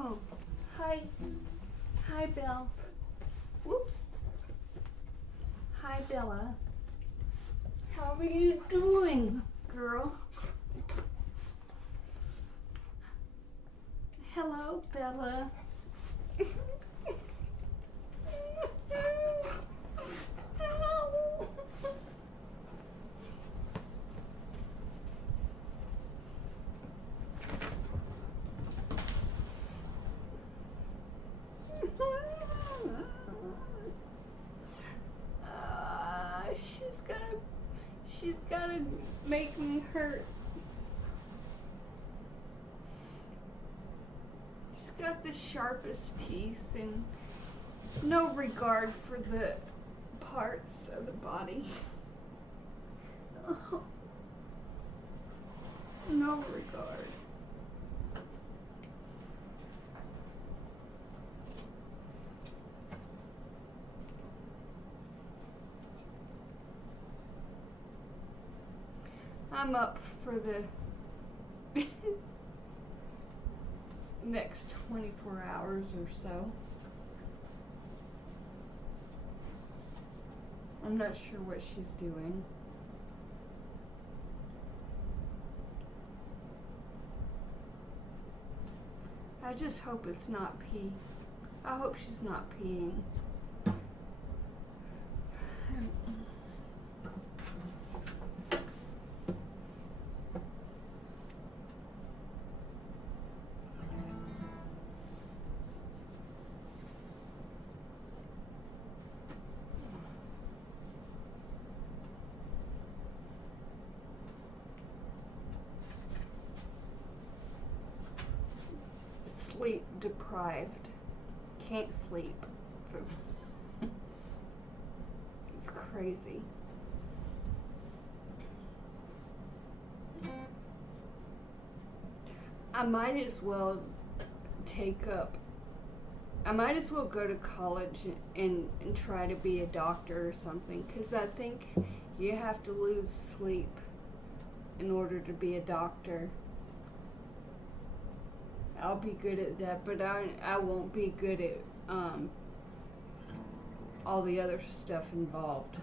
Oh, hi. Hi, Belle. Whoops. Hi, Bella. How are you doing, girl? Hello, Bella. She's gonna make me hurt. She's got the sharpest teeth and no regard for the parts of the body. Oh, no regard. I'm up for the next 24 hours or so. I'm not sure what she's doing. I just hope it's not pee. I hope she's not peeing. Sleep deprived. Can't sleep. It's crazy. I might as well go to college and try to be a doctor or something, because I think you have to lose sleep in order to be a doctor. I'll be good at that, but I won't be good at all the other stuff involved.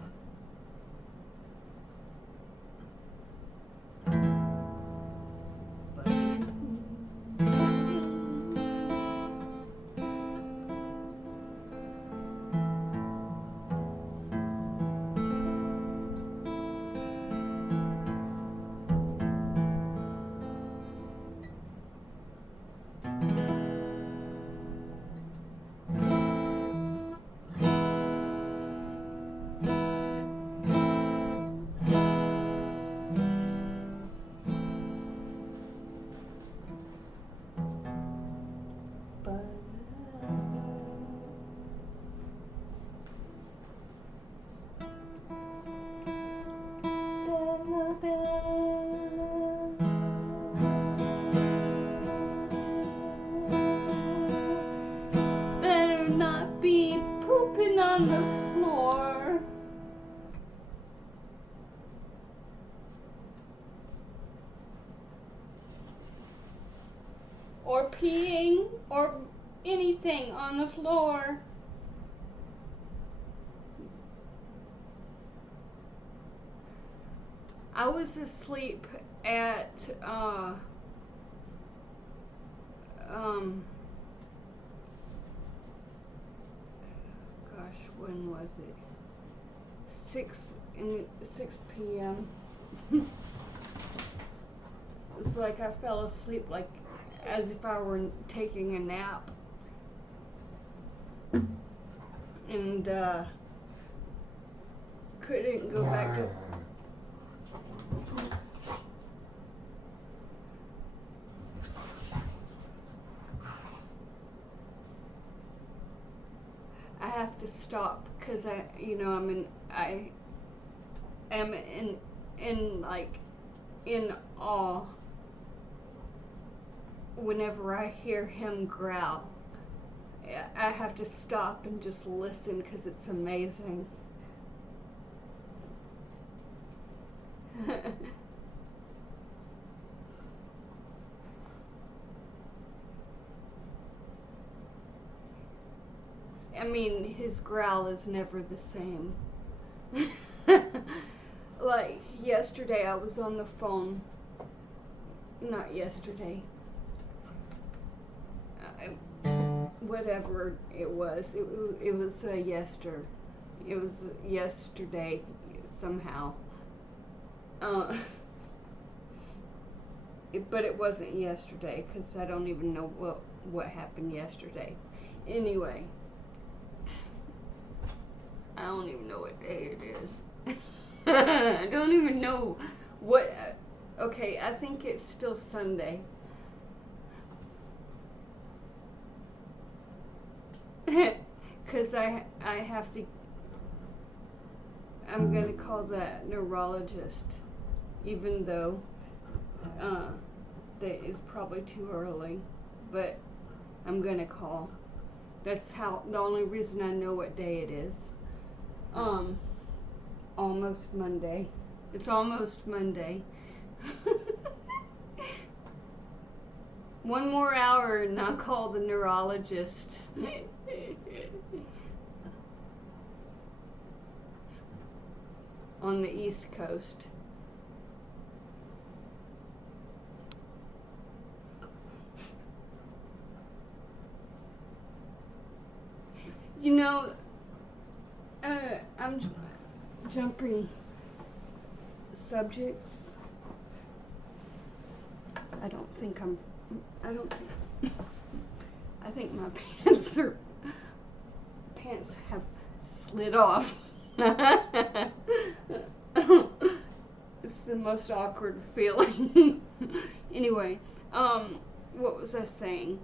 Better not be pooping on the floor. Or peeing or anything on the floor. I was asleep at gosh, when was it? 6 p.m. It was like I fell asleep like as if I were taking a nap. And couldn't go back to I have to stop because I am in awe whenever I hear him growl. I have to stop and just listen because it's amazing. I mean, his growl is never the same. Like yesterday, I was on the phone. Not yesterday. Whatever it was, it was It was yesterday somehow. But it wasn't yesterday because I don't even know what happened yesterday. Anyway, I don't even know what day it is. I don't even know what. Okay, I think it's still Sunday. Because I have to. I'm gonna call that neurologist, even though that is probably too early, but I'm gonna call. That's the only reason I know what day it is. Almost Monday. It's almost Monday. One more hour and I'll call the neurologist. On the East Coast. You know, I'm jumping subjects. I think my pants have slid off. It's the most awkward feeling. Anyway, what was I saying?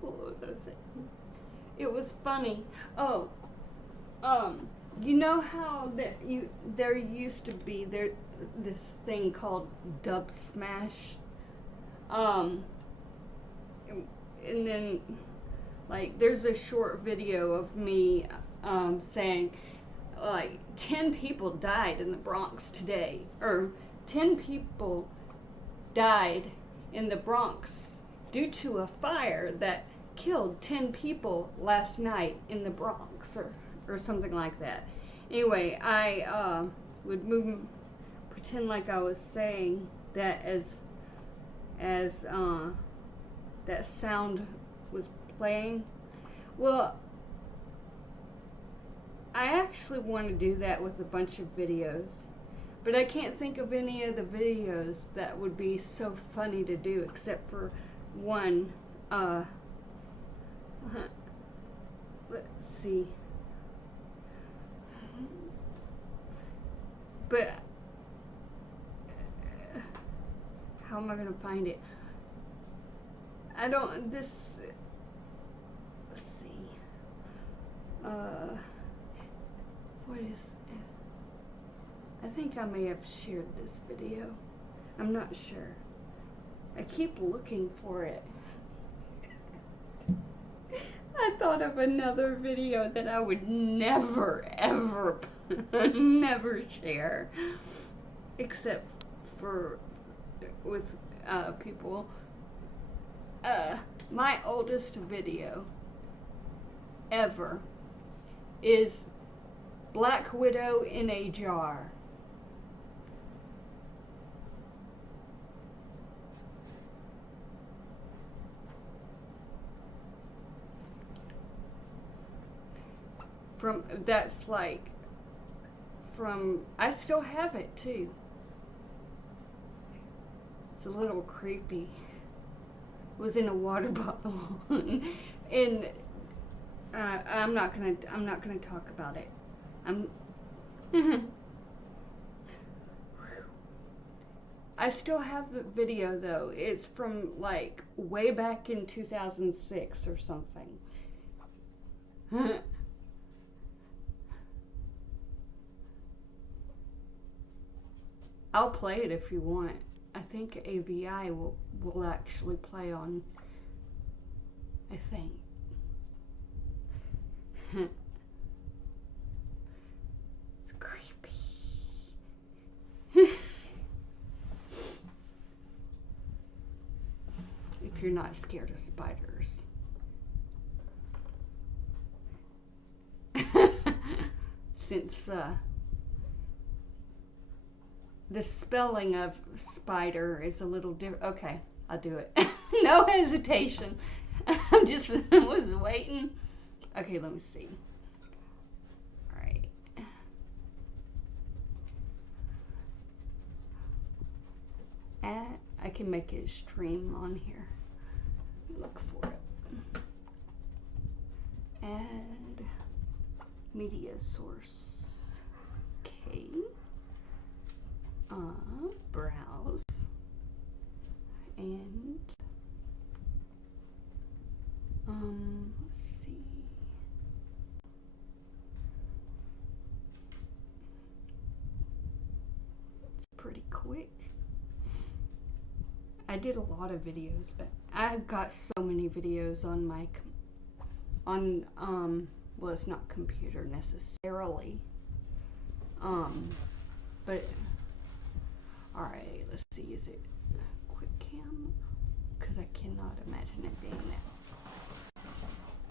What was I saying? It was funny. Oh, you know how there used to be this thing called Dub Smash, and then like there's a short video of me saying like 10 people died in the Bronx today, or 10 people died in the Bronx due to a fire that killed 10 people last night in the Bronx, or something like that. Anyway, I would pretend like I was saying that as that sound was playing. Well, I actually want to do that with a bunch of videos, but I can't think of any of the videos that would be so funny to do except for one. Let's see. But how am I going to find it? Let's see. What is it? I think I may have shared this video. I'm not sure. I keep looking for it. I thought of another video that I would never, ever, never share, except for with people. My oldest video ever is Black Widow in a jar. I still have it too. It's a little creepy. It was in a water bottle. And I'm not gonna talk about it. I still have the video though. It's from like way back in 2006 or something. I'll play it if you want. I think AVI will actually play on. I think. It's creepy. if you're not scared of spiders. Since the spelling of spider is a little different. Okay, I'll do it. No hesitation. I'm just was waiting. Okay, let me see. All right. I can make it stream on here. Look for it. Add media source. Okay. Browse. And let's see. It's pretty quick. I did a lot of videos, but I've got so many videos on my well, it's not computer necessarily, but all right, let's see, is it QuickCam? Because I cannot imagine it being that.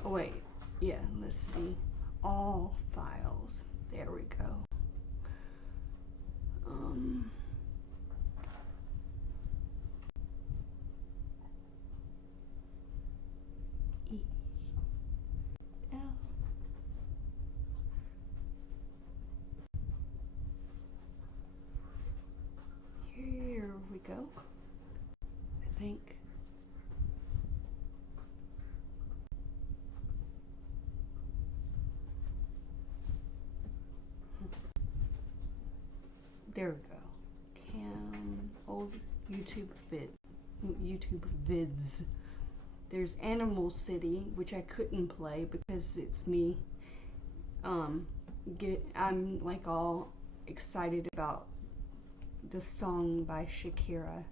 Oh wait, yeah, let's see, all files, there we go. Here we go, I think. There we go. Old YouTube vids. There's Animal City, which I couldn't play because it's me. I'm like all excited about the song by Shakira.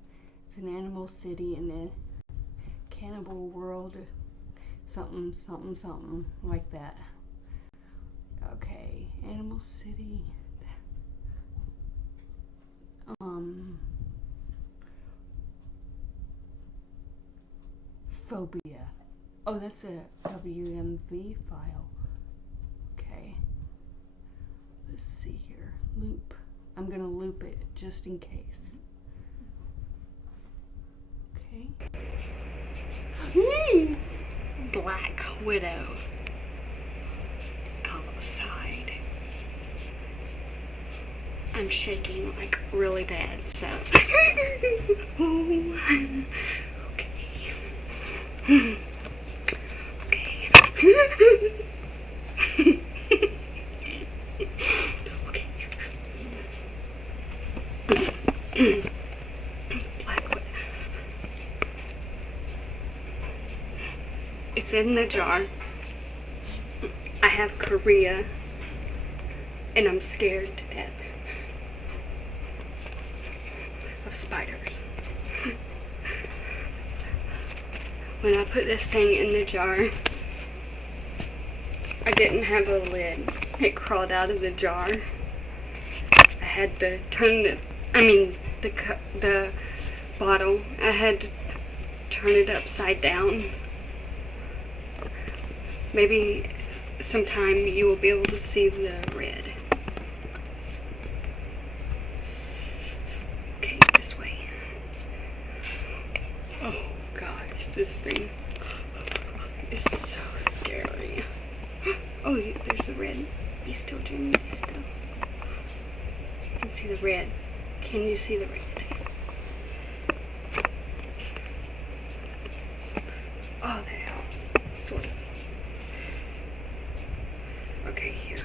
It's an Animal City in a cannibal world, something like that. Okay, Animal City. Phobia. Oh, that's a WMV file. Okay. Let's see here. Loop. I'm gonna loop it just in case. Okay. Black Widow. Outside. I'm shaking like really bad, so. Okay. Okay. Okay. Blackwood. It's in the jar. I have Korea, and I'm scared to death of spiders. When I put this thing in the jar, I didn't have a lid. It crawled out of the jar. I had to turn the bottle, I had to turn it upside down. Maybe sometime you will be able to see the red. Okay, this way. Oh gosh, this thing is so scary. Oh, there's the red. Be still, Jimmy, be still. You can see the red. Can you see the red? Oh, that helps. Sort of. Okay, here.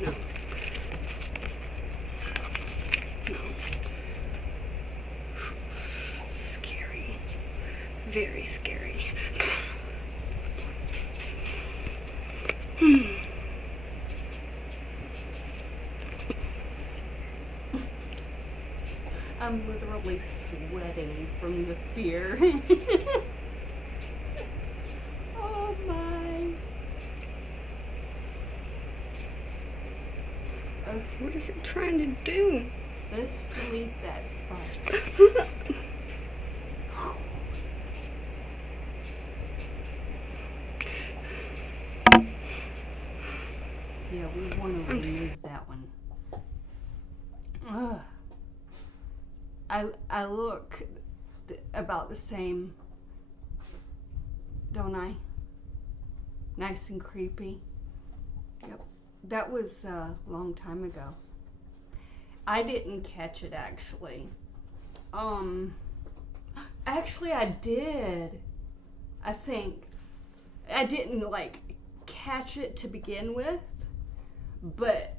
No. No. Scary. Very scary. I'm literally sweating from the fear. Oh my. Okay, what is it trying to do? Let's delete that spot. Yeah, we want to remove that one. Ugh. I look about the same, don't I? Nice and creepy. Yep. That was a long time ago. I didn't catch it actually. Actually I did. I think. I didn't like catch it to begin with, but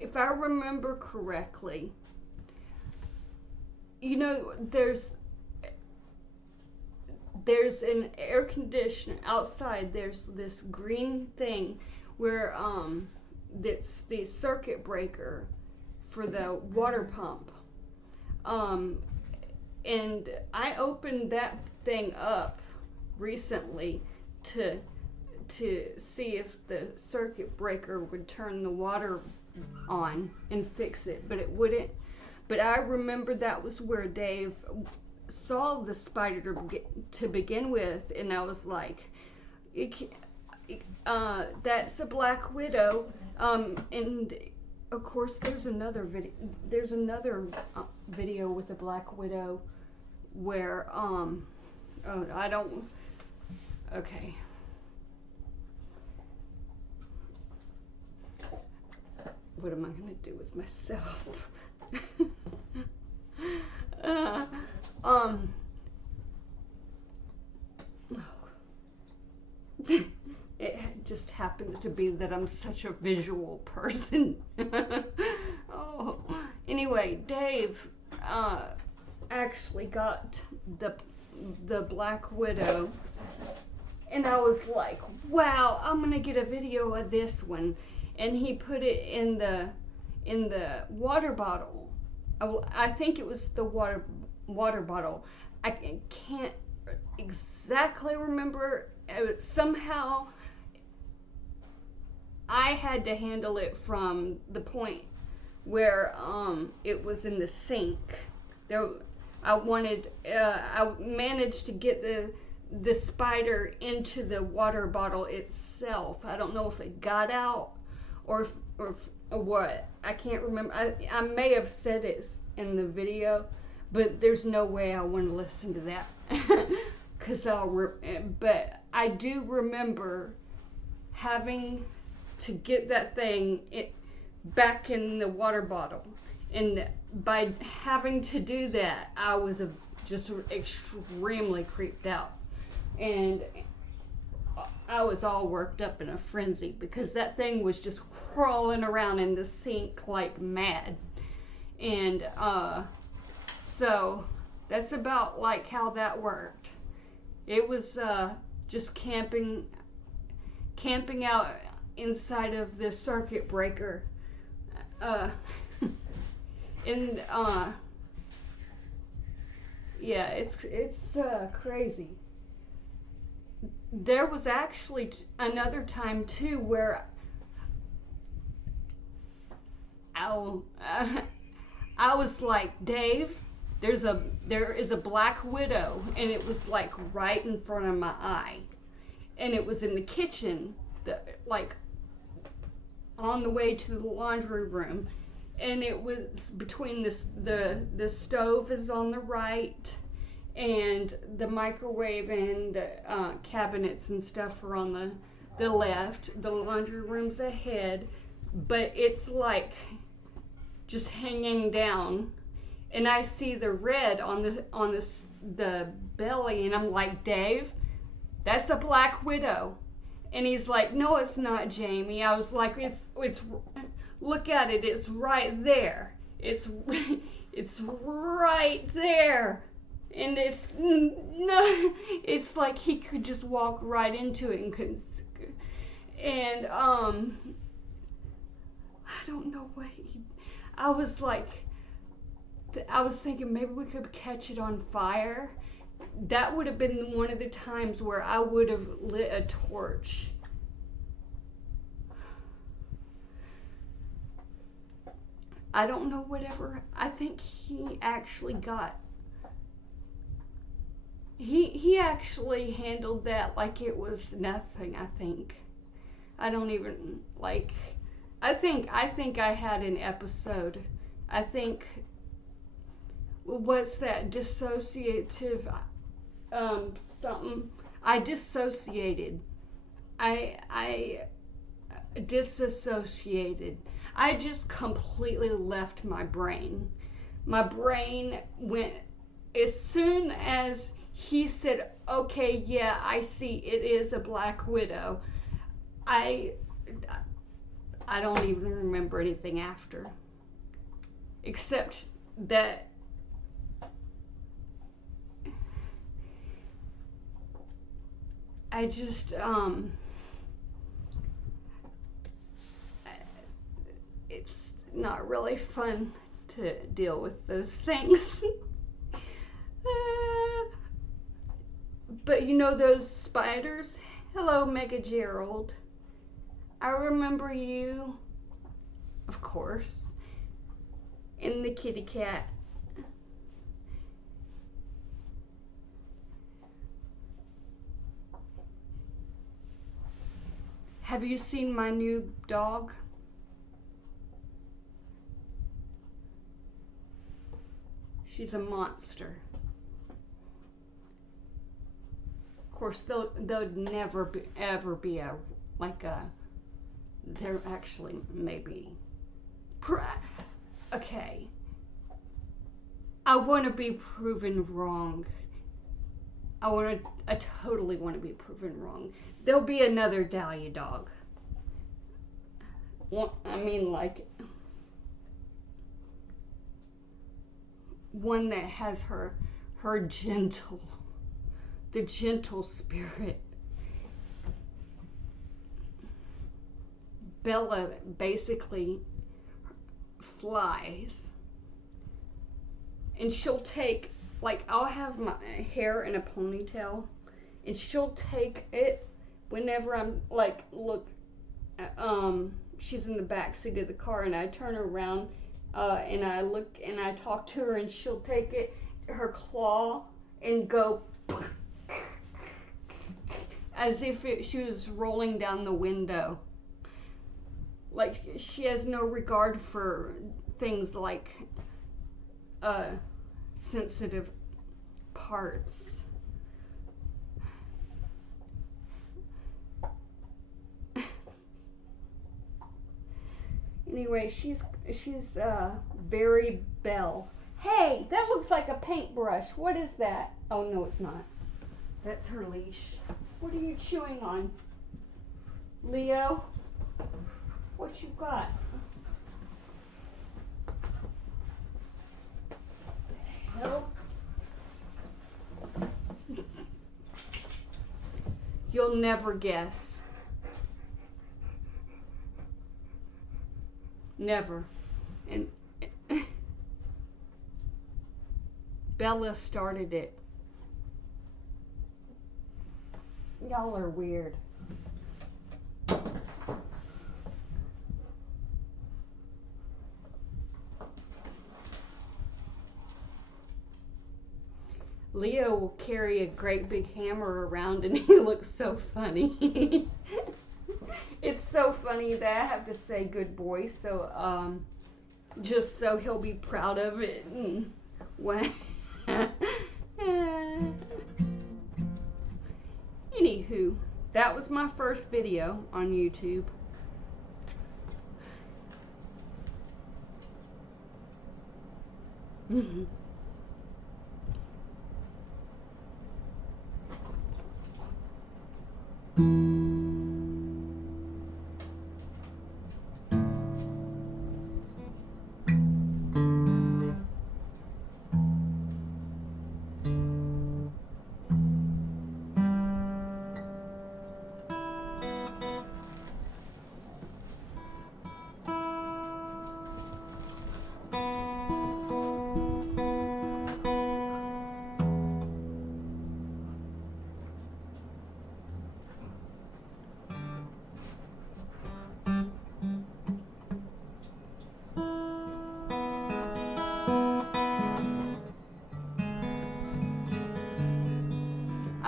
if I remember correctly, you know, there's an air conditioner outside. There's this green thing where that's the circuit breaker for the water pump. And I opened that thing up recently to see if the circuit breaker would turn the water on and fix it, but it wouldn't. But I remember that was where Dave saw the spider to begin with, and I was like, that's a black widow. And of course, there's another video. There's another video with a black widow where oh, I don't. Okay. What am I gonna do with myself? It just happens to be that I'm such a visual person. Oh, anyway, Dave actually got the Black Widow, and I was like, wow, I'm gonna get a video of this one, and he put it in the water bottle. I think it was the water bottle. I can't exactly remember. Somehow I had to handle it from the point where it was in the sink. I managed to get the spider into the water bottle itself. I don't know if it got out or what. I can't remember. I may have said it in the video, but there's no way I want to listen to that. But I do remember having to get that thing back in the water bottle, and by having to do that, I was just extremely creeped out, and I was all worked up in a frenzy because that thing was just crawling around in the sink like mad. And so that's about like how that worked. It was just camping out inside of the circuit breaker. And yeah, it's crazy. There was actually another time too where I was like, Dave, there is a black widow, and it was like right in front of my eye, and it was in the kitchen, like on the way to the laundry room, and it was between the stove is on the right, and the microwave and the cabinets and stuff are on the left. The laundry room's ahead, but it's like just hanging down, and I see the red on the belly, and I'm like, Dave, that's a black widow. And he's like, no, it's not, Jamie. I was like, it's look at it, it's right there. It's right there. And it's no, it's like he could just walk right into it and couldn't. And I don't know what I was like. I was thinking maybe we could catch it on fire. That would have been one of the times where I would have lit a torch. I don't know whatever. I think he actually got. He actually handled that like it was nothing. I think. I don't even like. I think I had an episode. I think what's that dissociative something. I dissociated. I disassociated. I just completely left my brain. My brain went as soon as he said, "Okay, yeah, I see it is a Black Widow." I I don't even remember anything after, except that I just it's not really fun to deal with those things. But you know those spiders? Hello, Mega Gerald. I remember you, of course, in the kitty cat. Have you seen my new dog? She's a monster. Of course, they'll never be, ever be a like a. They're actually maybe. Okay. I want to be proven wrong. I totally want to be proven wrong. There'll be another Dahlia dog. I mean, like one that has her gentle, the gentle spirit. Bella basically flies, and she'll take, like, I'll have my hair in a ponytail, and she'll take it whenever I'm like, look, she's in the back seat of the car, and I turn around, and I look and I talk to her, and she'll take it, her claw, and go as if she was rolling down the window. Like, she has no regard for things like sensitive parts. Anyway, she's Very Belle. Hey, that looks like a paintbrush. What is that? Oh, no, it's not. That's her leash. What are you chewing on, Leo? What you got? Hell? You'll never guess. Never. And Bella started it. Y'all are weird. Leo will carry a great big hammer around, and he looks so funny. It's so funny that I have to say good boy, so just so he'll be proud of it. And anywho, that was my first video on YouTube.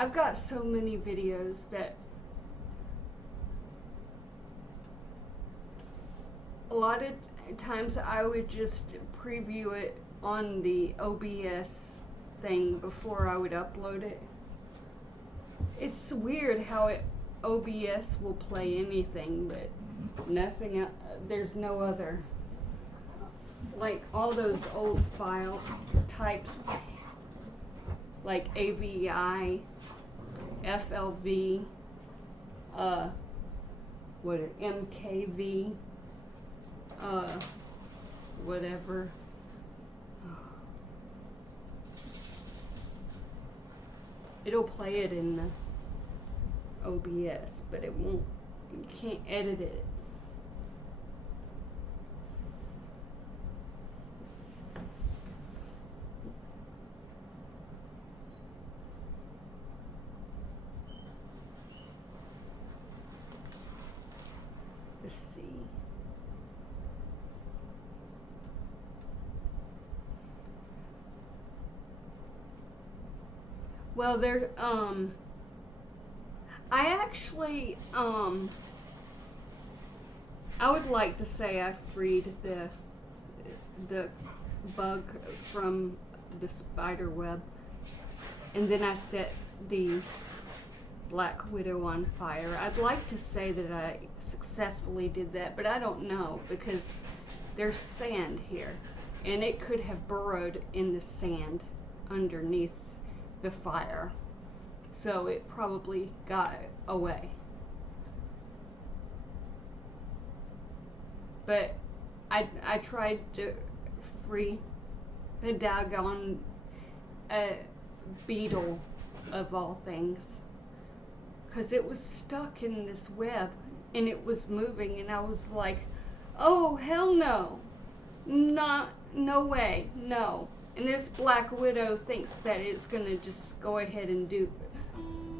I've got so many videos that a lot of times I would just preview it on the OBS thing before I would upload it. It's weird how OBS will play anything, but nothing, there's no other. Like all those old file types, like AVI, FLV, MKV, whatever. It'll play it in the OBS, but it won't, you can't edit it. Let's see. Well, there, I actually, I would like to say I freed the bug from the spider web, and then I set the Black Widow on fire. I'd like to say that I successfully did that, but I don't know because there's sand here, and it could have burrowed in the sand underneath the fire, so it probably got away. But I tried to free the daggone beetle of all things, because it was stuck in this web and it was moving, and I was like, oh hell no, no way, no. And this Black Widow thinks that it's gonna just go ahead and do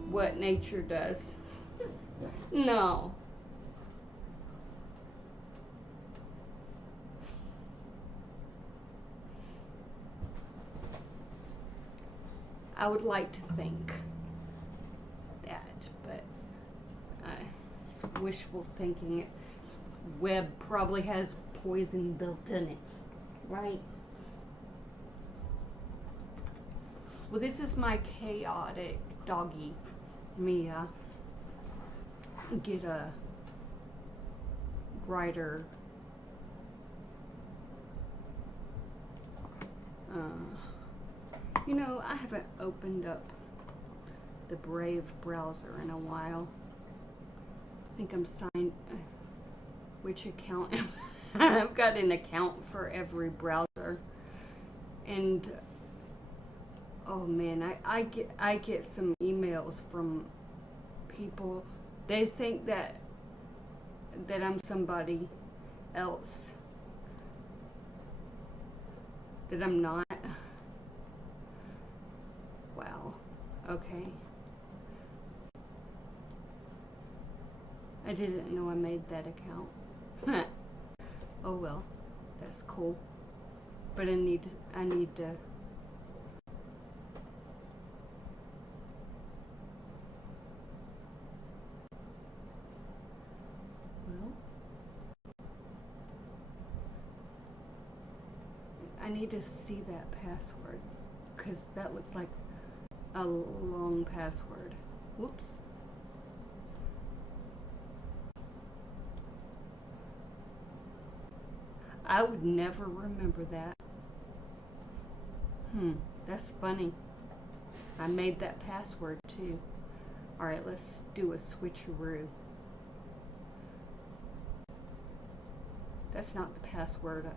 what nature does. No. I would like to think that, but it's wishful thinking. This web probably has poison built in it, right? Well, this is my chaotic doggy, Mia. Get a brighter you know, I haven't opened up the Brave browser in a while. I think I'm signed. Which account? I've got an account for every browser, and oh man, I get some emails from people. They think that I'm somebody else, that I'm not. Wow. Okay. I didn't know I made that account. Oh well, that's cool. But I need to. Well, I need to see that password, because that looks like a long password. Whoops. I would never remember that. That's funny. I made that password too. Alright, let's do a switcheroo. That's not the password.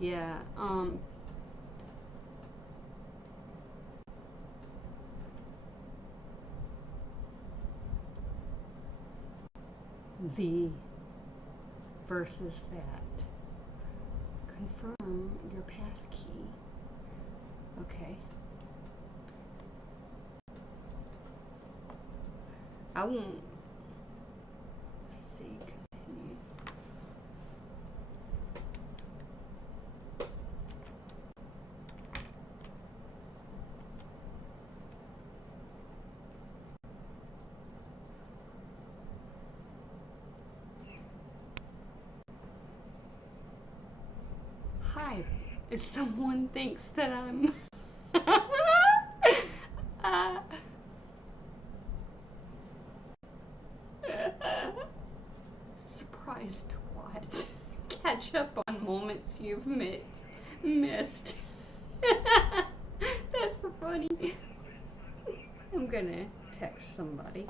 Yeah, the versus that. Confirm your passkey. Okay. I won't see. Continue. Hi. If someone thinks that I'm uh, surprised what? Catch up on moments you've missed. That's so funny. I'm gonna text somebody.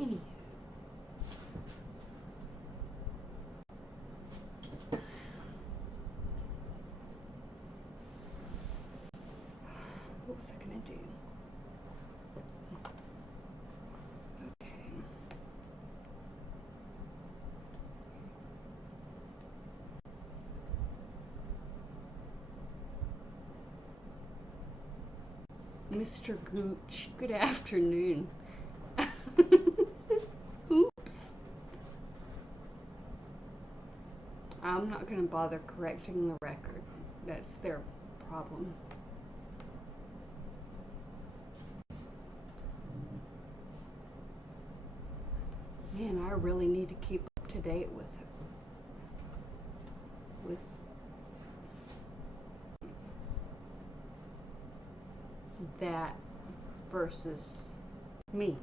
Anywho. What was I gonna do? Okay. Mr. Gooch, good afternoon. Oops. I'm not gonna bother correcting the record. That's their problem. Man, I really need to keep up to date with that versus me.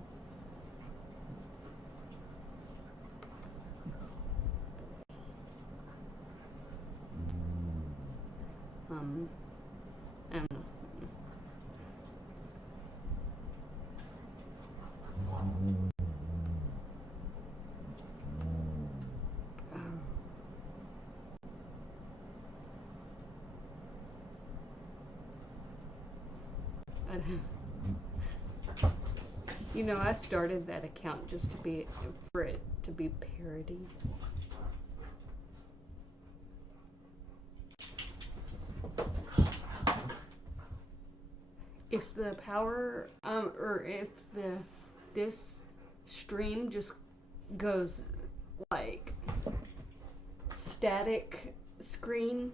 I don't know. You know, I started that account just to be for it to be parody. If the power or if this stream just goes like static screen,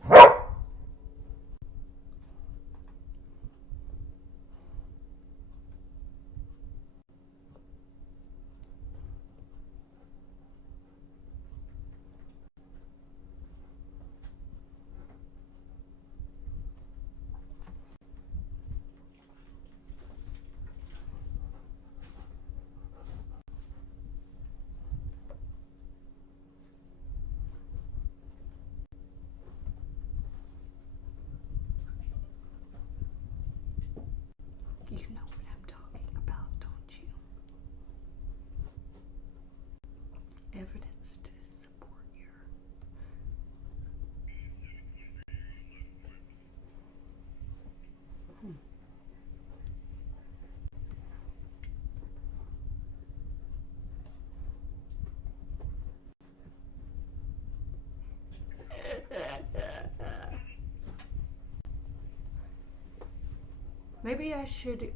Maybe I should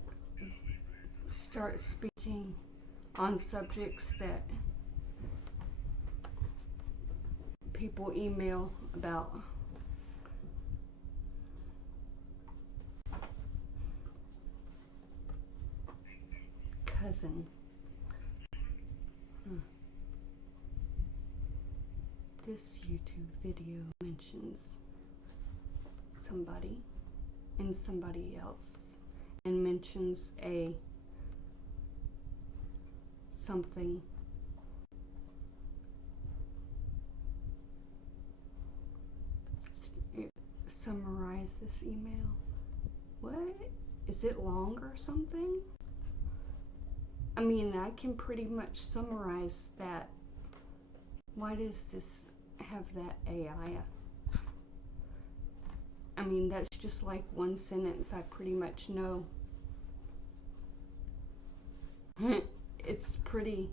start speaking on subjects that people email about. Cousin. This YouTube video mentions somebody and somebody else, and mentions a something. Summarize this email. What? Is it long or something? I mean, I can pretty much summarize that. Why does this have that AI? I mean, that's just like one sentence I pretty much know. It's pretty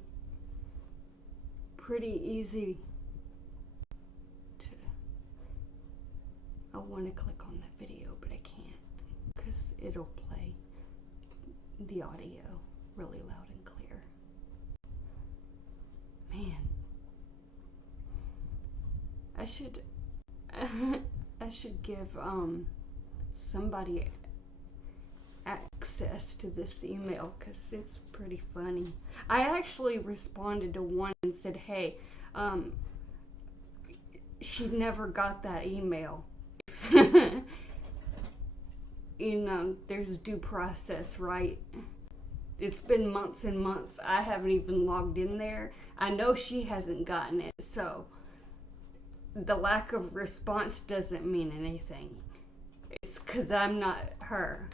easy to... I want to click on the video, but I can't because it'll play the audio really loud and clear. Man, I should give somebody access to this email because it's pretty funny. I actually responded to one and said, hey, she never got that email. You know, there's due process, right? It's been months and months. I haven't even logged in there. I know she hasn't gotten it, so the lack of response doesn't mean anything. It's because I'm not her.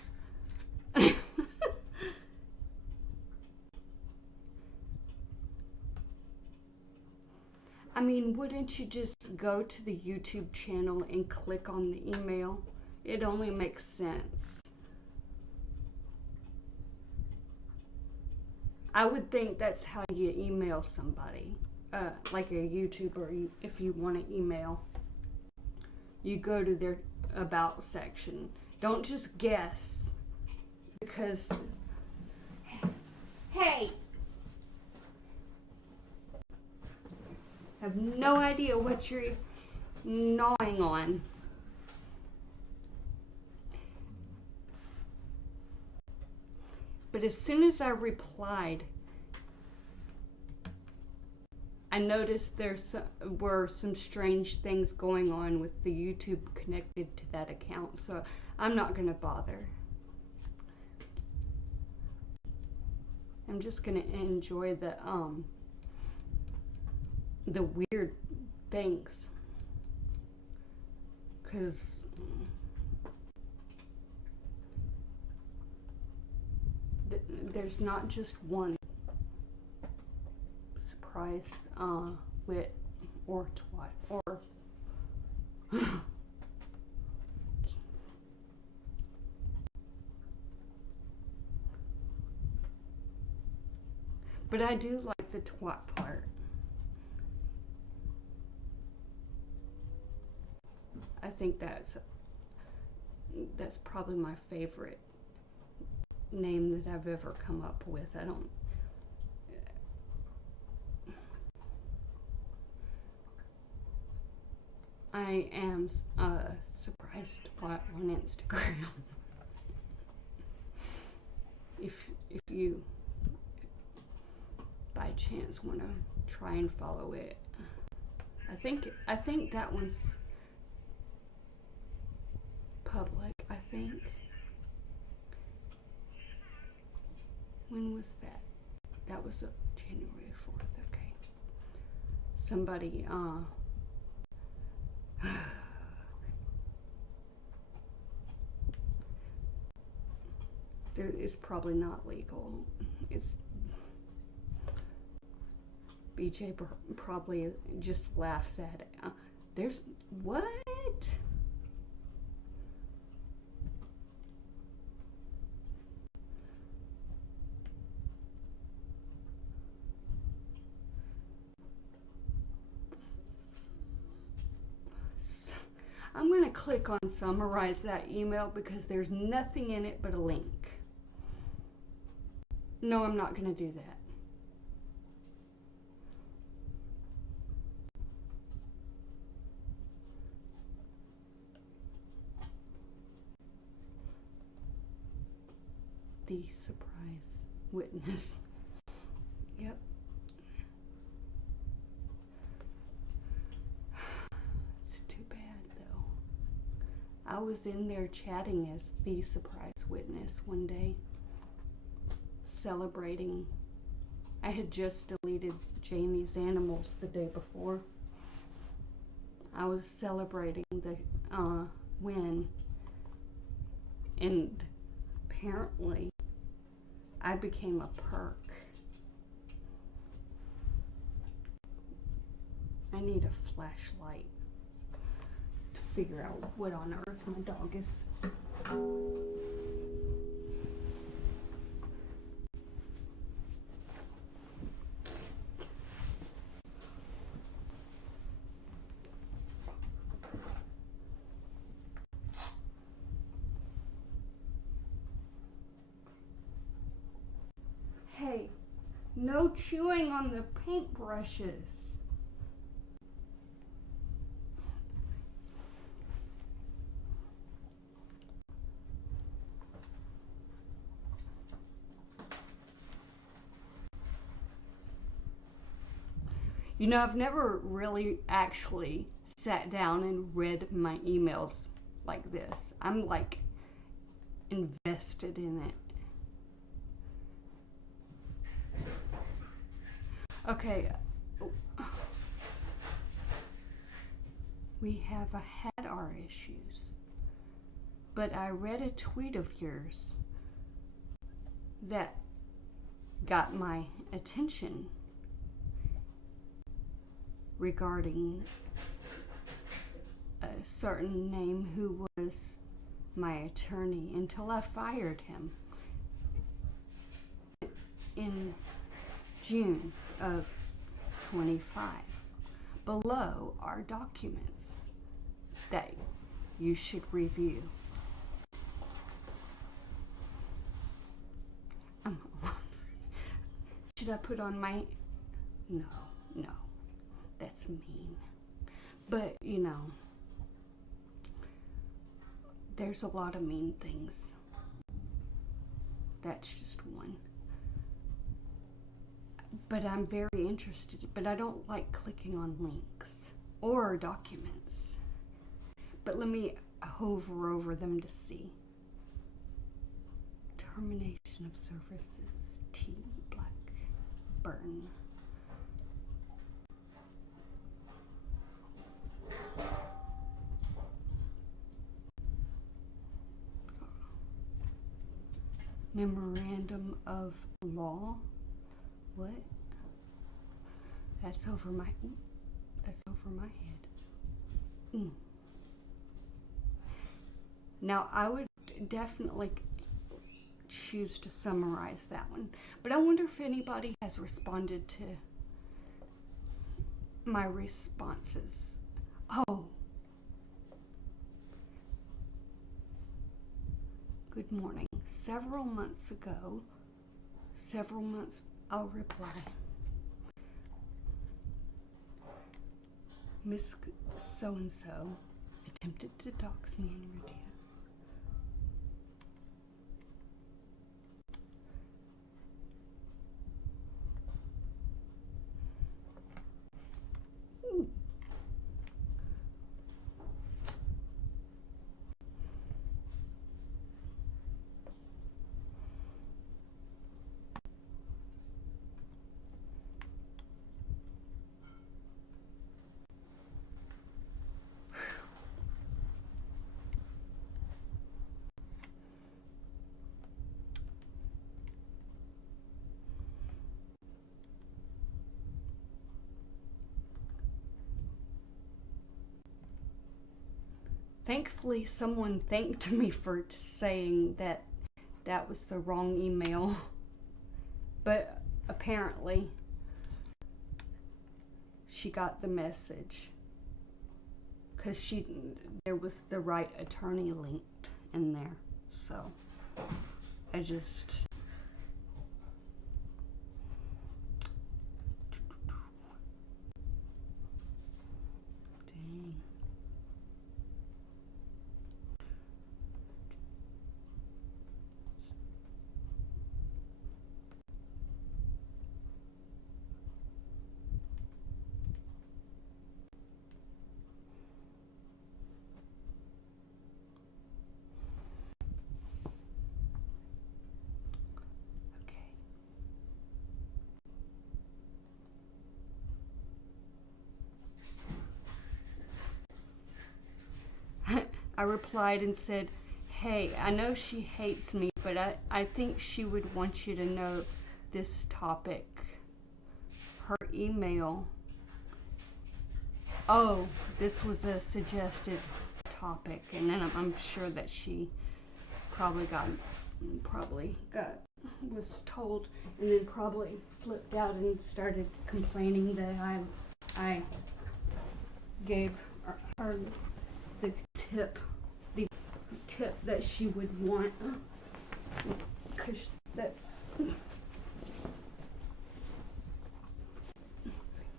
I mean, wouldn't you just go to the YouTube channel and click on the email? It only makes sense. I would think that's how you email somebody, like a YouTuber. If you want to email, you go to their about section. Don't just guess, because hey, I have no idea what you're gnawing on. But as soon as I replied, I noticed there were some strange things going on with the YouTube connected to that account, so I'm not going to bother. I'm just going to enjoy the weird things, because there's not just one surprise wit or twat or but I do like the twat part. I think that's probably my favorite name that I've ever come up with. I am surprised twat on Instagram. If you by chance want to try and follow it, I think that one's public. I think. When was that? That was January 4th. Okay. Somebody it's probably not legal. It's BJ probably just laughs at it. There's what? I'm gonna click on summarize that email because there's nothing in it but a link. No, I'm not going to do that. The surprise witness. Yep. It's too bad though. I was in there chatting as the surprise witness one day, celebrating. I had just deleted Jamie's animals the day before. I was celebrating the win, and apparently I became a perk. I need a flashlight to figure out what on earth my dog is. Hey, no chewing on the paintbrushes. You know, I've never really actually sat down and read my emails like this. I'm like invested in it. Okay. We have had our issues. But I read a tweet of yours that got my attention regarding a certain name who was my attorney until I fired him in June of 25. Below are documents that you should review. Should I put on my... No, that's mean. But, you know, there's a lot of mean things. That's just one. But I'm very interested, but I don't like clicking on links or documents. But let me hover over them to see. Termination of services, T. Blackburn. Memorandum of law. What? That's over my head. Now I would definitely choose to summarize that one, but I wonder if anybody has responded to my responses. Oh. Good morning. Several months, I'll reply. Miss So-and-so attempted to dox me in Rutia. Thankfully, someone thanked me for saying that that was the wrong email. But apparently, she got the message. because there was the right attorney linked in there. So I just, dang. I replied and said, hey, I know she hates me, but I think she would want you to know this topic. Her email. Oh, this was a suggested topic, and then I'm sure that she probably got was told, and then probably flipped out and started complaining that I gave her the tip that she would want, because that's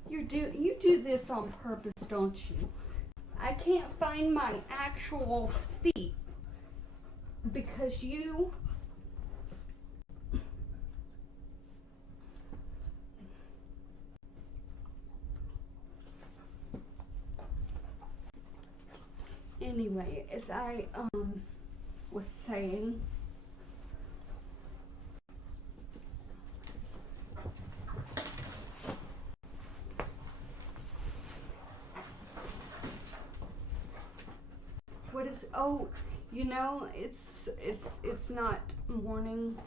you do this on purpose, don't you? I can't find my actual feet because you anyway, as I was saying, what is, oh, you know, it's not morning,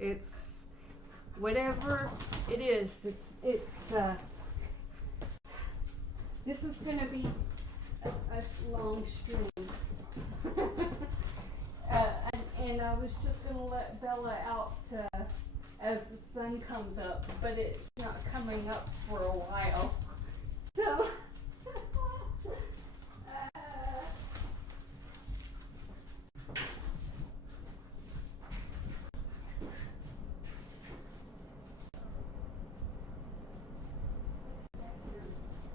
it's whatever it is, this is gonna be a long stream. And I was just gonna let Bella out as the sun comes up, but it's not coming up for a while. So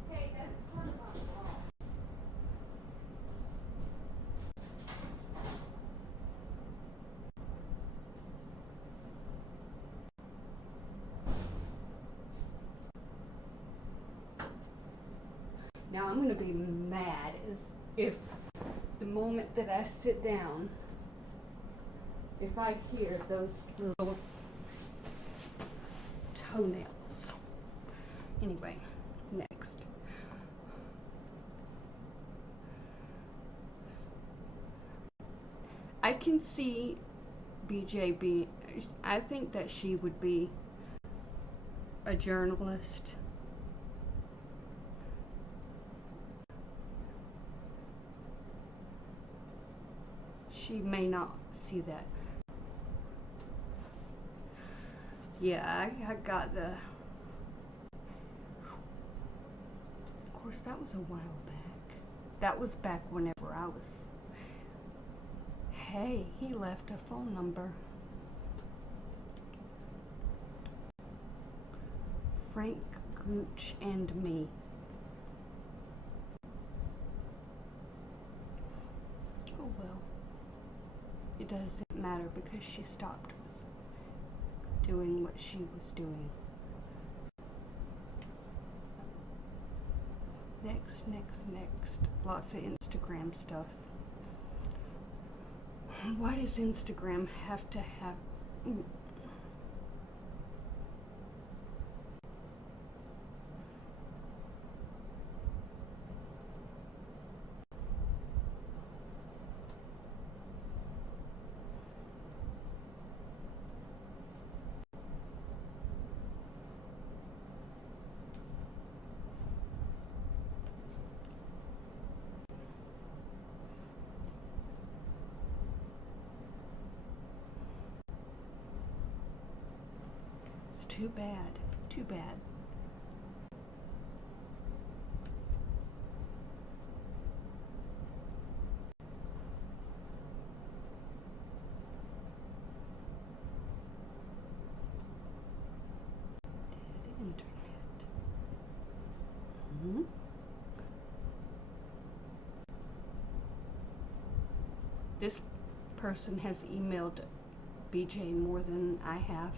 hey, that's part of my fault. Now I'm gonna be mad as if the moment that I sit down, if I hear those little toenails. Anyway, next. I can see BJ I think that she would be a journalist. She may not see that. Yeah, I got the... Of course, that was a while back. That was back whenever I was... Hey, he left a phone number. Frank, Gooch, and me. Oh well. It doesn't matter because she stopped doing what she was doing. Next. Lots of Instagram stuff. Why does Instagram have to have... It's too bad. Too bad. This person has emailed BJ more than I have.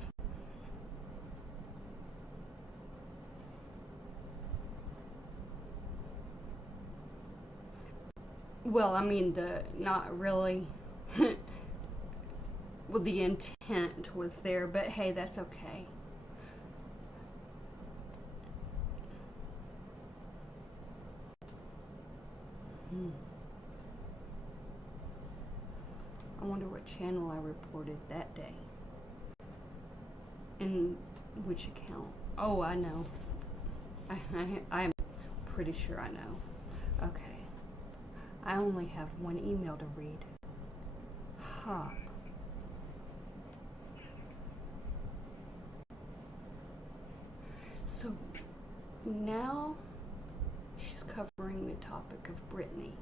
Well, I mean, not really. Well, the intent was there, but hey, that's okay. I wonder what channel I reported that day. And which account? Oh, I know. I'm pretty sure I know. Okay. I only have one email to read. Huh. So now she's covering the topic of Brittany,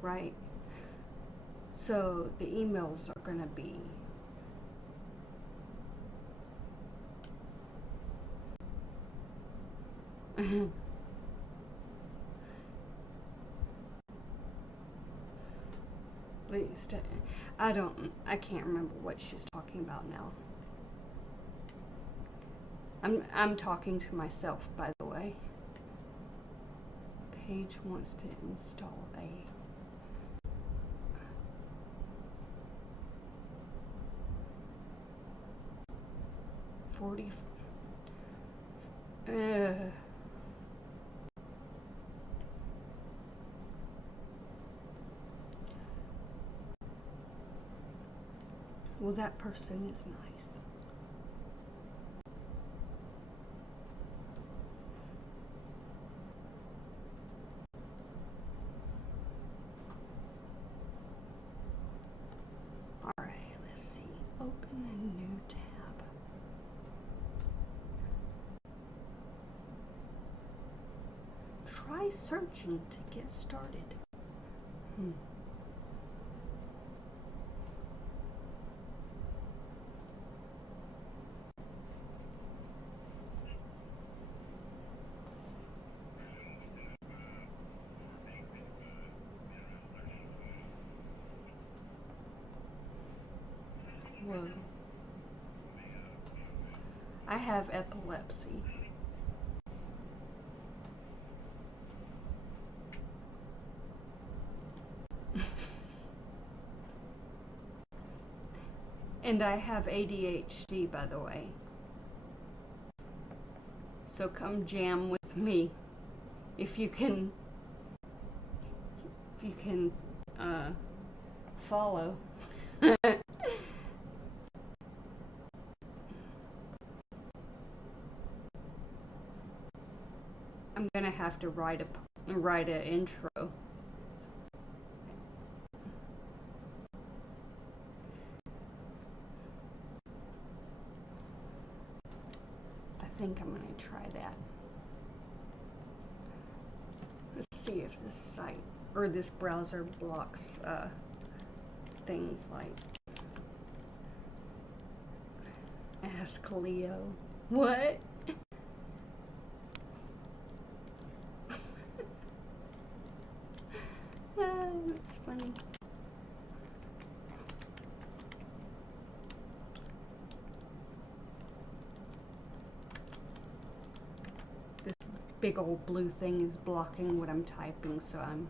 right? So the emails are gonna be I can't remember what she's talking about now. I'm talking to myself, by the way. Paige wants to install a 40. Well, that person is nice. Alright, let's see. Open a new tab. Try searching to get started. Whoa. I have epilepsy. And I have ADHD, by the way. So come jam with me if you can follow. I'm gonna have to write an intro. I think I'm gonna try that. Let's see if this site or this browser blocks things like Ask Leo. What? That's funny. This big old blue thing is blocking what I'm typing, so I'm...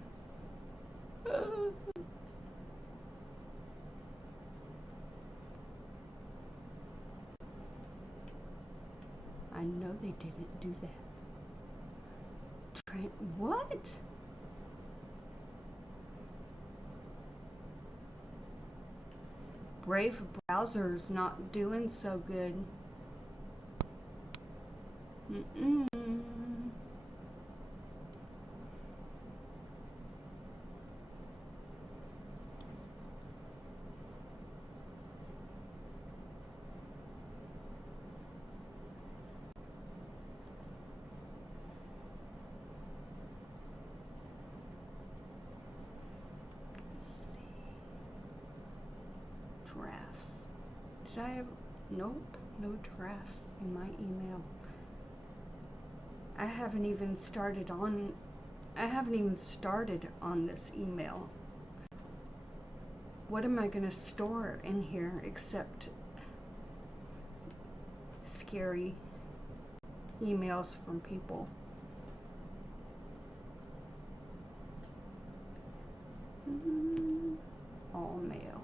I know they didn't do that. What? Brave browser's not doing so good. Drafts. Did I have... Nope, no drafts in my email. I haven't even started on this email. what am I going to store in here except scary emails from people? All mail.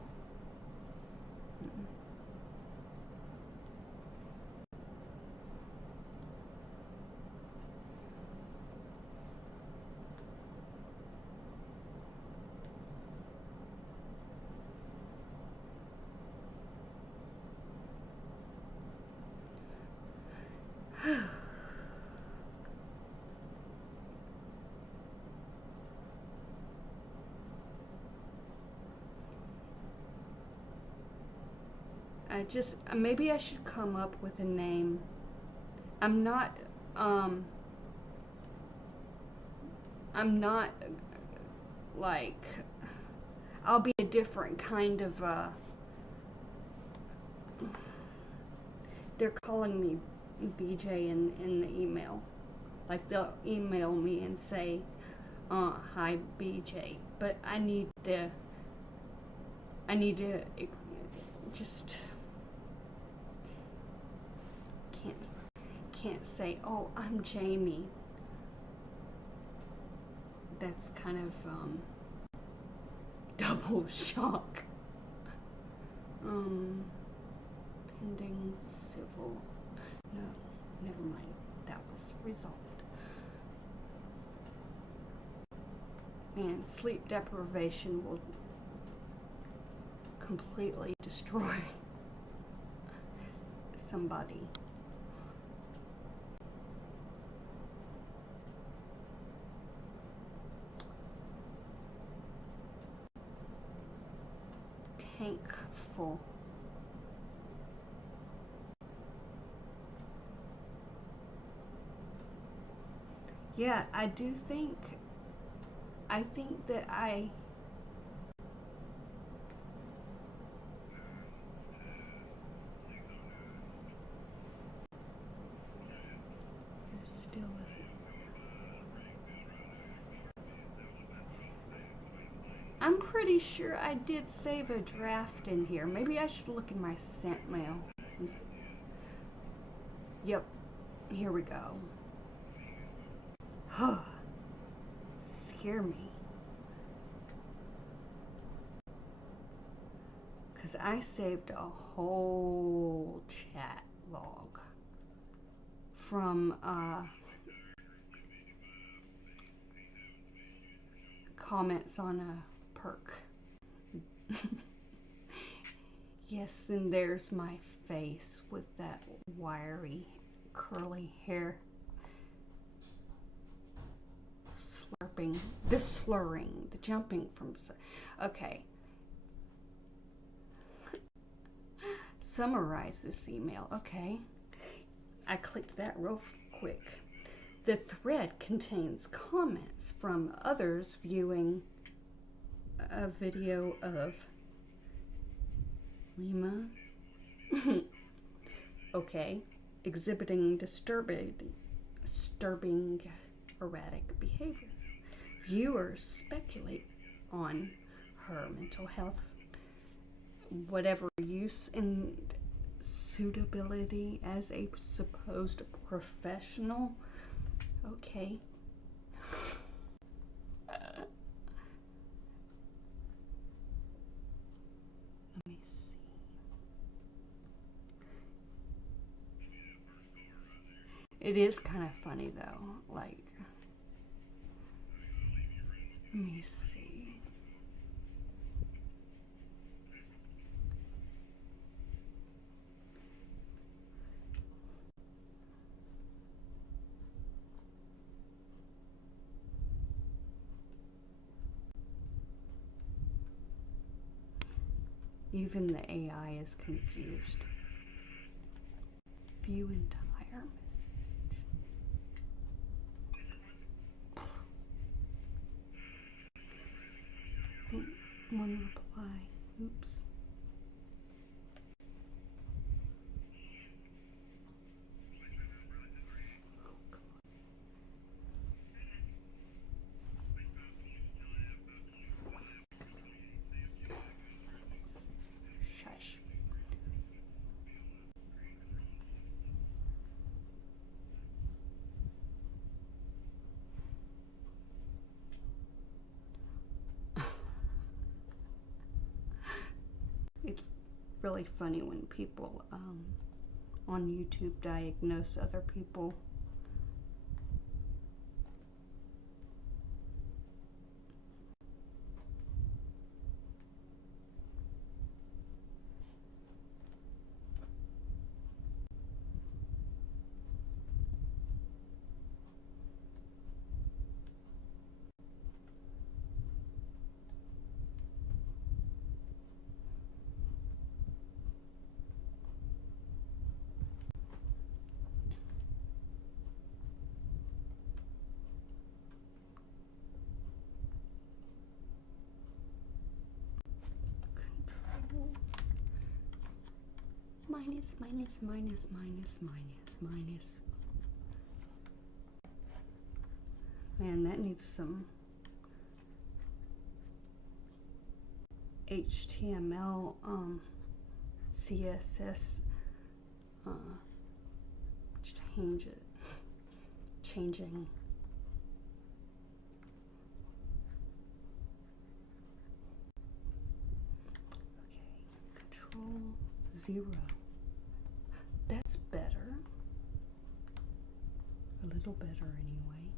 Maybe I should come up with a name. I'm not like, I'll be a different kind of, they're calling me BJ in the email. Like, they'll email me and say, hi BJ, but I need to just can't say, oh, I'm Jamie. That's kind of double shock. Pending civil. No, never mind. That was resolved. And sleep deprivation will completely destroy somebody. Tank full. Yeah, I think that there still isn't. I'm pretty sure I did save a draft in here. Maybe I should look in my sent mail. Yep, here we go. Huh. Scare me. Because I saved a whole chat log from comments on a perk. Yes, and there's my face with that wiry, curly hair. Slurping, the slurring, the jumping from. Okay. Summarize this email. Okay. I clicked that real quick. The thread contains comments from others viewing a video of Lima. Okay. Exhibiting disturbing erratic behavior. Viewers speculate on her mental health, whatever use and suitability as a supposed professional. Okay. Let me see. It is kind of funny though, like, let me see. Even the AI is confused. View entire message. I think one reply. Oops. really funny when people on YouTube diagnose other people. Minus, minus, minus, minus, minus, minus. Man, that needs some HTML, CSS, changing. Okay, Control-0. That's better. A little better anyway.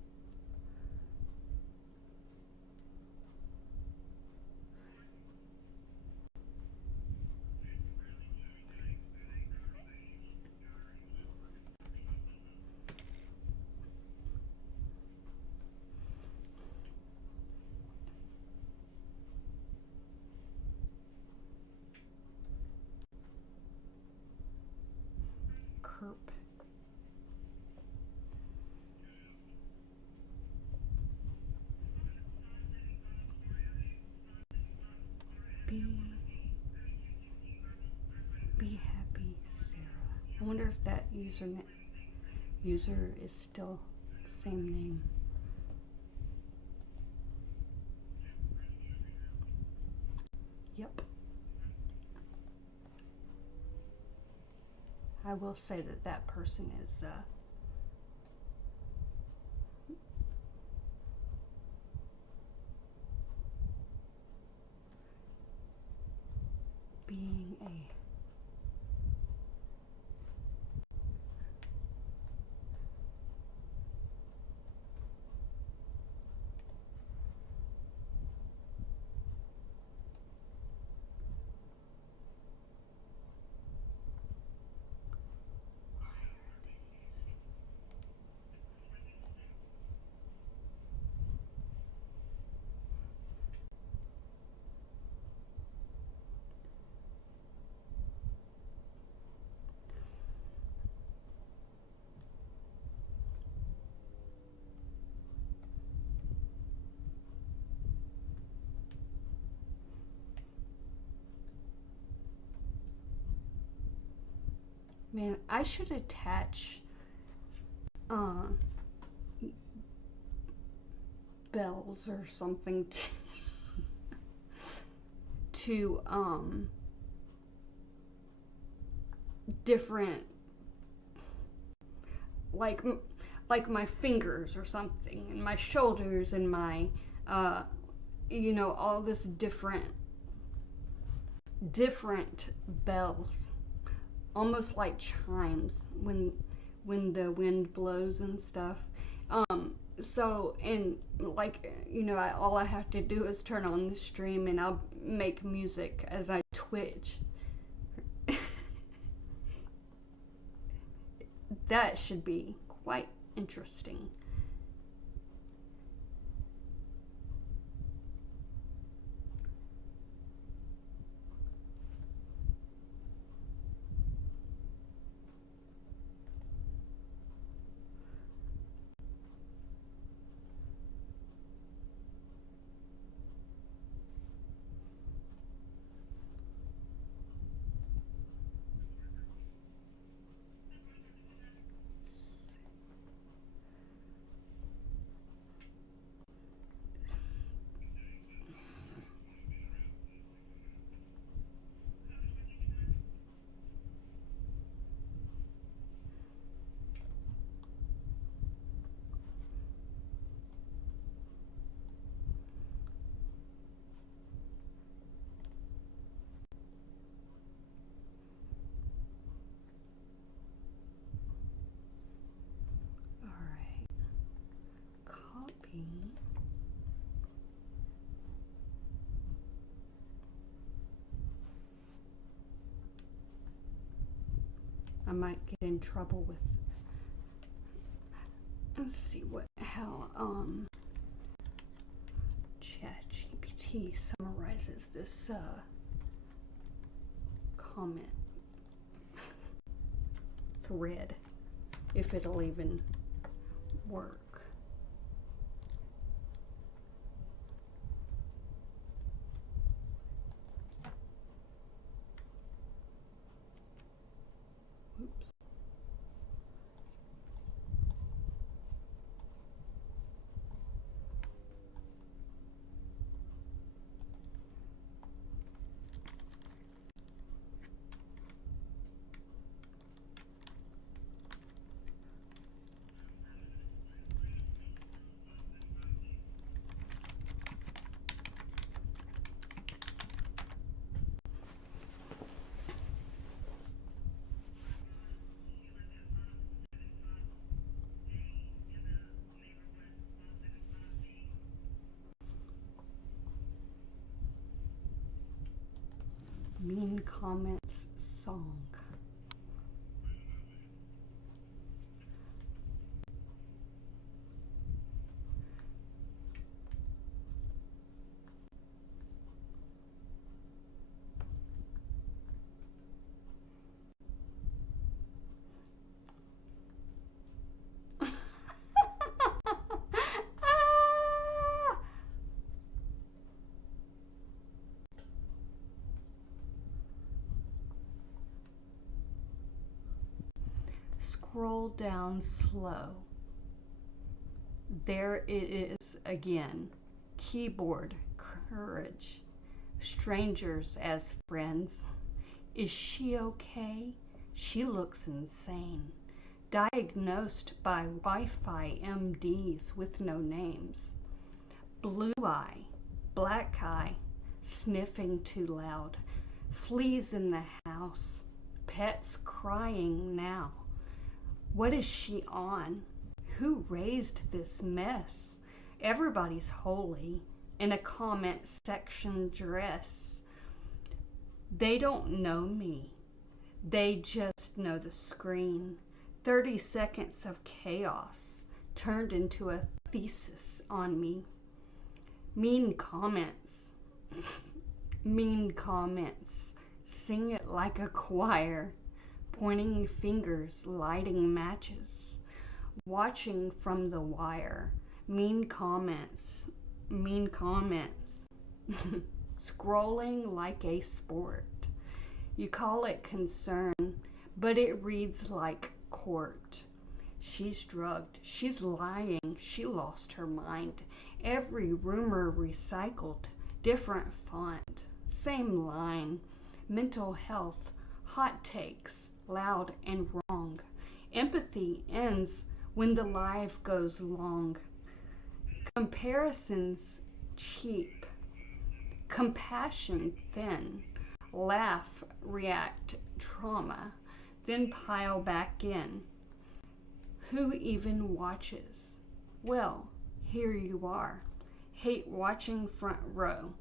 Kerp. Be happy, Sarah. I wonder if that user is still the same name. Yep. I will say that that person is being a man, I should attach bells or something to different, like my fingers or something, and my shoulders, and my you know, all this different bells, almost like chimes when the wind blows and stuff. So, and like, you know, all I have to do is turn on the stream and I'll make music as I twitch. That should be quite interesting. copy. I might get in trouble with, let's see how ChatGPT summarizes this comment thread, if it'll even work. Oops. Mean Comments song. Scroll down slow. There it is again. Keyboard courage. Strangers as friends. Is she okay? She looks insane. Diagnosed by Wi-Fi MDs with no names. Blue eye, black eye, sniffing too loud. Fleas in the house. Pets crying now. What is she on? Who raised this mess? Everybody's holy in a comment section dress. They don't know me. They just know the screen. 30 seconds of chaos turned into a thesis on me. Mean comments. Mean comments. Sing it like a choir. Pointing fingers, lighting matches, watching from the wire. Mean comments, mean comments. Scrolling like a sport. You call it concern, but it reads like court. She's drugged, she's lying, she lost her mind. Every rumor recycled, different font, same line. Mental health, hot takes, loud and wrong. Empathy ends when the life goes long. Comparisons cheap. Compassion thin. Laugh, react, trauma, then pile back in. Who even watches? Well, here you are. Hate watching front row.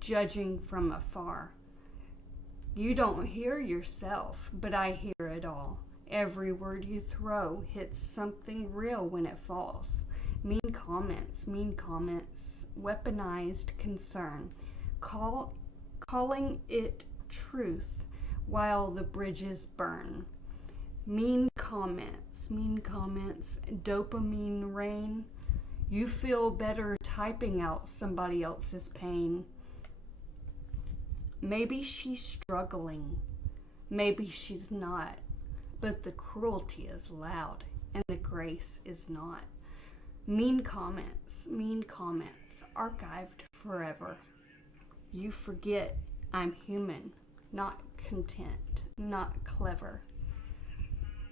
Judging from afar. You don't hear yourself, but I hear it all. Every word you throw hits something real when it falls. Mean comments, weaponized concern, calling it truth while the bridges burn. Mean comments, dopamine rain. You feel better typing out somebody else's pain. Maybe she's struggling, maybe she's not, but the cruelty is loud and the grace is not. Mean comments, archived forever. You forget I'm human, not content, not clever.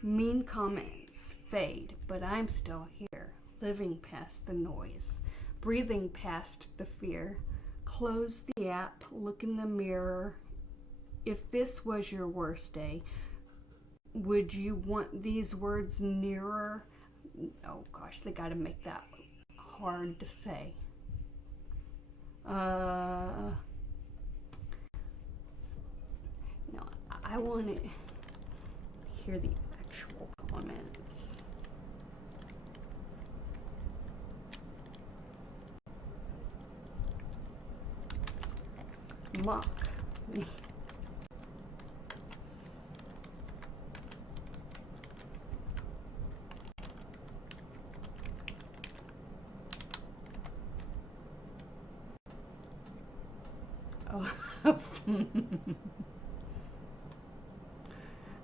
Mean comments fade, but I'm still here, living past the noise, breathing past the fear. Close the app, look in the mirror. If this was your worst day, would you want these words nearer? Oh gosh, they gotta make that hard to say. No, I want to hear the actual comments. Mock me. Oh.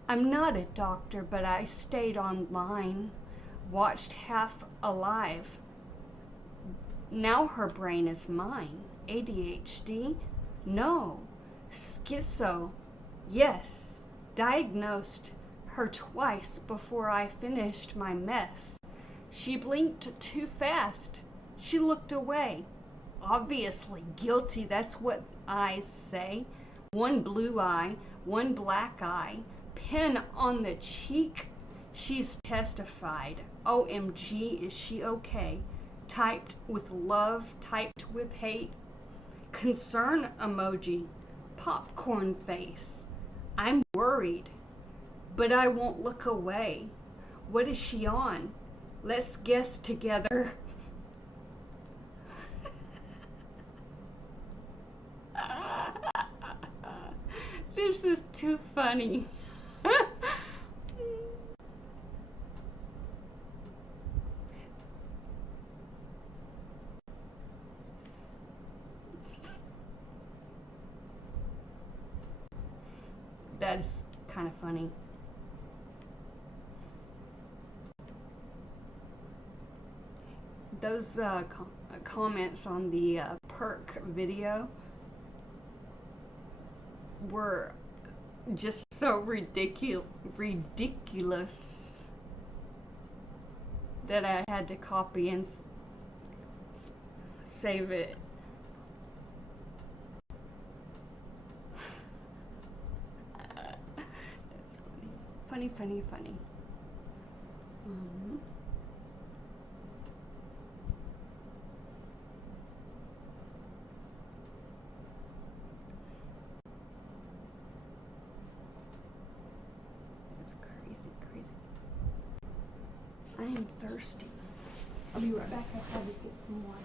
I'm not a doctor, but I stayed online, watched Half Alive. Now her brain is mine. ADHD? No. Schizo? Yes. Diagnosed her twice before I finished my mess. She blinked too fast. She looked away. Obviously guilty, that's what eyes say. One blue eye, one black eye, pin on the cheek. She's testified. OMG, is she okay? Typed with love, typed with hate. Concern emoji, popcorn face. I'm worried, but I won't look away. What is she on? Let's guess together. This is too funny. That is kind of funny. Those comments on the perk video were just so ridiculous that I had to copy and save it. That's funny. Funny. That's crazy. I am thirsty. I'll be right back. I have to get some water.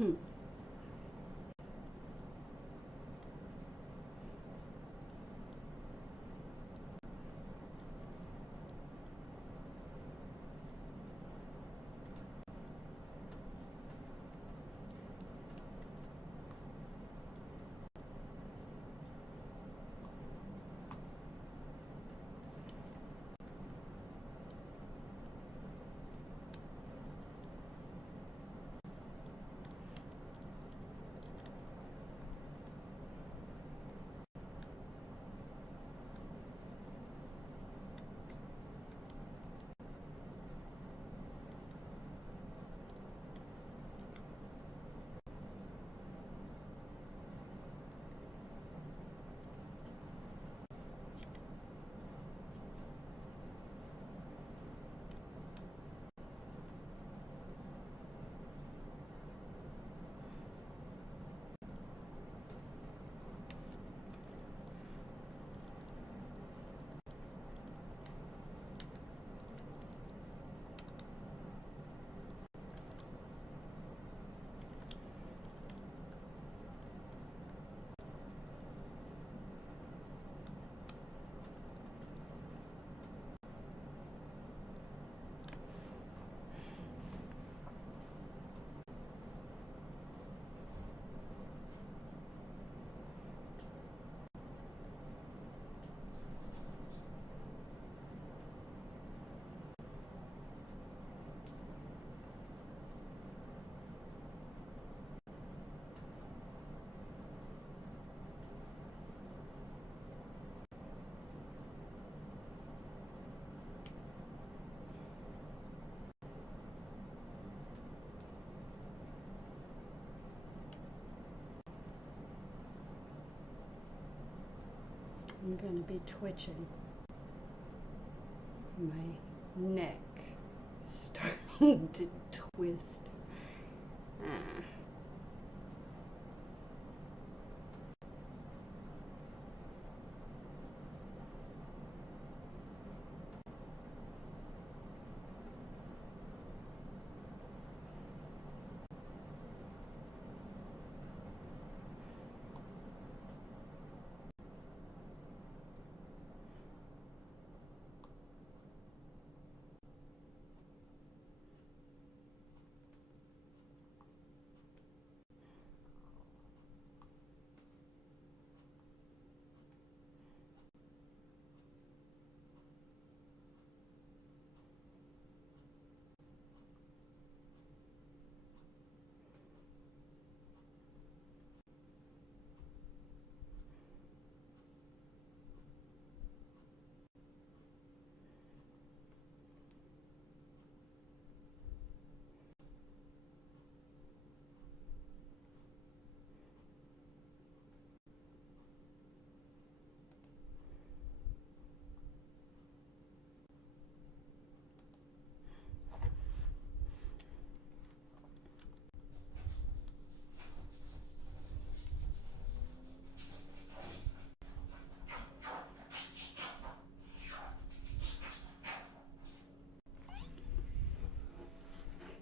I'm going to be twitching. My neck starting to twist. Ah.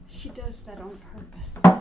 She does that on purpose.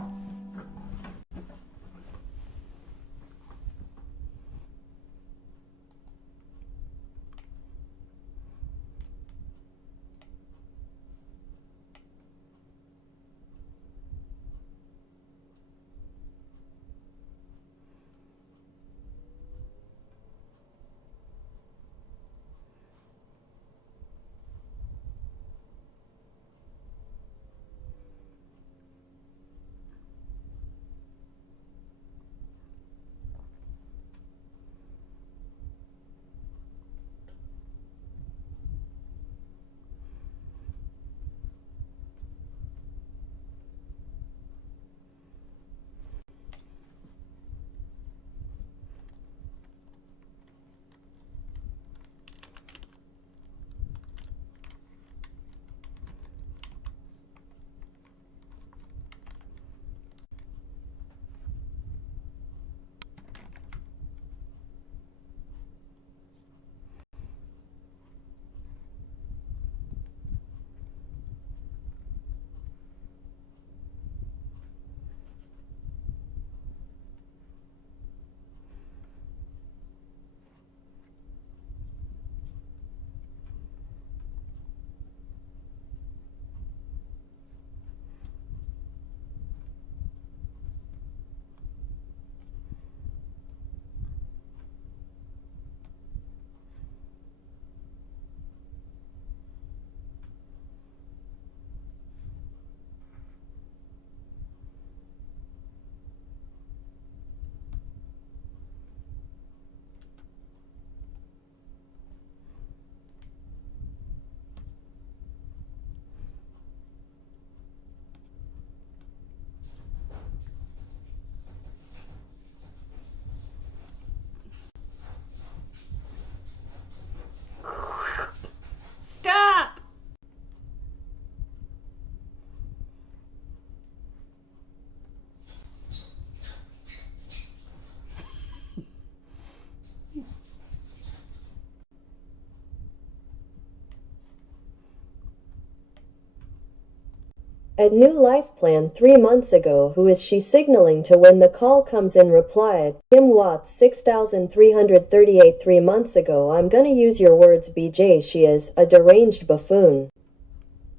At New Life Plan 3 months ago. Who is she signaling to when the call comes in? Reply at Kim Watts 6338 3 months ago. I'm gonna use your words, BJ. She is a deranged buffoon.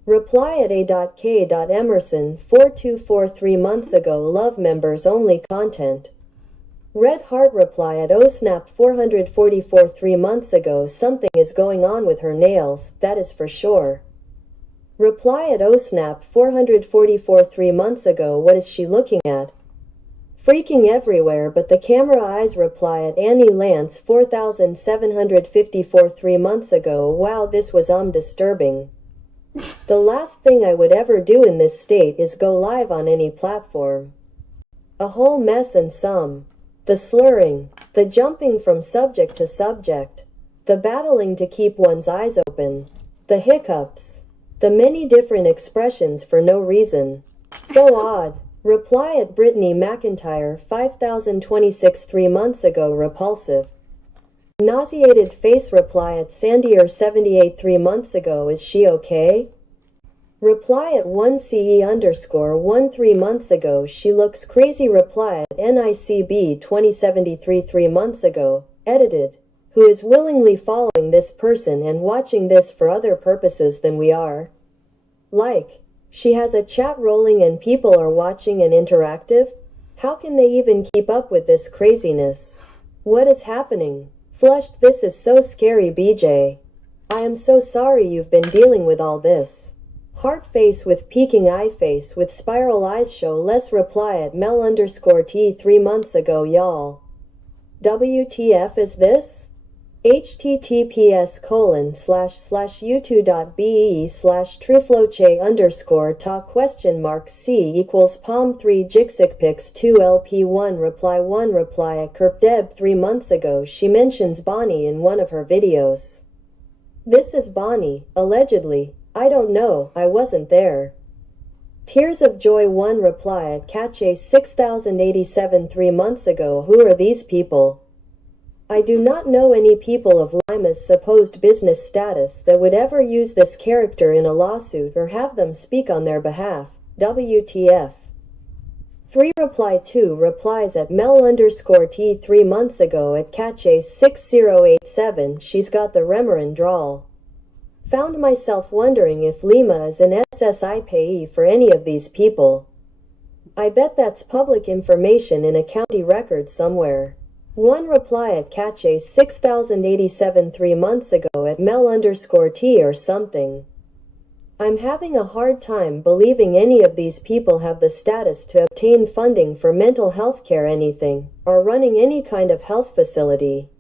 Reply at A.K. Emerson 424 3 months ago. Love members only content. Red Heart. Reply at OSnap 444 3 months ago. Something is going on with her nails, that is for sure. Reply at OSnap 444 3 months ago. What is she looking at? Freaking everywhere but the camera eyes. Reply at Annie Lance 4754 3 months ago. Wow, this was disturbing. The last thing I would ever do in this state is go live on any platform. A whole mess, and some. The slurring, the jumping from subject to subject, the battling to keep one's eyes open, the hiccups, the many different expressions for no reason. So odd. Reply at Brittany McIntyre 5026 3 months ago. Repulsive. Nauseated face. Reply at Sandier 78 3 months ago. Is she okay? Reply at 1CE_1 3 months ago. She looks crazy. Reply at NICB 2073 3 months ago. Edited. Who is willingly following this person and watching this for other purposes than we are? Like, she has a chat rolling and people are watching and interactive? How can they even keep up with this craziness? What is happening? Flushed. This is so scary, BJ. I am so sorry you've been dealing with all this. Heart face with peeking eye face with spiral eyes. Show less. Reply at Mel_T 3 months ago. Y'all. WTF is this? https://youtube.be/trueflowche_talk?C=palm3 jixicpix2 lp1 reply 1 reply at Kirpdeb 3 months ago. She mentions Bonnie in one of her videos. This is Bonnie, allegedly. I don't know, I wasn't there. Tears of Joy 1 reply at Cache 6087 3 months ago. Who are these people? I do not know any people of Lima's supposed business status that would ever use this character in a lawsuit or have them speak on their behalf. WTF. 3 reply 2 replies at Mel_T 3 months ago at Cache 6087. She's got the Remeron drawl. Found myself wondering if Lima is an SSI payee for any of these people. I bet that's public information in a county record somewhere. 1 reply at Cache 6087 3 months ago at Mel_T or something. I'm having a hard time believing any of these people have the status to obtain funding for mental health care anything, or running any kind of health facility.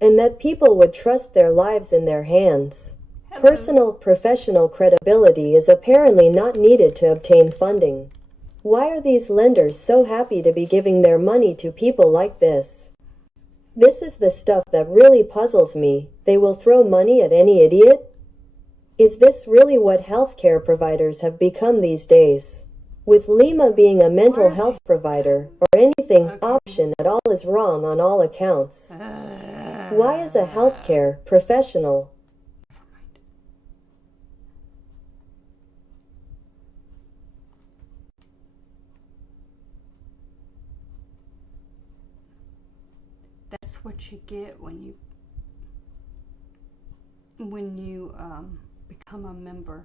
And that people would trust their lives in their hands. Personal professional credibility is apparently not needed to obtain funding. Why are these lenders so happy to be giving their money to people like this? This is the stuff that really puzzles me. They will throw money at any idiot? Is this really what healthcare providers have become these days? With Lima being a mental health provider, or anything option at all is wrong on all accounts. Why is a healthcare professional That's what you get when you become a member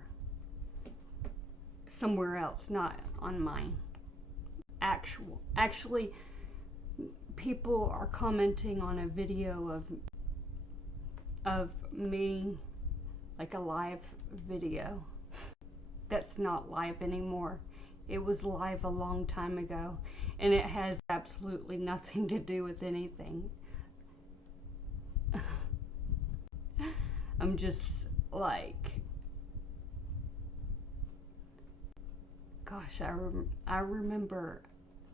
somewhere else, not on mine. Actually, people are commenting on a video of me, like a live video. That's not live anymore. It was live a long time ago, and it has absolutely nothing to do with anything. I'm just like, gosh, I remember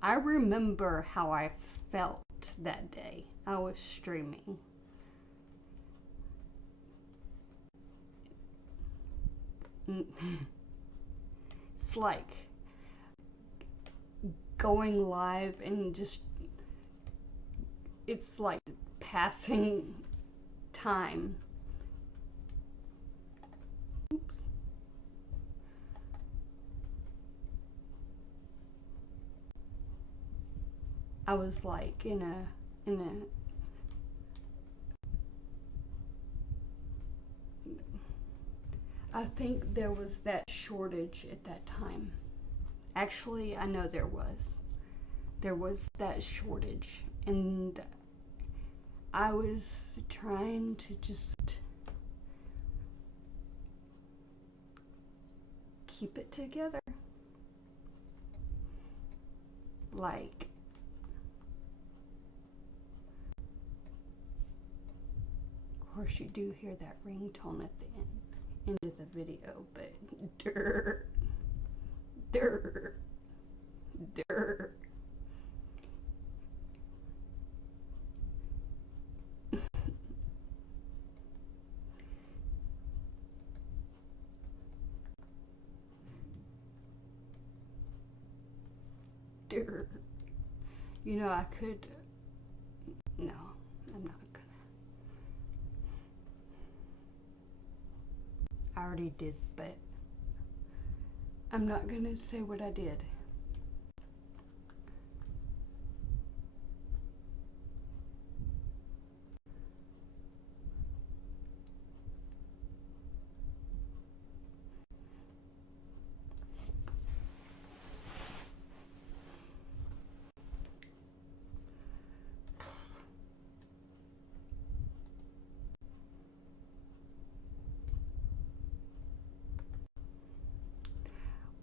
how I felt that day. I was streaming. It's like going live and just, it's like passing time. Oops. I was like in a I think there was that shortage at that time. Actually, I know there was that shortage, and I was trying to just keep it together. Like, of course you do hear that ringtone at the end of the video, but dirt, dirt, dirt. Dirt. You know, I could. No, I'm not gonna. I already did, but I'm not gonna say what I did.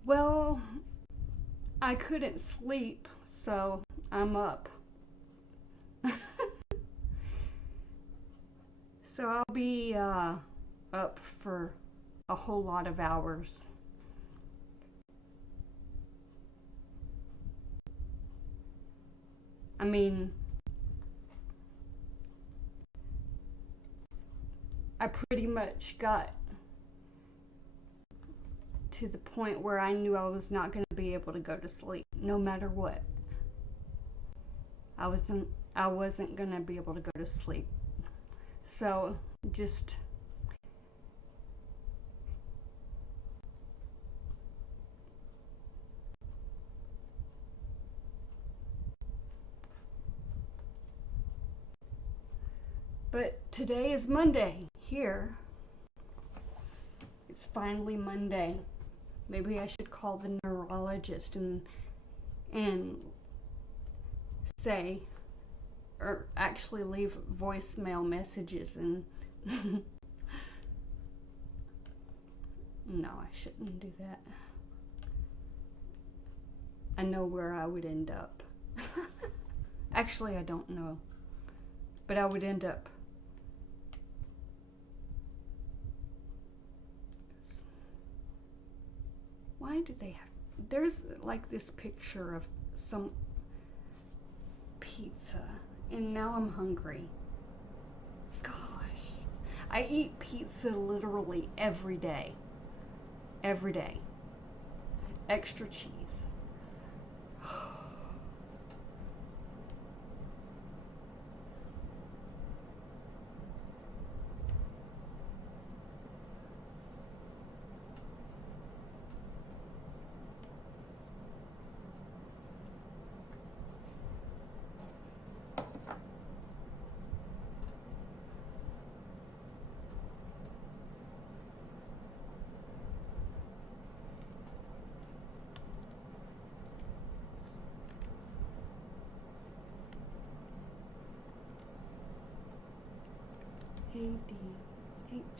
Well, I couldn't sleep, so I'm up. So I'll be up for a whole lot of hours. I mean, I pretty much got to the point where I knew I was not going to be able to go to sleep no matter what. I wasn't going to be able to go to sleep. So just but today is Monday here. It's finally Monday. Maybe I should call the neurologist and say, or actually leave voicemail messages and no, I shouldn't do that. I know where I would end up. Actually, I don't know, but I would end up why do they have there's like this picture of some pizza and now I'm hungry. Gosh, I eat pizza literally every day, extra cheese. ADHD.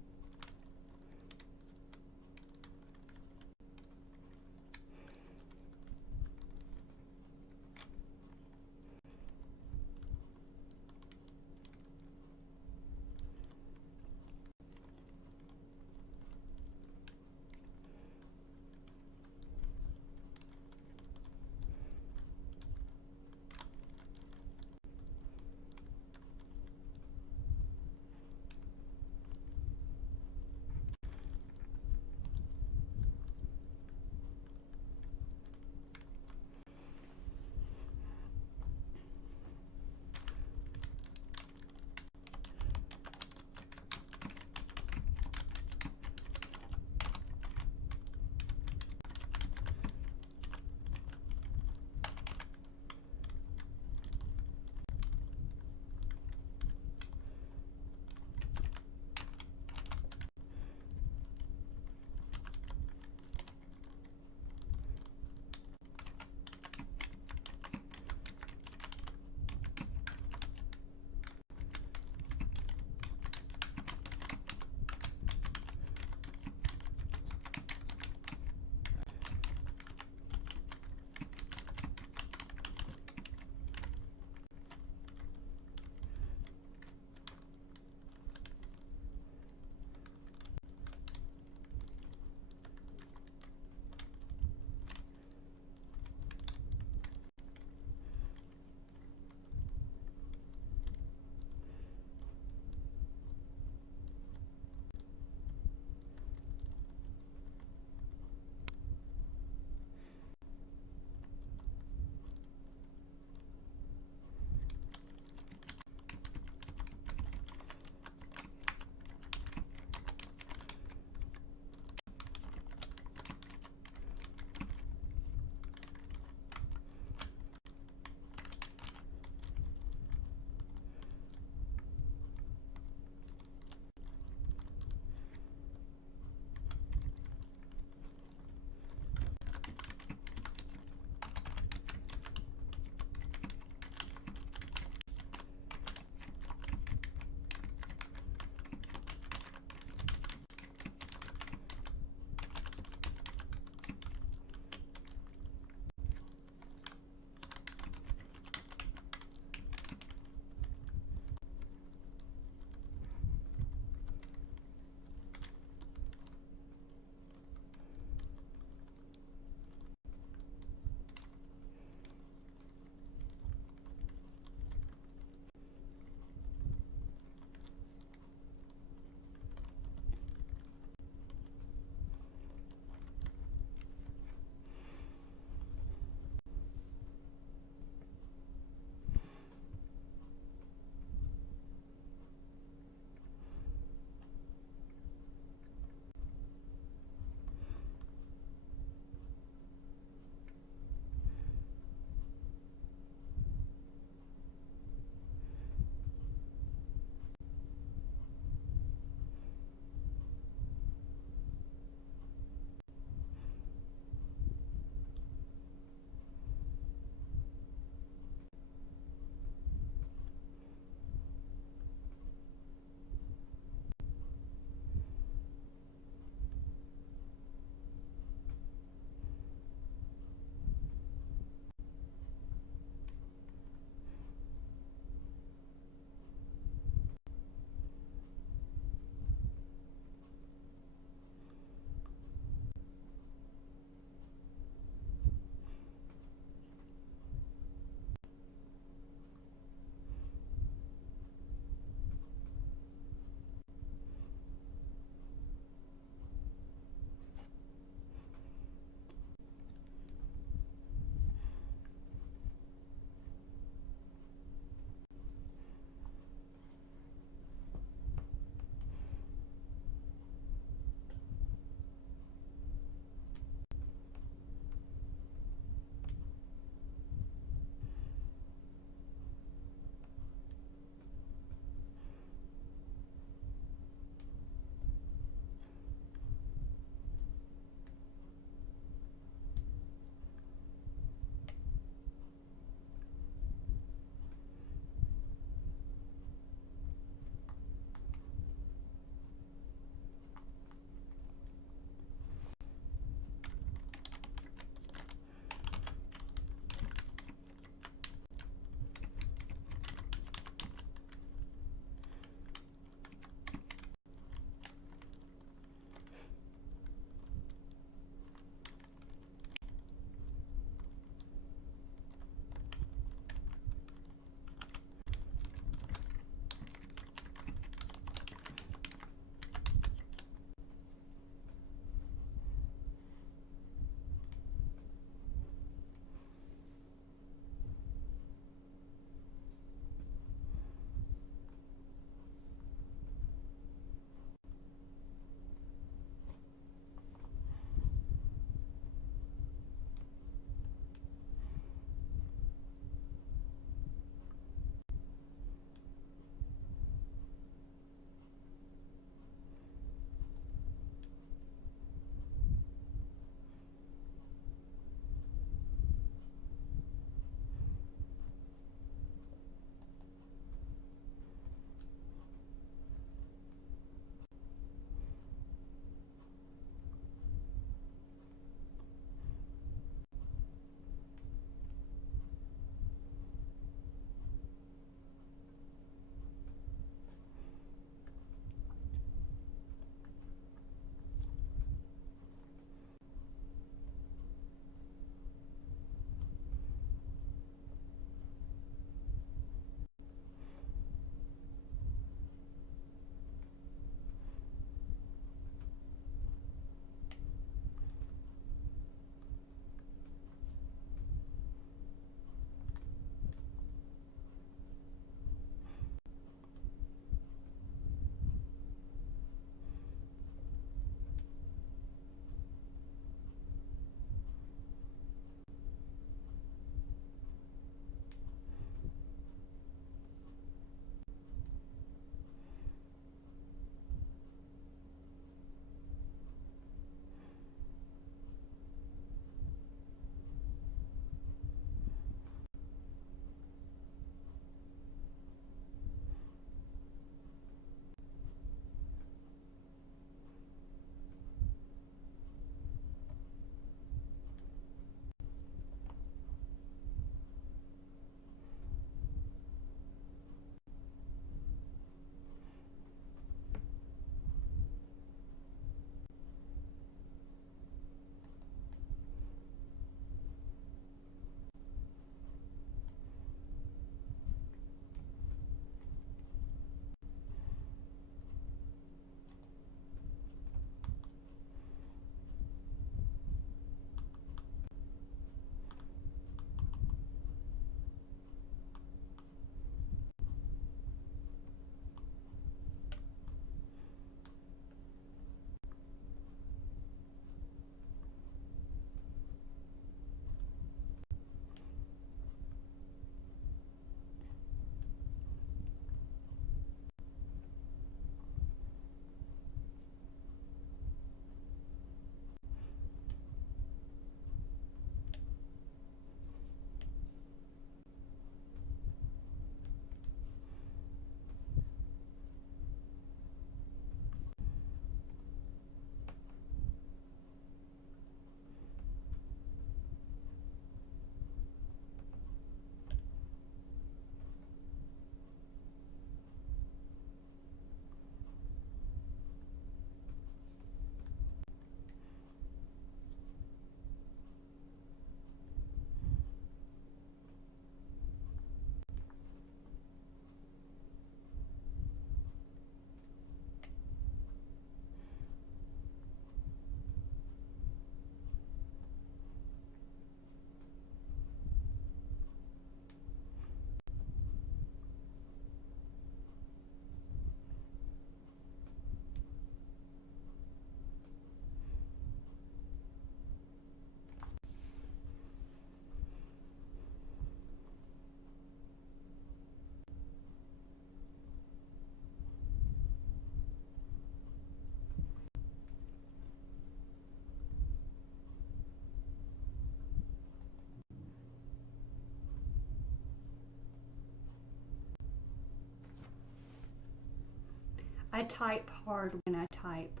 I type hard when I type.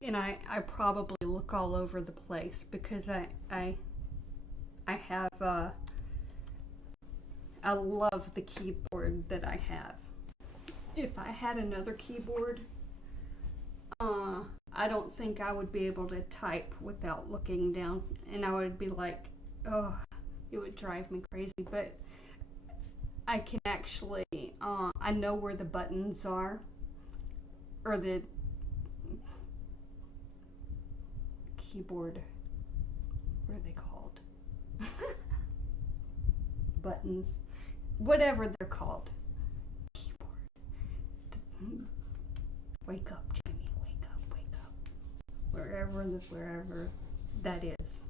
And I probably look all over the place because I have I love the keyboard that I have. If I had another keyboard, I don't think I would be able to type without looking down, and I would be like, oh, it would drive me crazy. But I can actually, I know where the buttons are, or the keyboard, what are they called? Buttons, whatever they're called. Keyboard. Wake up, Jamie, wake up, wake up. Wherever that is.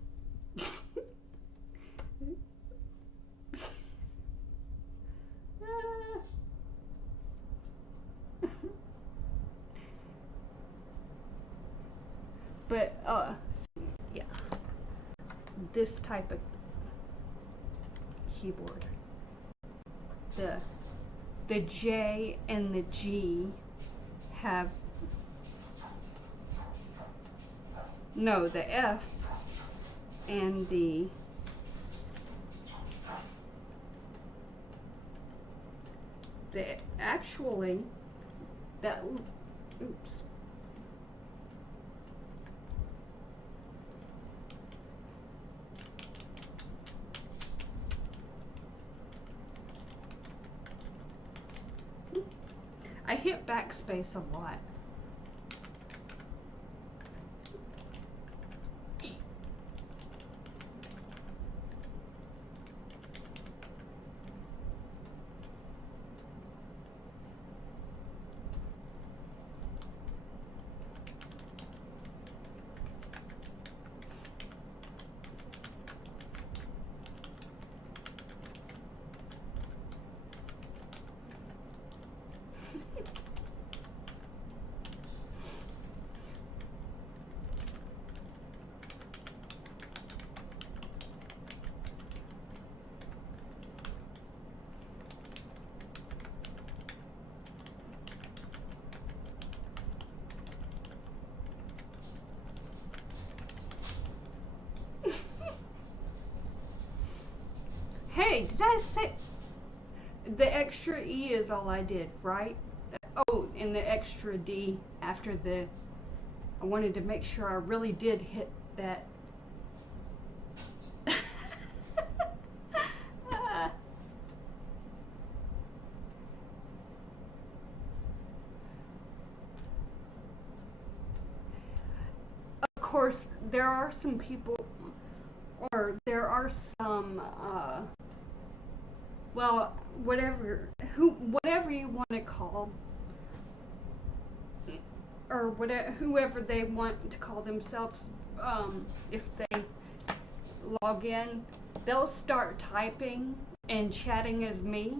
But, yeah. This type of keyboard. The J and the G have, no, the F and the actually, that, oops. I hit backspace a lot. Hey, did I say the extra E is all I did, right? Oh, and the extra D after the, I wanted to make sure I really did hit that. Of course, there are some people, or there are some, well, whatever you want to call, or whatever, whoever they want to call themselves, if they log in, they'll start typing and chatting as me,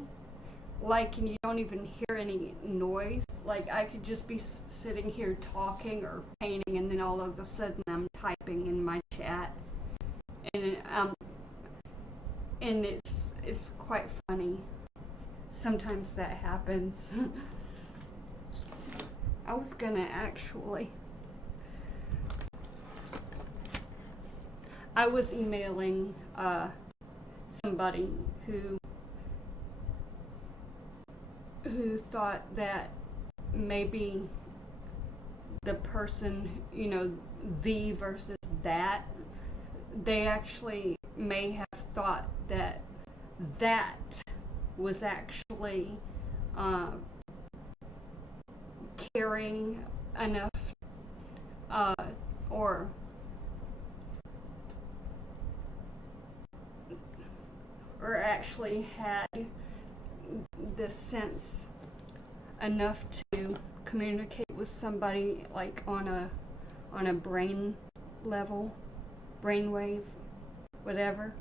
like, and you don't even hear any noise. Like, I could just be sitting here talking or painting, and then all of a sudden I'm typing in my chat, and it's quite funny. Sometimes that happens. I was gonna actually, I was emailing somebody who thought that maybe the person, you know, the versus that, they actually may have thought that that was actually caring enough, or actually had the sense enough to communicate with somebody, like on a brain level, brainwave, whatever.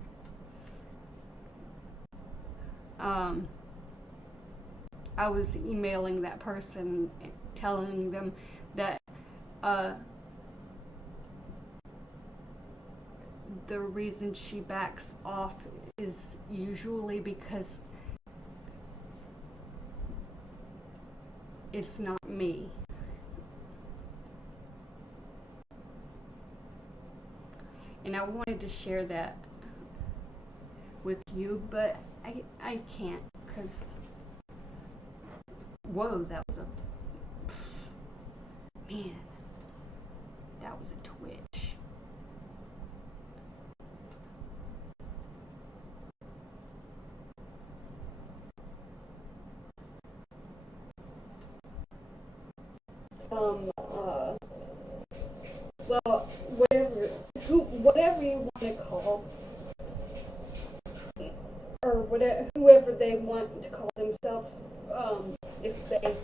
I was emailing that person, telling them that the reason she backs off is usually because it's not me. And I wanted to share that with you, but I can't, because, whoa, that was man, that was a twitch. Well, whatever you want to call, or whoever they want to call themselves, if they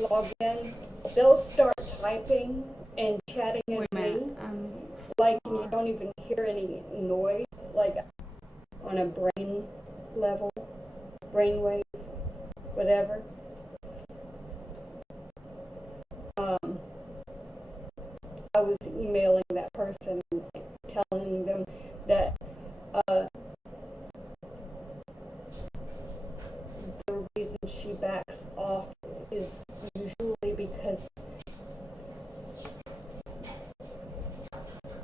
log in, they'll start typing and chatting with me, like, and you don't even hear any noise, like, on a brain level, brainwave, whatever. I was emailing that person, telling them that the reason she backs off is usually because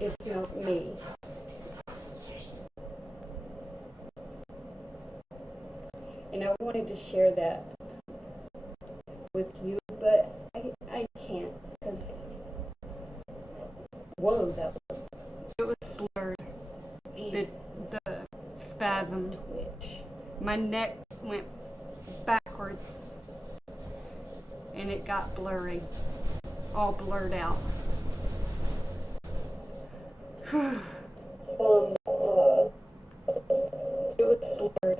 it's not me. And I wanted to share that with you, but I can't, because, whoa, it was blurred. The spasm. Twitch. My neck went backwards, and it got blurry, all blurred out. It was blurred.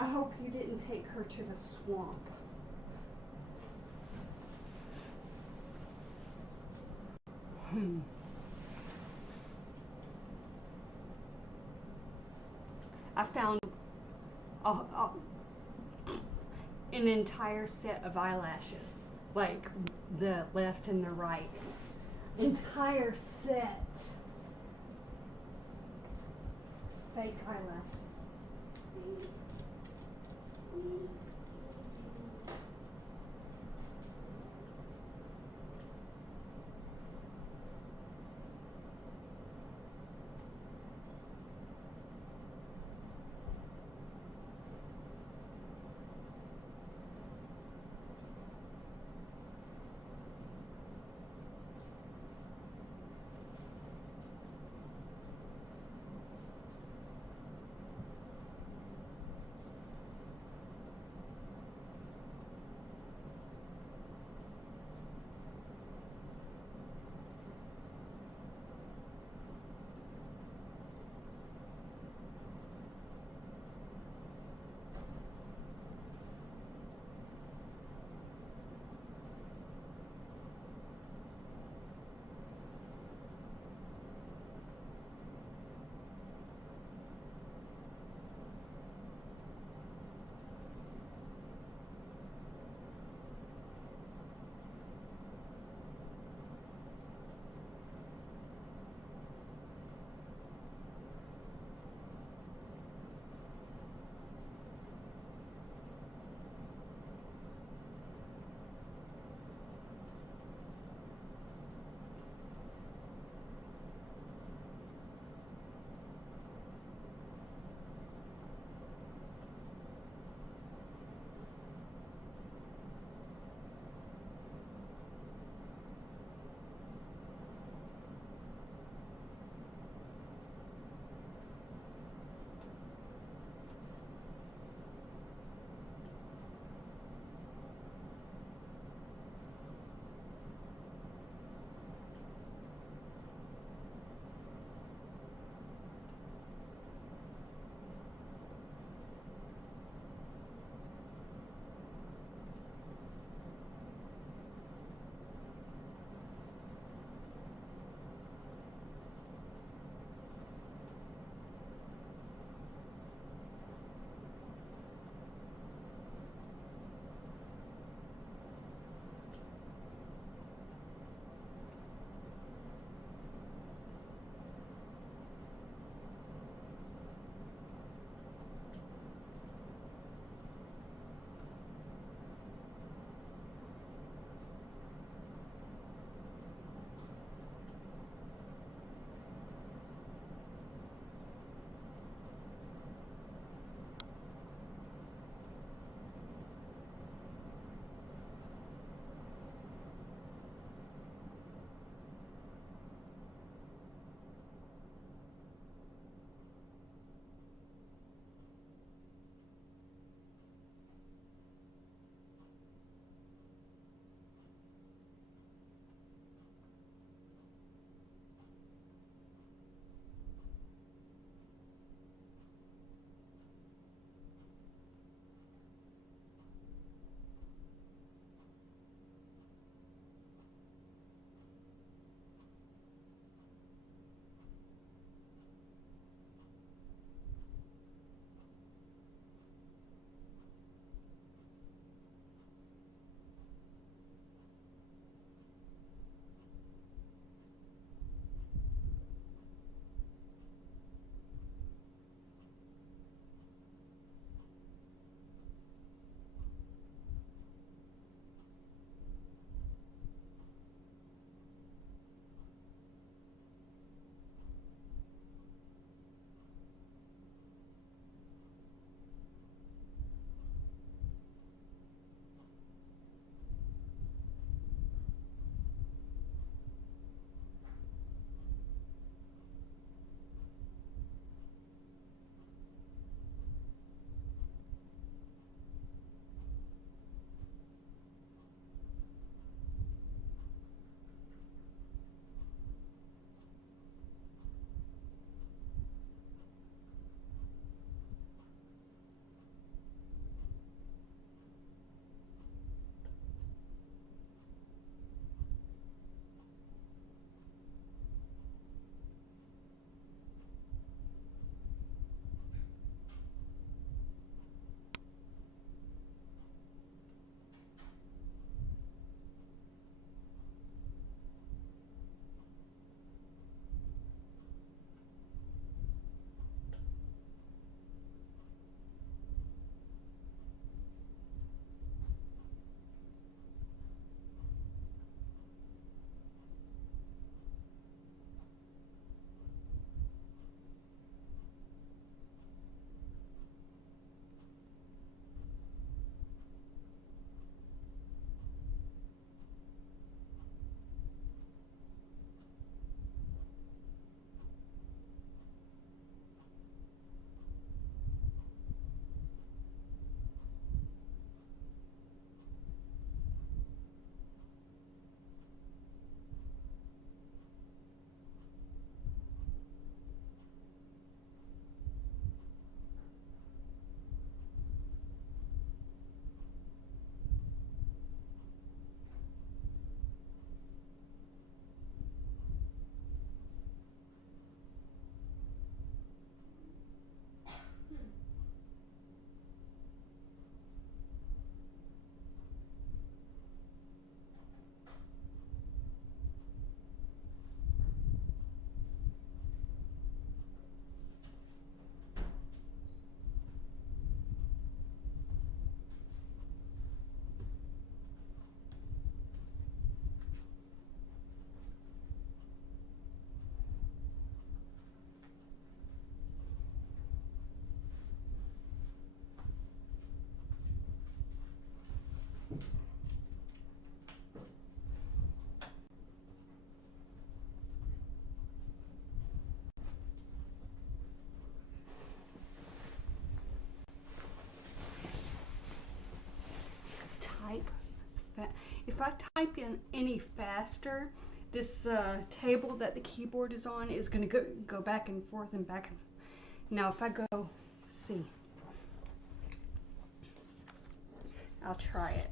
I hope you didn't take her to the swamp. I found an entire set of eyelashes, like the left and the right. Entire set. Fake eyelashes. any faster, this table that the keyboard is on is going to go back and forth and back and forth. Now if I go, let's see, I'll try it.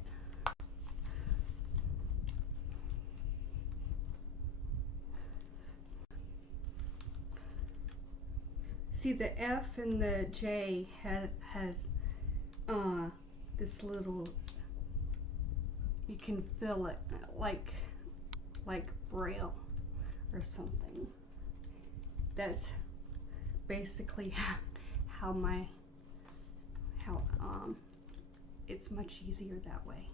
See, the F and the J has this little, you can feel it like braille or something. That's basically how it's much easier that way.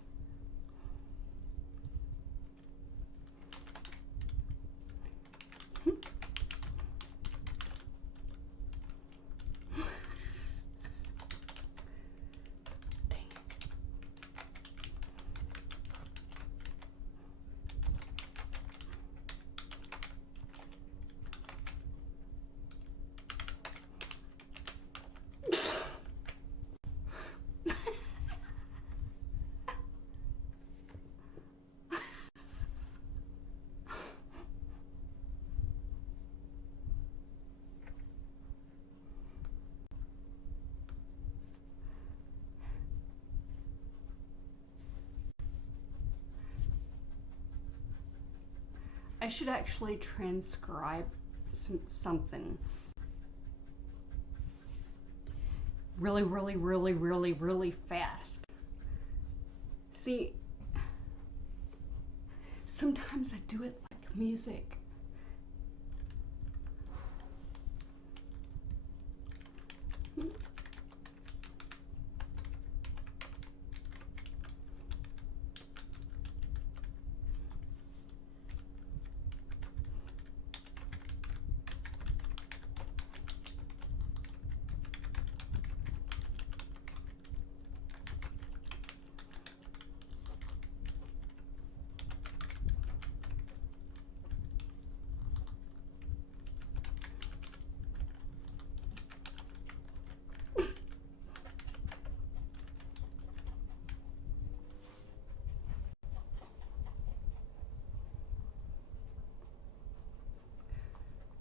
I should actually transcribe something really fast. See, sometimes I do it like music.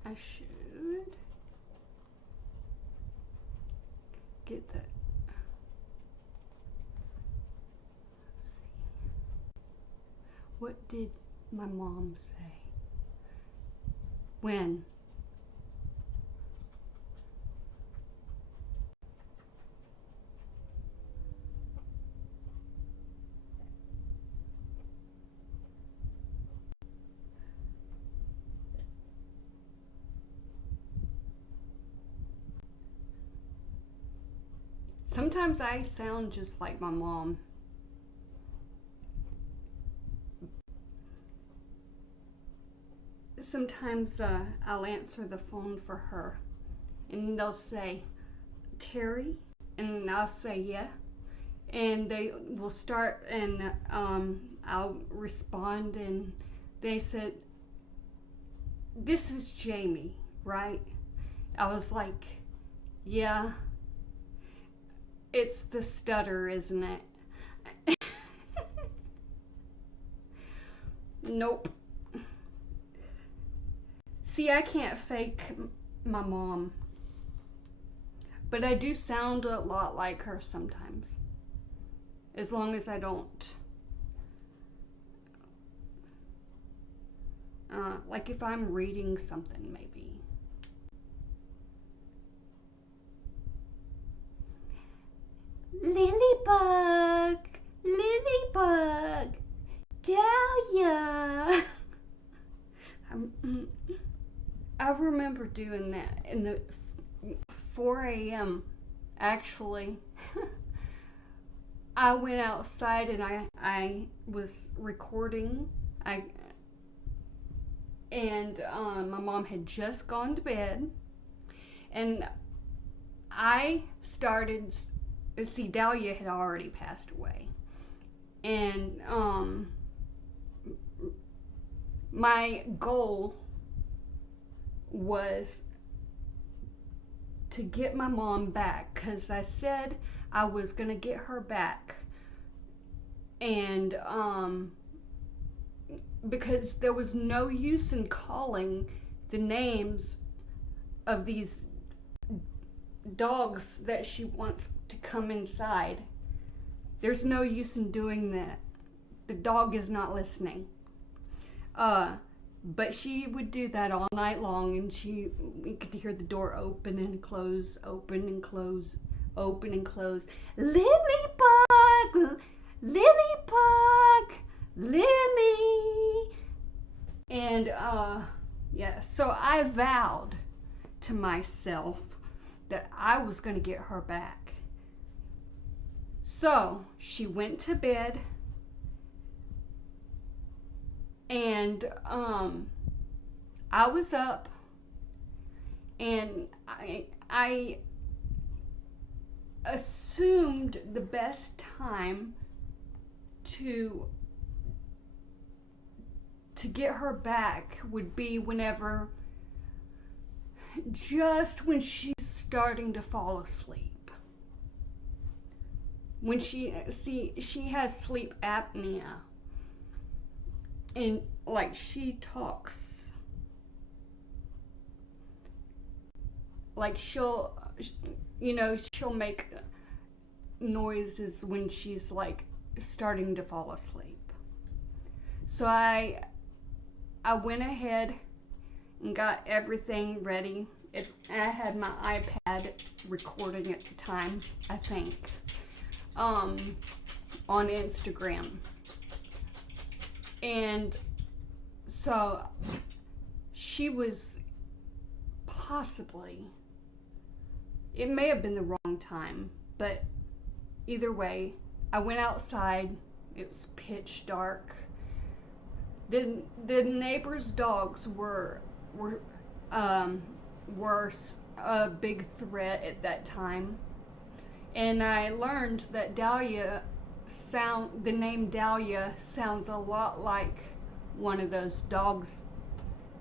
I should get that. Let's see. What did my mom say? When? Sometimes I sound just like my mom. Sometimes I'll answer the phone for her and they'll say, Terry? And I'll say, yeah. And they will start and I'll respond and they said, this is Jamie, right? I was like, yeah. It's the stutter, isn't it? Nope. See, I can't fake my mom. But I do sound a lot like her sometimes. As long as I don't. Like if I'm reading something, maybe. Lilybug, Lilybug, Dahlia. I remember doing that in the 4 a.m. actually. I went outside and I was recording. My mom had just gone to bed, and I started. See, Dahlia had already passed away, and my goal was to get my mom back, because I said I was gonna get her back, and because there was no use in calling the names of these dogs that she wants to come inside. There's no use in doing that. The dog is not listening. But she would do that all night long, and we could hear the door open and close, open and close, open and close. Lilybug, Lilybug, Lily. And yeah, so I vowed to myself that I was going to get her back. So she went to bed, and I was up, and I assumed the best time to get her back would be whenever, just when she's starting to fall asleep. When she has sleep apnea, and like she talks, like she'll make noises when she's like starting to fall asleep. So I went ahead and got everything ready. I had my iPad recording at the time, I think, on Instagram. And so she was possibly, it may have been the wrong time, but either way, I went outside. It was pitch dark. The neighbors' dogs were a big threat at that time, and I learned that the name Dahlia sounds a lot like one of those dogs'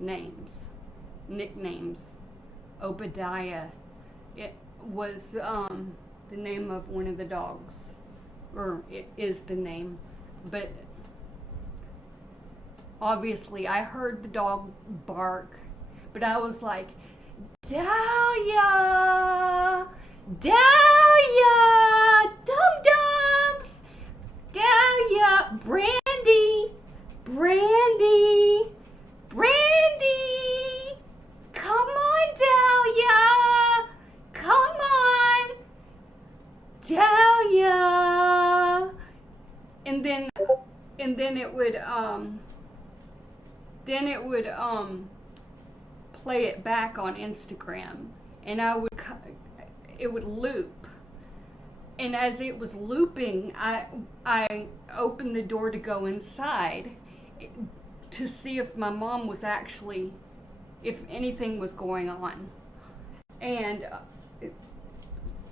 nicknames. Obadiah. It was the name of one of the dogs, or it is the name, but obviously I heard the dog bark, but I was like, Dahlia, Dahlia, dum-dums, Dahlia, Brandy, Brandy, Brandy, come on, Dahlia, come on, Dahlia. And then it would play it back on Instagram, and it would loop. And as it was looping, I opened the door to go inside to see if my mom was actually, if anything was going on. And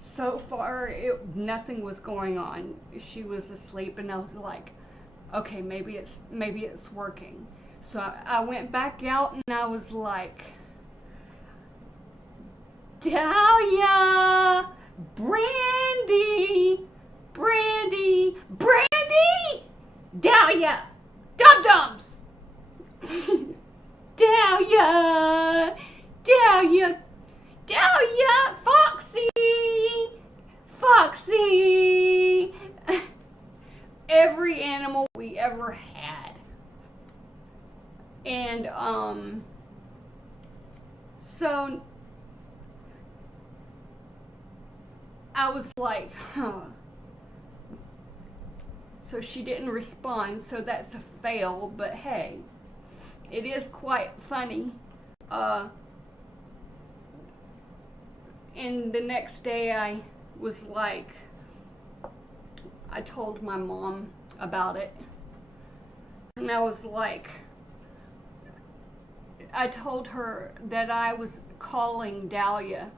so far, nothing was going on. She was asleep, and I was like, okay, maybe it's working. So I went back out, and I was like, Dahlia, Brandy, Brandy, Brandy, Dahlia, dum-dums, Dahlia, Dahlia, Dahlia, Foxy, Foxy. Every animal we ever had. And so I was like, huh. So she didn't respond, so that's a fail, but hey, it is quite funny. And the next day I was like, I told my mom about it, and I was like, I told her that I was calling Dahlia.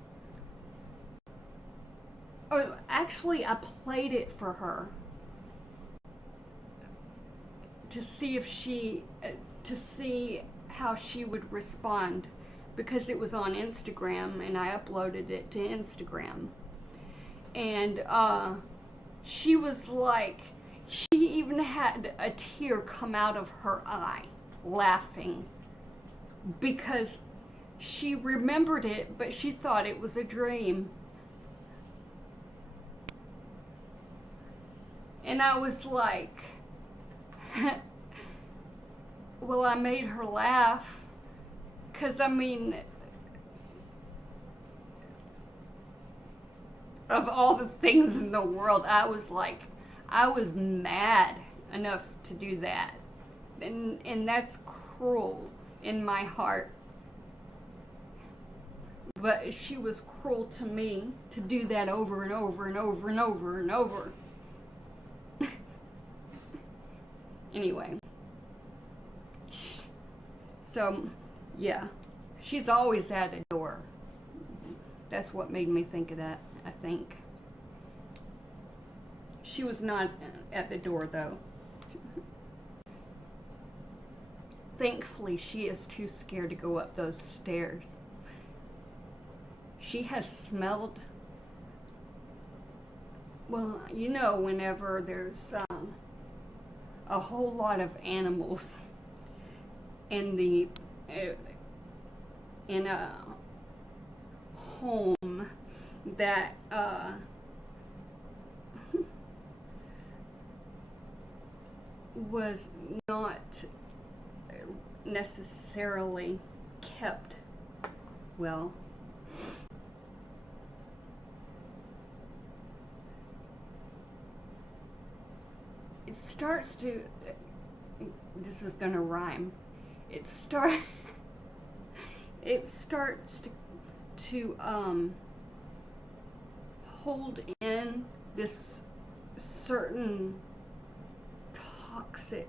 Oh, actually, I played it for her to see how she would respond, because it was on Instagram and I uploaded it to Instagram. And she was like, she even had a tear come out of her eye. laughing because she remembered it, but she thought it was a dream. And I was like, well, I made her laugh. Because, I mean, of all the things in the world, I was mad enough to do that. And that's cruel in my heart. But she was cruel to me to do that over and over and over and over and over. Anyway. So, yeah. She's always at the door. That's what made me think of that, I think. She was not at the door, though. Thankfully, she is too scared to go up those stairs. She has smelled, well, you know, whenever there's a whole lot of animals in in a home that was not necessarily kept well. It starts to, this is gonna rhyme. It starts to hold in this certain toxic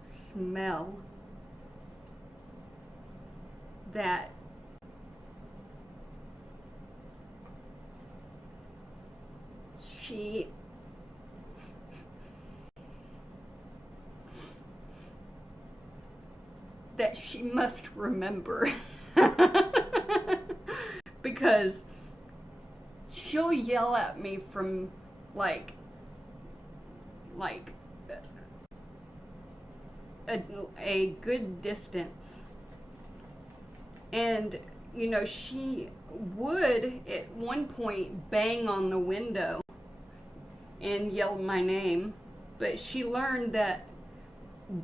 smell that she must remember. Because she'll yell at me from like a good distance. And you know, she would at one point bang on the window and yell my name, but she learned that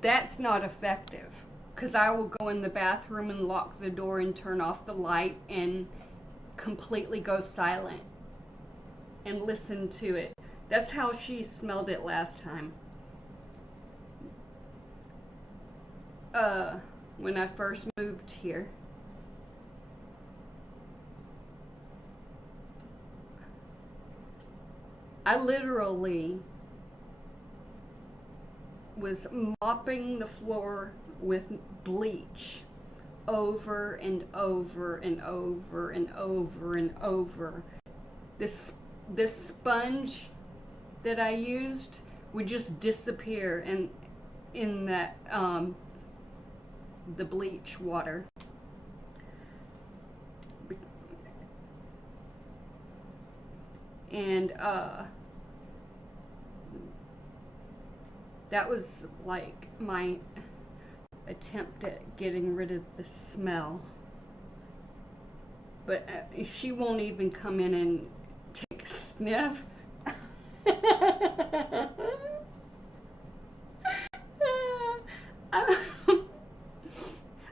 that's not effective, because I will go in the bathroom and lock the door and turn off the light and completely go silent and listen to it. That's how she smelled it last time. When I first moved here. I literally was mopping the floor with bleach over and over and over and over and over. This sponge that I used would just disappear in that the bleach water. And that was like my attempt at getting rid of the smell. But she won't even come in and take a sniff.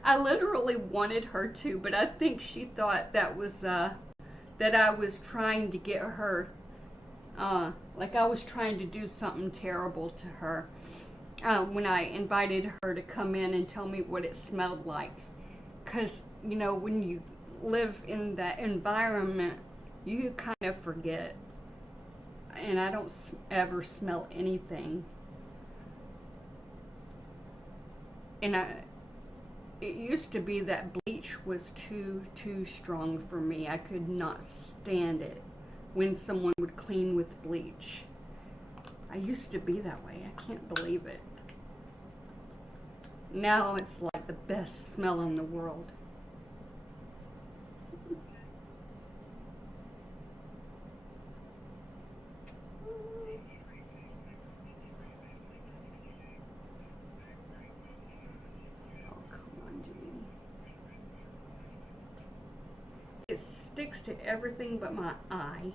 I literally wanted her to, but I think she thought that was that I was trying to get her, like I was trying to do something terrible to her when I invited her to come in and tell me what it smelled like. Because, you know, when you live in that environment, you kind of forget. And I don't ever smell anything. And it used to be that bleach was too strong for me. I could not stand it when someone would clean with bleach. I used to be that way. I can't believe it. Now it's like the best smell in the world. sticks to everything but my eye.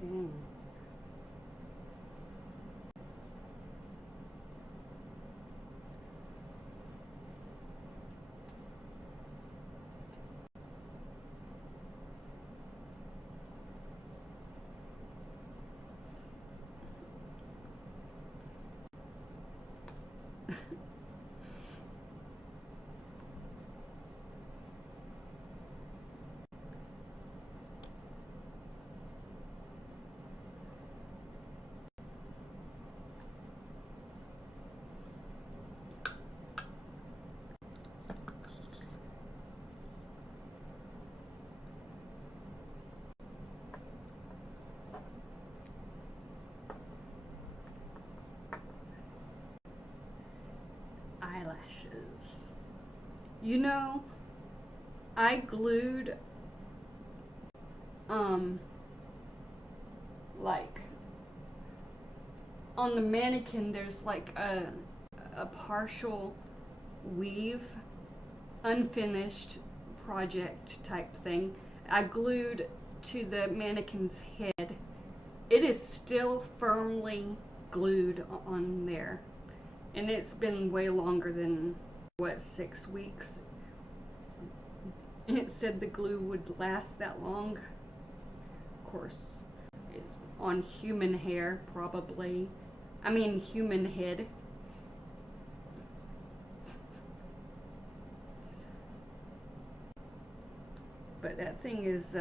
Dang. Eyelashes. You know, I glued like on the mannequin there's like a partial weave, unfinished project type thing. I glued to the mannequin's head. It is still firmly glued on there, and it's been way longer than what, 6 weeks. It said the glue would last that long. Of course, it's on human hair, probably. I mean, human head. But that thing is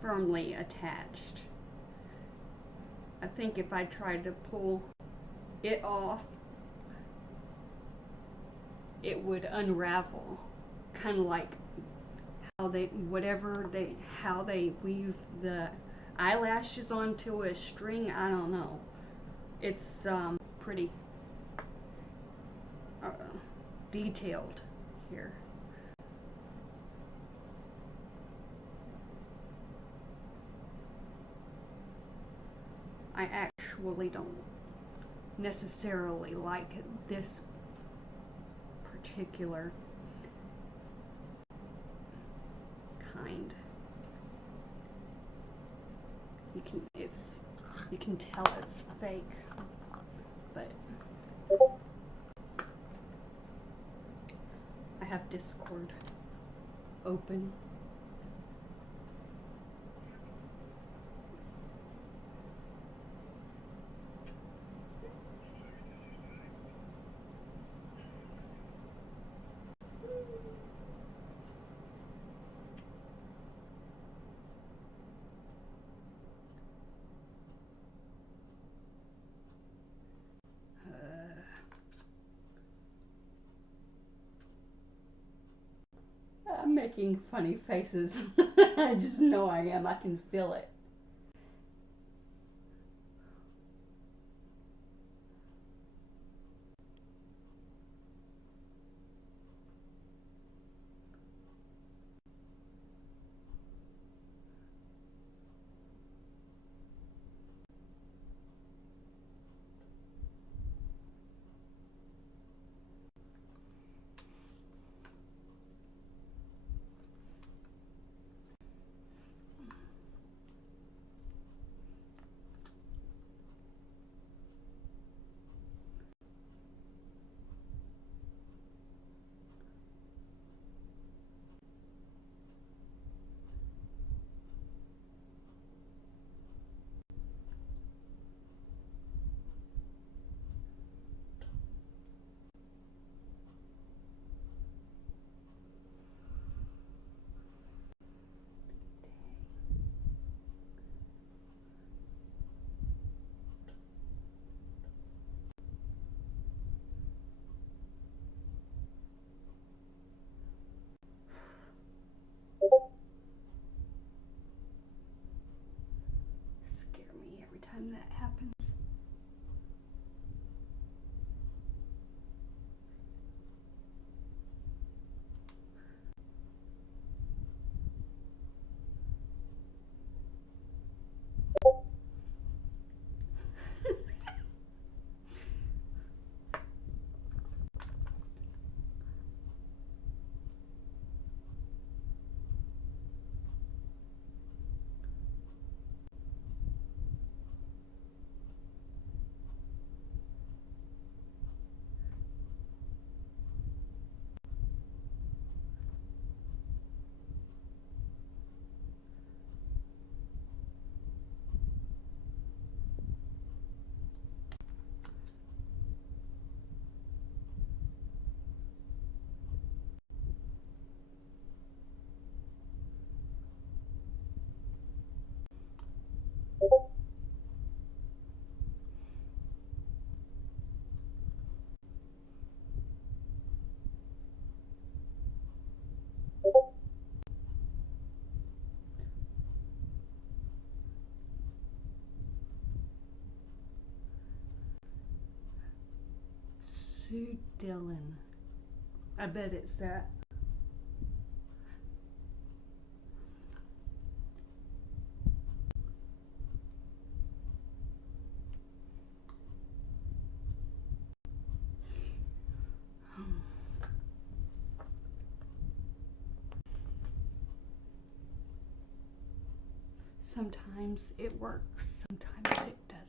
firmly attached. I think if I tried to pull it off, it would unravel, kind of like how they weave the eyelashes onto a string. I don't know. It's pretty detailed here. I actually don't necessarily like this particular kind. You can tell it's fake, but I have Discord open. I'm making funny faces. I just know I am. I can feel it. time that happens. Sue Dillon. I bet it's that. Sometimes it works, sometimes it doesn't.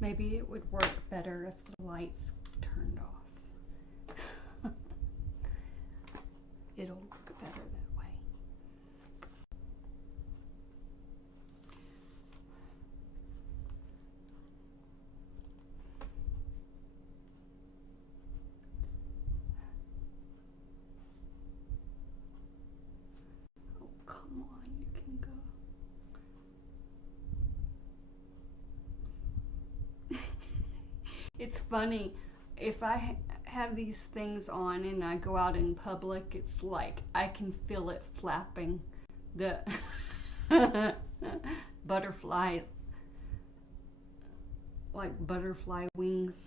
Maybe it would work better if the lights turned off. It'll look better that way. Oh, come on, you can go. It's funny, if I have these things on and I go out in public, it's like I can feel it flapping. The butterfly, like butterfly wings.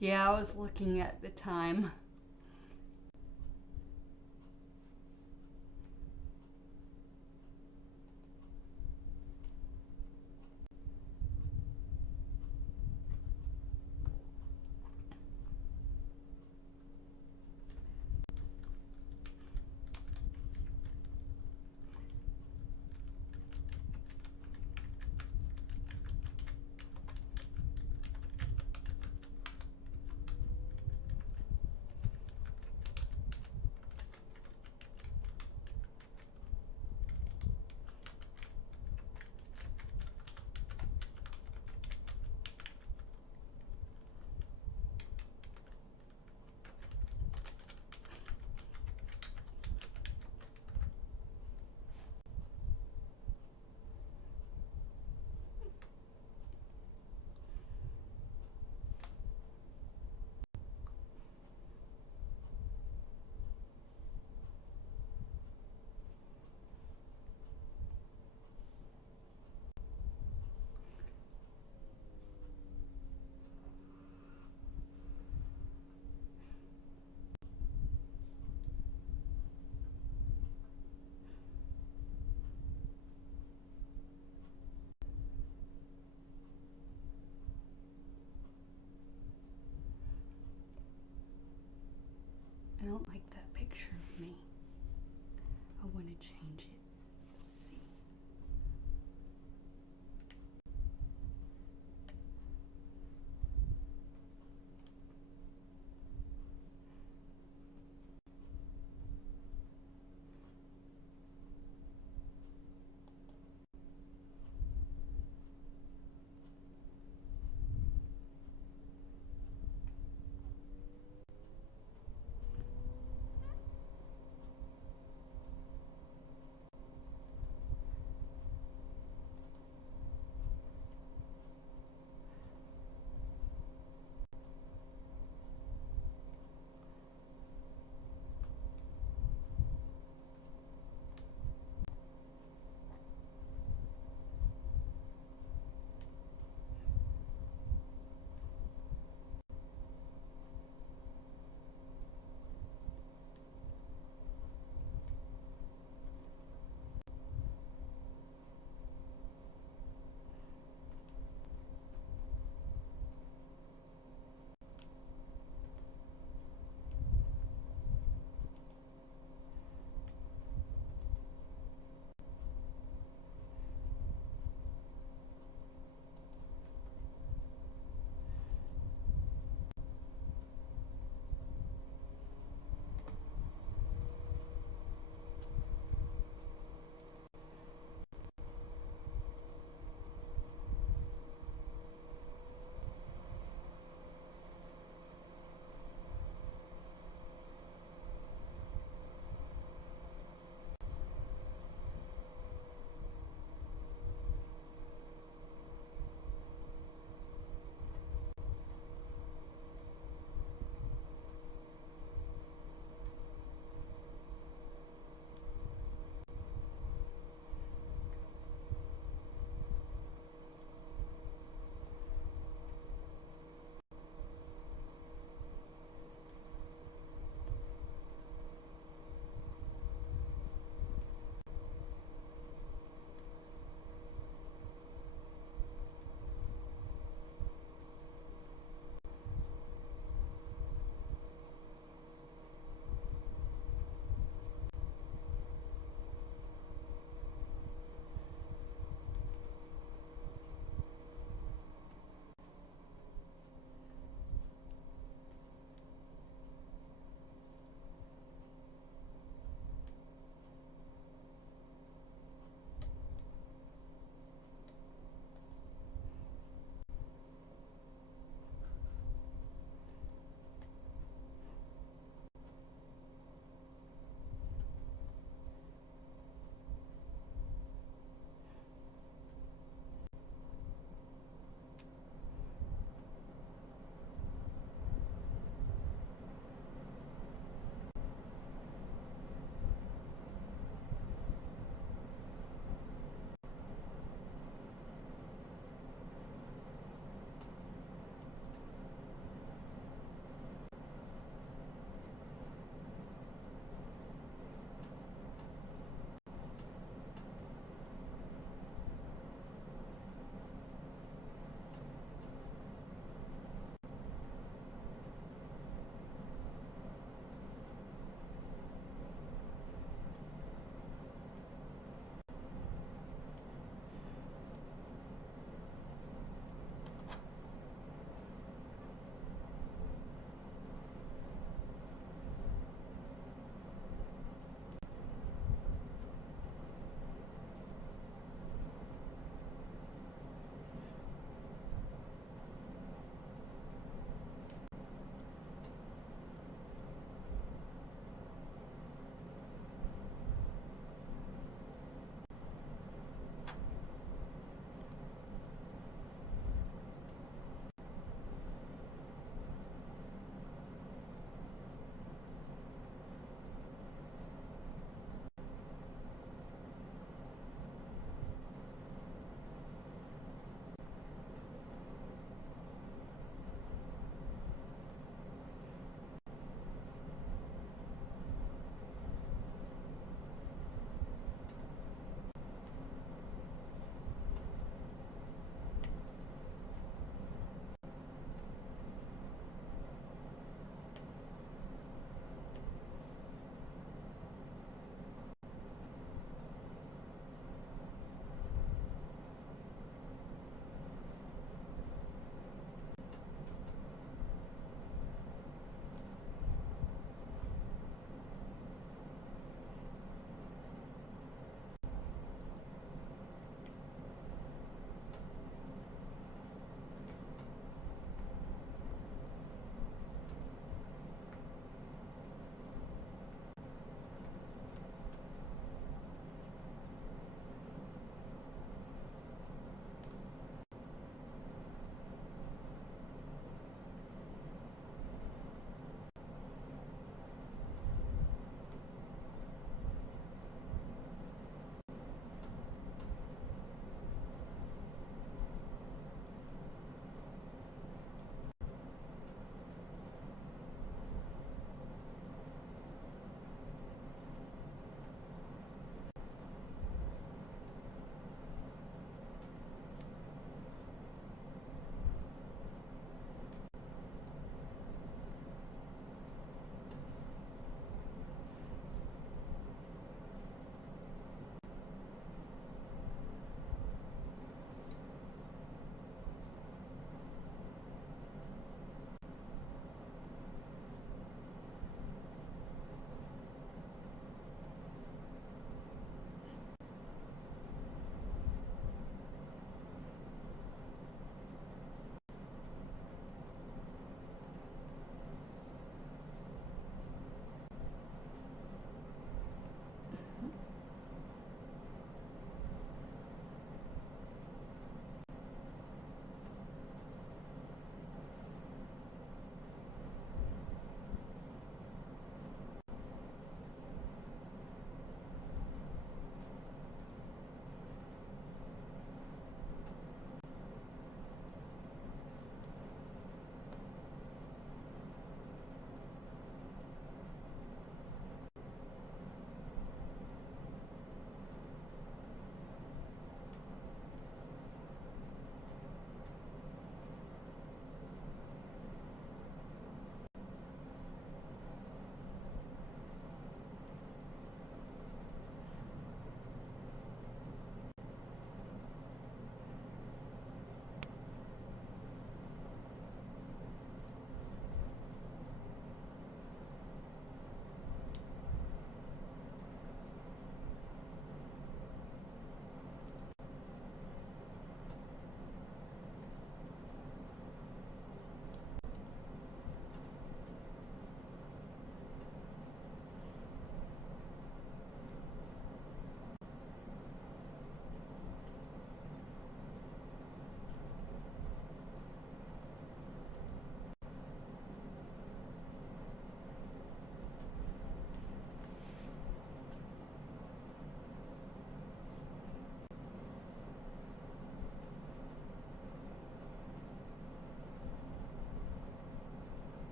Yeah, I was looking at the time.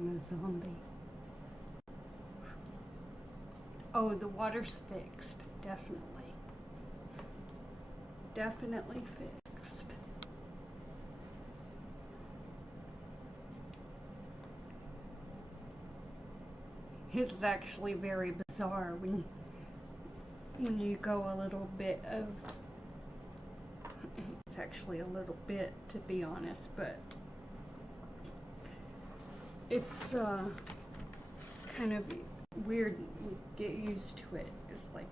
from a zombie. Oh, the water's fixed. Definitely. Definitely fixed. It's actually very bizarre when you go a little bit of, it's actually a little bit, to be honest, but it's kind of weird. You get used to it. It's like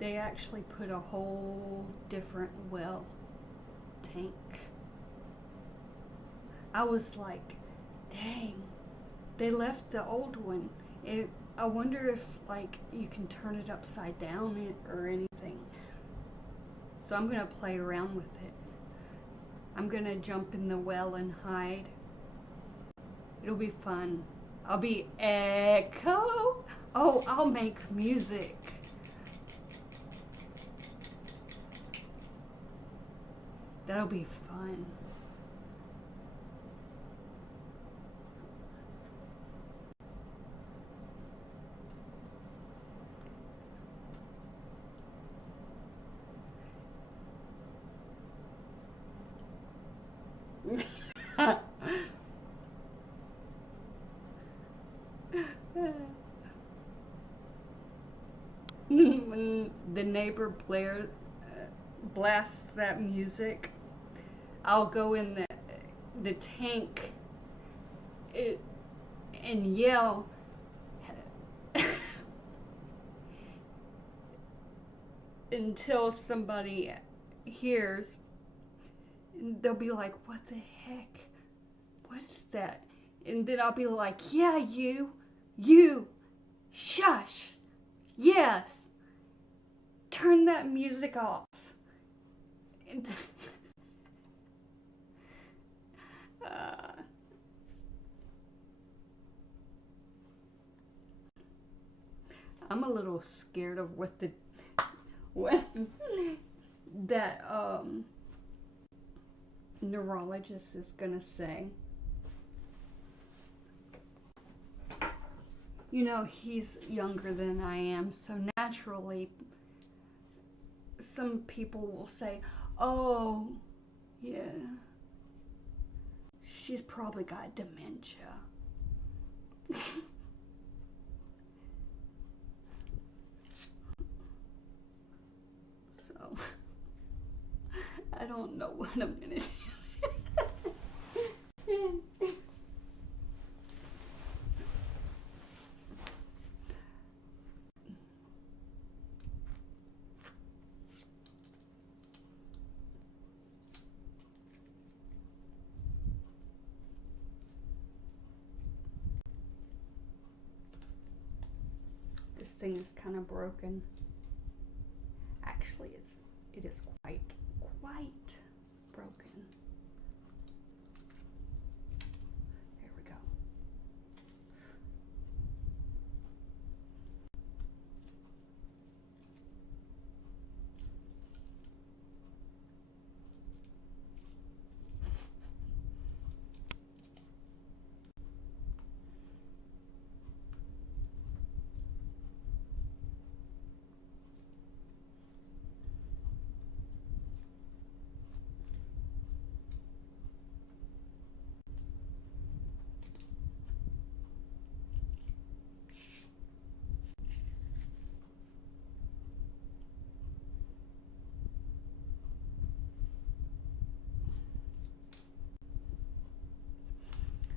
they actually put a whole different well tank. I was like, dang, they left the old one. I wonder if like you can turn it upside down or anything. So I'm gonna play around with it. I'm gonna jump in the well and hide. It'll be fun. I'll be Echo. Oh, I'll make music. That'll be fun. When the neighbor blasts that music, I'll go in the tank and yell until somebody hears, and they'll be like, what the heck? What is that? And then I'll be like, yeah, you, shush, yes, turn that music off. And I'm a little scared of what that neurologist is gonna say. You know, he's younger than I am, so naturally some people will say, oh, yeah, she's probably got dementia. So, I don't know what I'm gonna do. This thing is kind of broken. Actually, it is quite broken. There we go.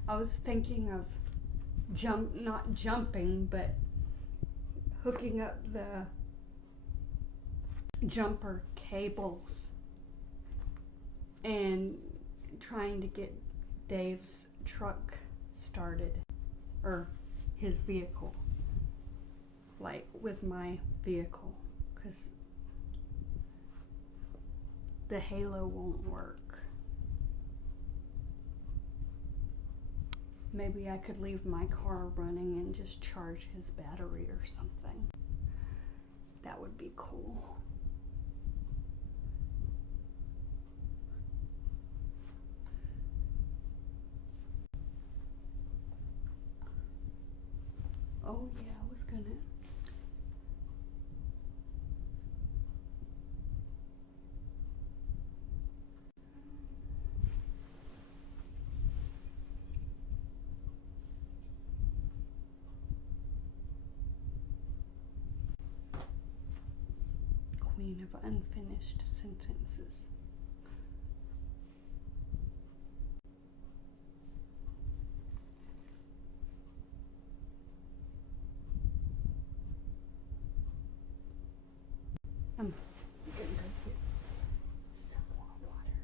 I was thinking of not jumping, but hooking up the jumper cables and trying to get Dave's truck started, or his vehicle, like with my vehicle, because the halo won't work. Maybe I could leave my car running and just charge his battery or something. That would be cool. Oh yeah, I was gonna. Queen of unfinished sentences. I'm gonna go get some more water.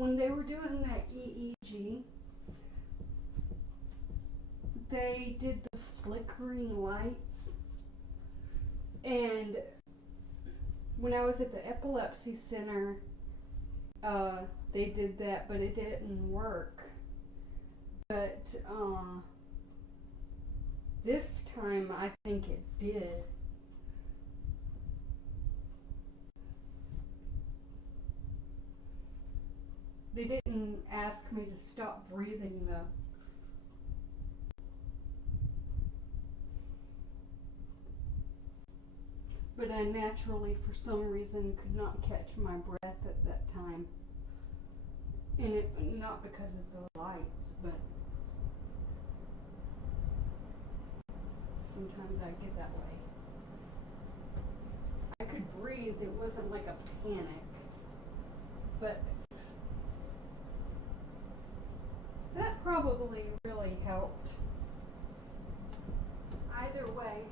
when they were doing that EEG, they did the flickering lights, and when I was at the epilepsy center, they did that, but it didn't work. But this time I think it did. They didn't ask me to stop breathing though. But I naturally, for some reason, could not catch my breath at that time. And it, not because of the lights, but sometimes I get that way. I could breathe, it wasn't like a panic. But that probably really helped. Either way,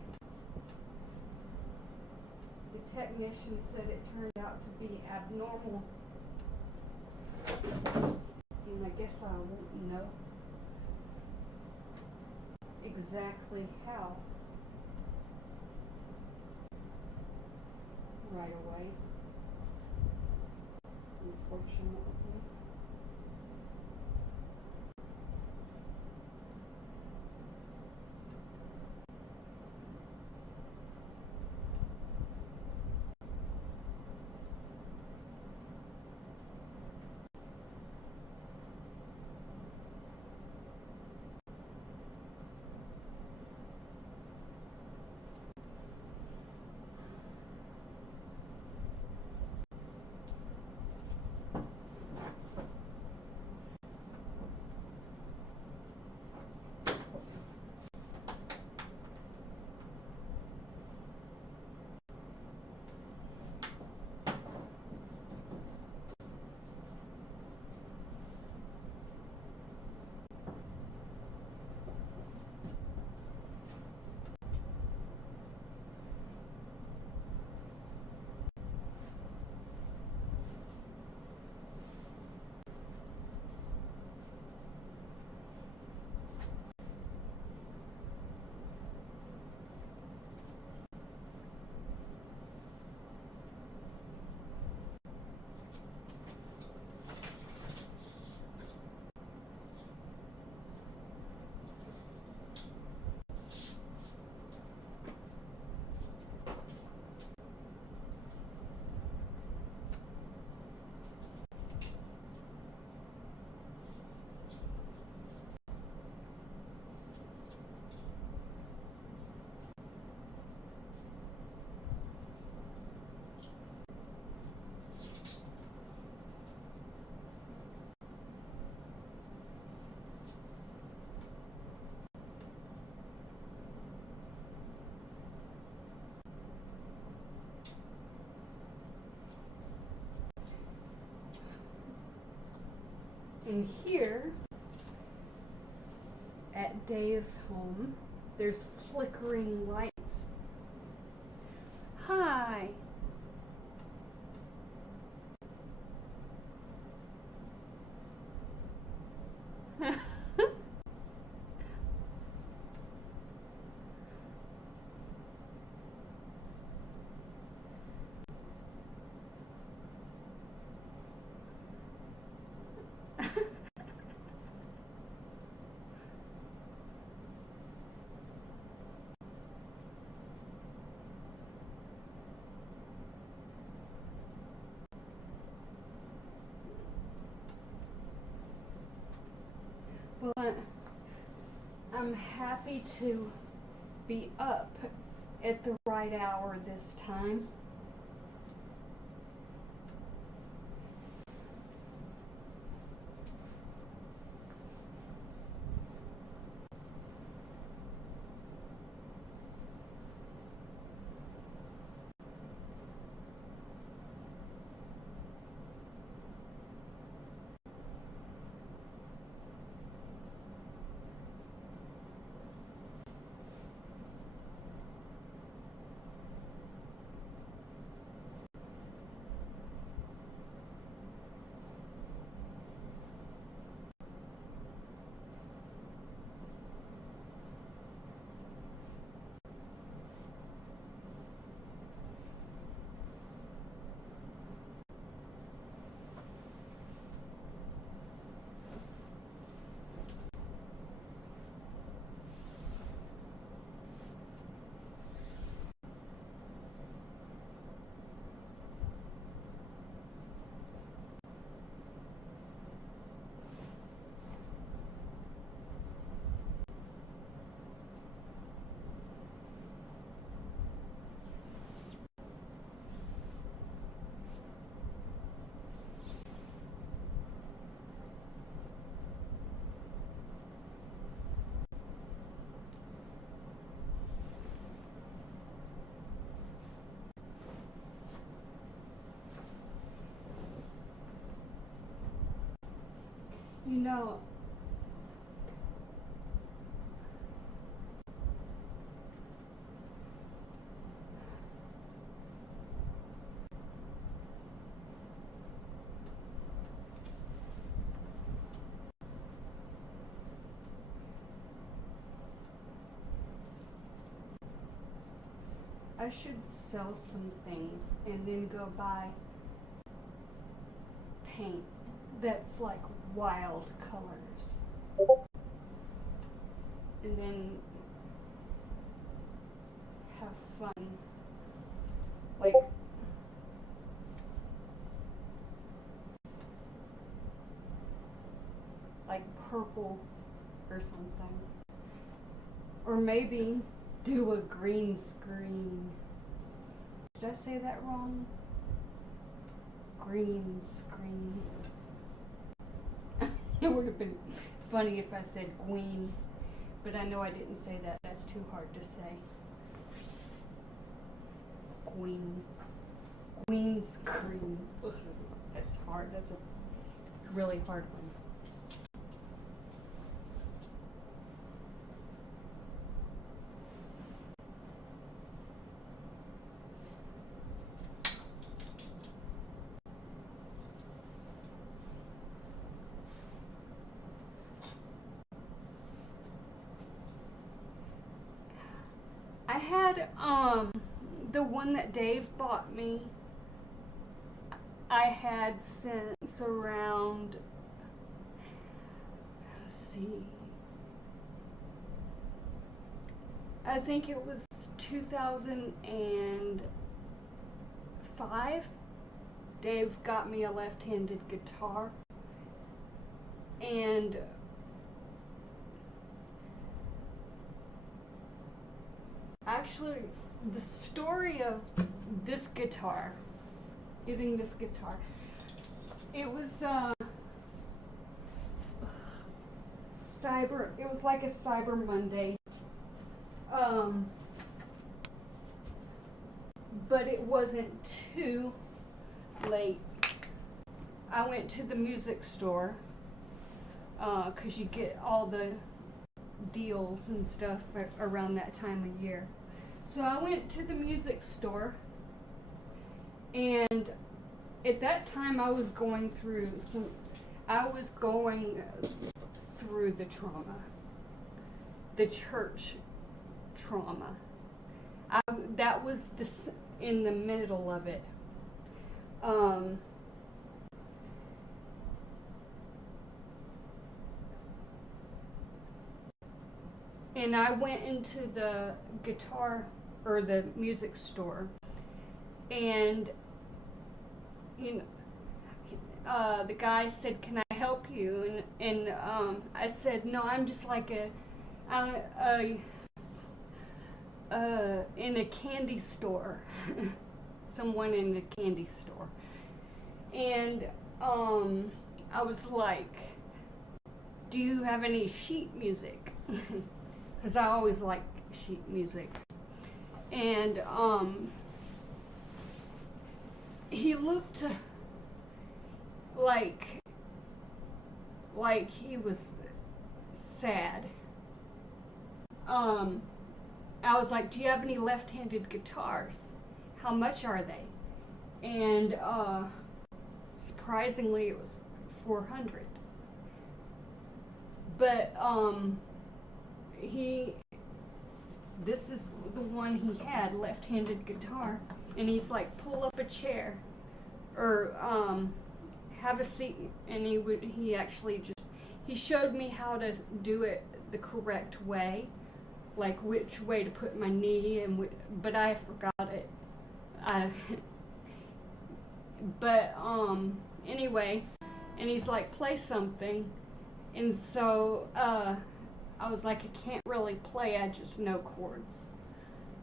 the technician said it turned out to be abnormal. And I guess I won't know exactly how right away, unfortunately. And here at Dave's home, there's flickering lights. Hi. Well, I'm happy to be up at the right hour this time. No. I should sell some things and then go buy paint that's like wild colors. And then have fun. Like purple or something. Or maybe do a green screen. Did I say that wrong? Green screen. It would have been funny if I said queen, but I know I didn't say that. That's too hard to say. Queen. Queen screen. Ugh, that's hard. That's a really hard one. I had the one that Dave bought me. I had since around, let's see, I think it was 2005. Dave got me a left-handed guitar, and actually the story of this guitar, getting this guitar, it was it was like a Cyber Monday, but it wasn't too late. I went to the music store, 'cause you get all the deals and stuff around that time of year. So I went to the music store, and at that time I was going through the trauma, the church trauma. That was in the middle of it. And I went into the guitar or the music store, and the guy said, "Can I help you?" And I said, "No, I'm just like in a candy store." Someone in the candy store. And I was like, "Do you have any sheet music?" Because I always like sheet music. And he looked like he was sad. I was like, "Do you have any left-handed guitars? How much are they?" And surprisingly, it was $400. But this is the one he had, left-handed guitar, and he's like, "Pull up a chair, or have a seat," and he actually he showed me how to do it the correct way, like which way to put my knee, but I forgot it. But anyway, and he's like, "Play something," and so I was like, "I can't really play, I just know chords."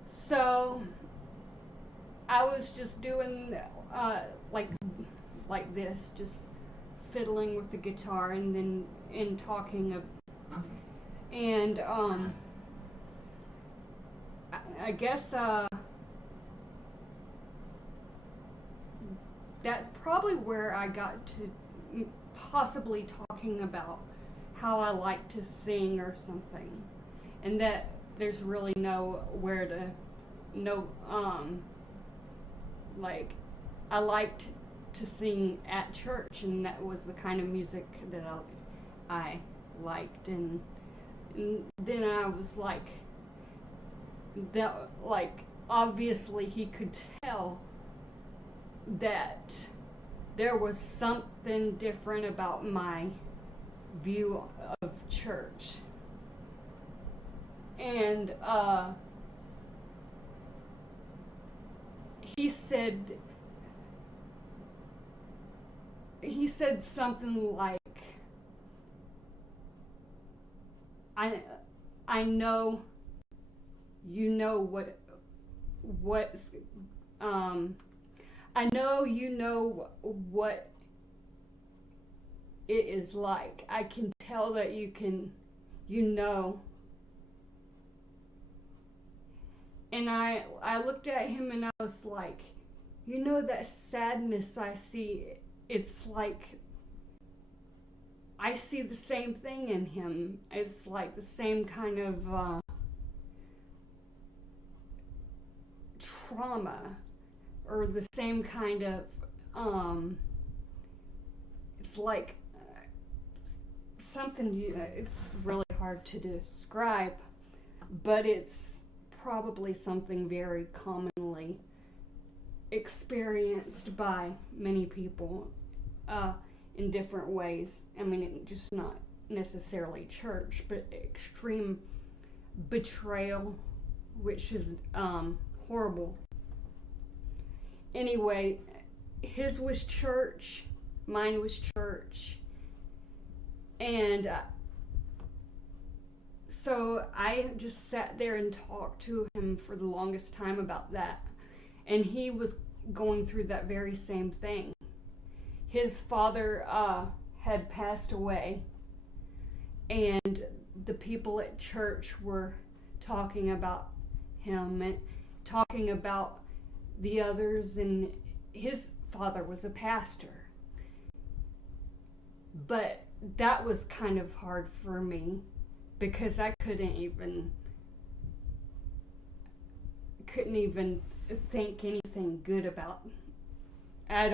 So I was just doing like this, just fiddling with the guitar and talking and I guess that's probably where I got to possibly talking about how I like to sing or something, and that there's really nowhere to no like I liked to sing at church, and that was the kind of music that I liked, and then I was like that, like obviously he could tell that there was something different about my view of church. And he said something like, I know you know what's I know you know what it is like. I can tell that you know. And I looked at him and I was like, you know, that sadness I see, it's like I see the same thing in him. It's like the same kind of trauma, or the same kind of it's like something, it's really hard to describe, but it's probably something very commonly experienced by many people in different ways. I mean, just not necessarily church, but extreme betrayal, which is horrible. Anyway, his was church, mine was church, and so I just sat there and talked to him for the longest time about that, and he was going through that very same thing. His father had passed away, and the people at church were talking about him and talking about the others, and his father was a pastor. But that was kind of hard for me because I couldn't even think anything good about. I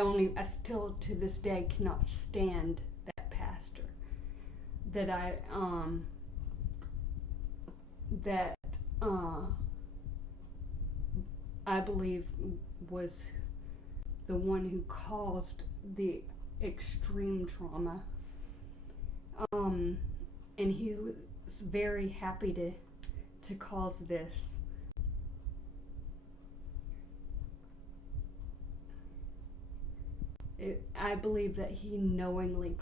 still to this day cannot stand that pastor that I believe was the one who caused the extreme trauma. And he was very happy to cause this. I believe that he knowingly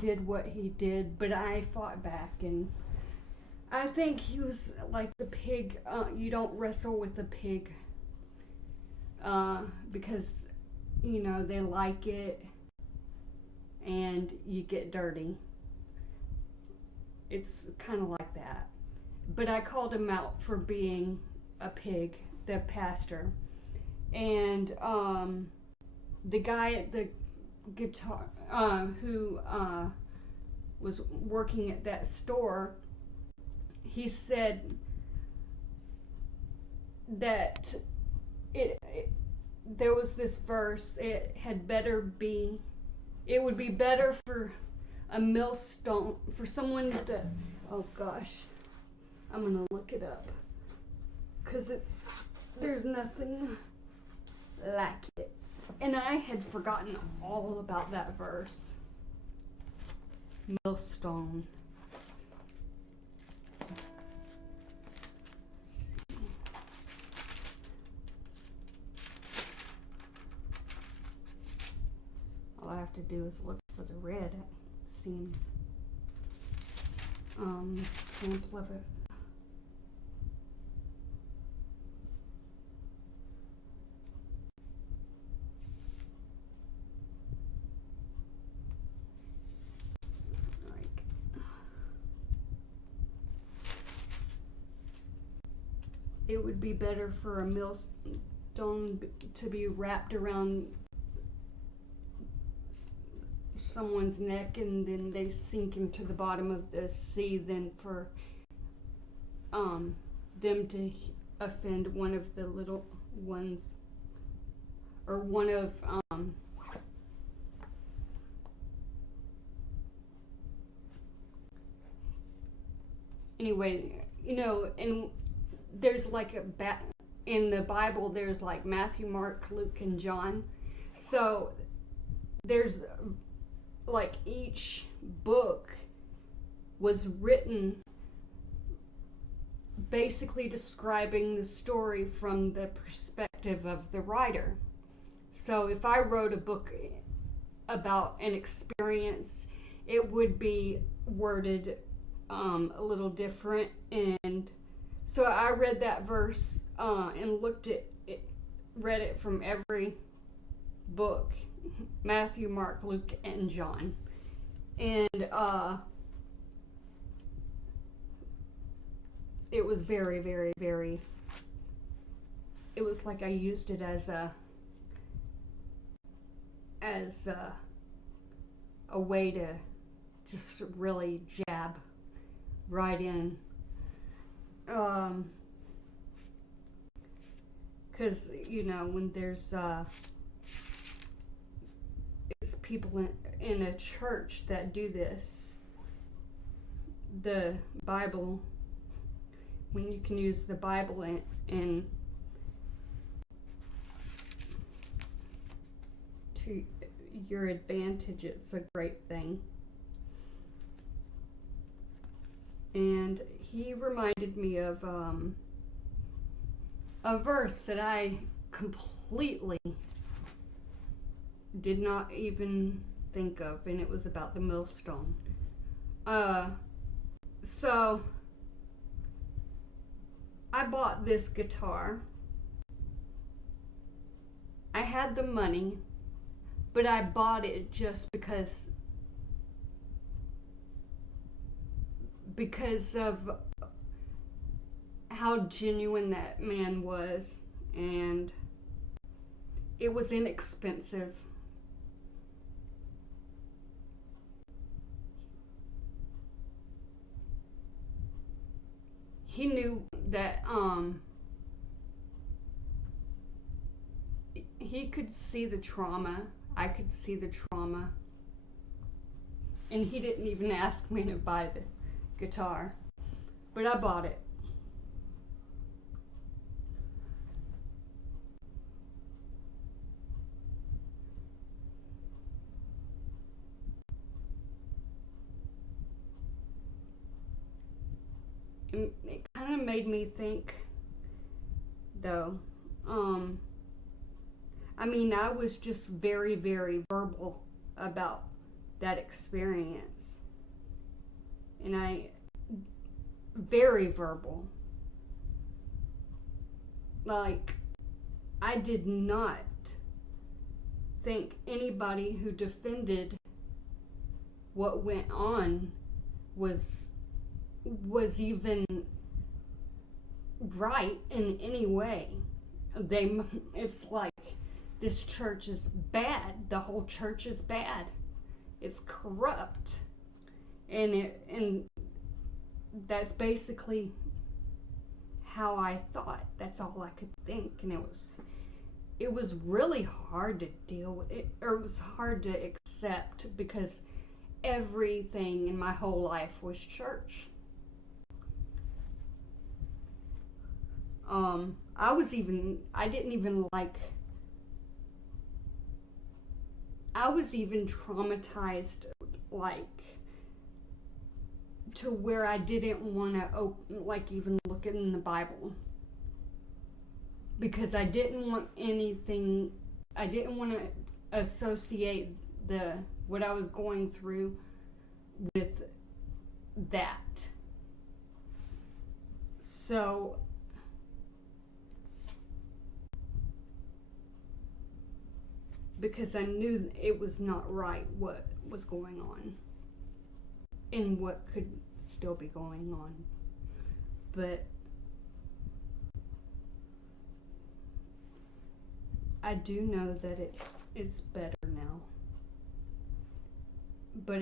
did what he did, but I fought back, and I think he was like the pig. You don't wrestle with the pig because, you know, they like it and you get dirty. It's kind of like that. But I called him out for being a pig, the pastor. And the guy at the guitar who was working at that store, he said that there was this verse, it would be better for a millstone, for someone to, oh gosh, I'm gonna look it up, because there's nothing like it. And I had forgotten all about that verse. Millstone. All I have to do is look for the red, it seems. Can't live it. It would be better for a millstone to be wrapped around someone's neck and then they sink into the bottom of the sea than for them to offend one of the little ones, or one of anyway, and there's like in the Bible there's like Matthew, Mark, Luke, and John. So there's like each book was written basically describing the story from the perspective of the writer. So if I wrote a book about an experience, it would be worded a little different. And so I read that verse and looked at it, read it from every book, Matthew, Mark, Luke, and John. And it was very, very, very, it was like I used it as a way to just really jab right in. Because, when there's it's people in a church that do this, the Bible, when you can use the Bible in to your advantage, it's a great thing. And he reminded me of a verse that I completely did not even think of, and it was about the millstone. So I bought this guitar. I had the money, but I bought it just because of how genuine that man was, and it was inexpensive. He knew that he could see the trauma. I could see the trauma. And he didn't even ask me to buy the guitar. But I bought it. And it kind of made me think, though. I was just very, very verbal about that experience. And very verbal. Like, I did not think anybody who defended what went on was even right in any way. It's like, this church is bad. The whole church is bad. It's corrupt. And that's basically how I thought. That's all I could think. And it was really hard to deal with it, or it was hard to accept, because everything in my whole life was church. I was even traumatized, like, to where I didn't want to even look in the Bible, because I didn't want to associate what I was going through with that. So because I knew it was not right what was going on and what could still be going on. But I do know that it's better now. but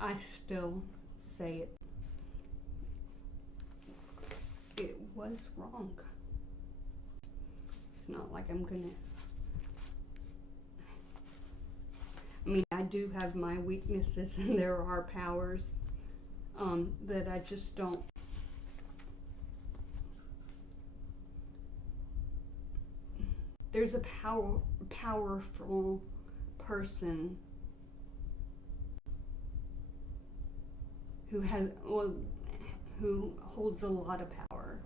I still say it was wrong. It's not like I'm gonna, I mean, I do have my weaknesses, and there are powers that I just don't. There's a powerful person who holds a lot of power,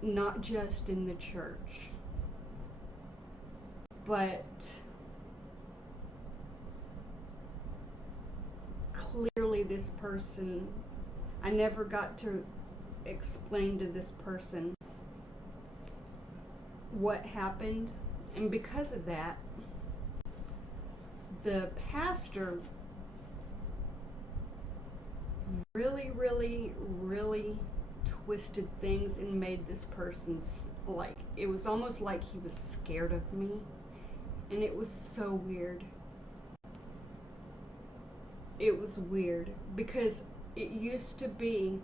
not just in the church, but clearly this person, I never got to explain to this person what happened, and because of that, the pastor really twisted things and made this person, like, it was almost like he was scared of me, and it was so weird. It was weird because it used to be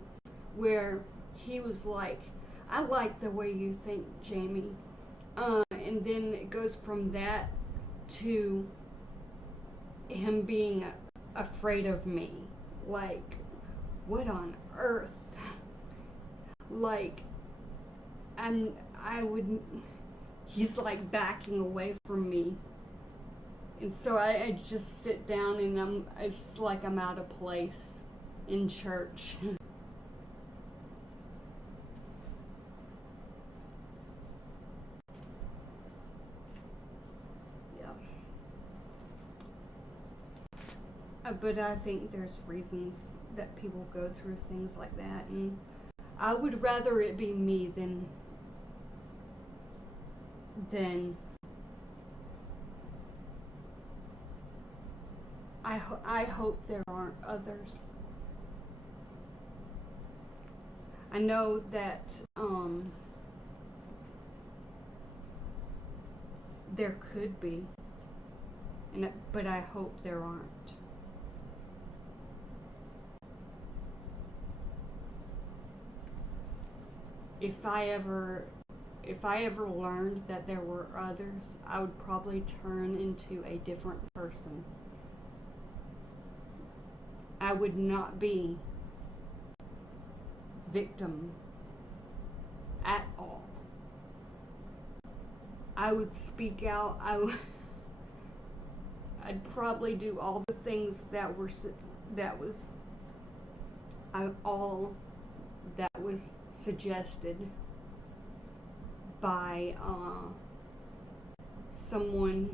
where he was like, I like the way you think, Jamie, and then it goes from that to him being afraid of me. Like, what on earth? Like, he's like backing away from me. And so I just sit down and it's like I'm out of place in church. Yeah. But I think there's reasons that people go through things like that, and I would rather it be me than I hope there aren't others. I know that there could be, but I hope there aren't. If I ever learned that there were others, I would probably turn into a different person. I would not be victim at all. I would speak out. I'd probably do all the things that was suggested by someone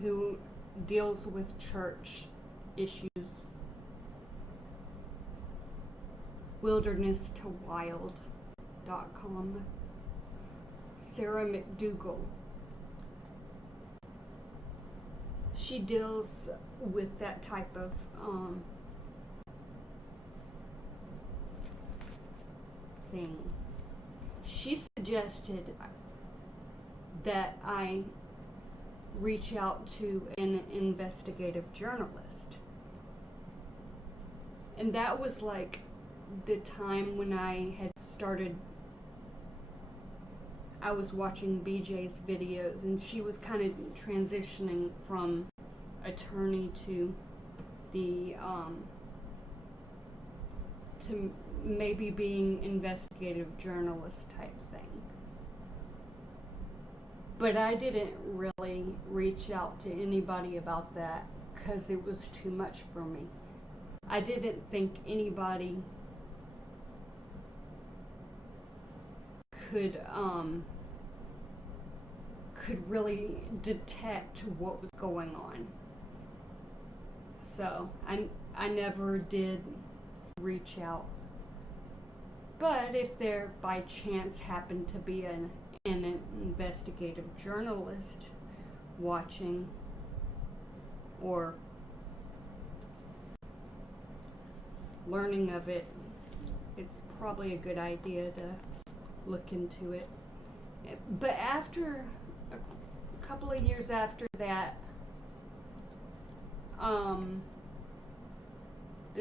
who deals with church issues. WildernessToWild.com. Sarah McDougall. She deals with that type of thing. She suggested that I reach out to an investigative journalist. And that was like the time when I was watching BJ's videos, and she was kind of transitioning from attorney to the to maybe being investigative journalist type thing. But I didn't really reach out to anybody about that because it was too much for me. I didn't think anybody could really detect what was going on. So I never did reach out. But if there by chance happened to be an investigative journalist watching or learning of it, it's probably a good idea to look into it. But after a couple of years after that, the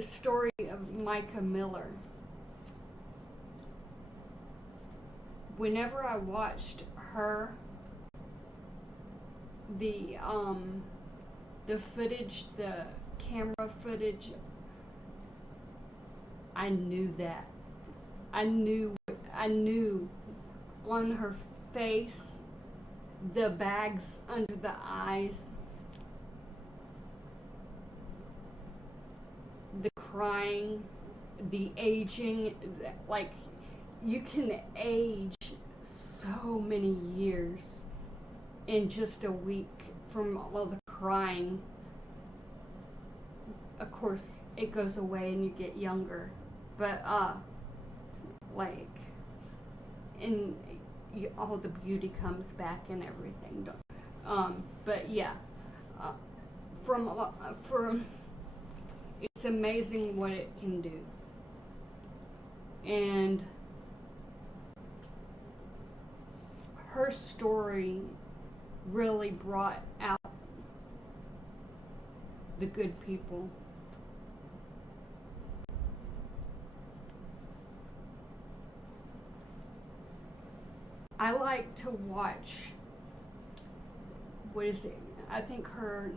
story of Micah Miller. Whenever I watched her, the footage, the camera footage, I knew that. I knew on her face, the bags under the eyes, the crying, the aging, like, you can age so many years in just a week from all the crying. Of course, it goes away and you get younger, but like, and all the beauty comes back and everything. But yeah, from it's amazing what it can do. And her story really brought out the good people. I like to watch, what is it? I think her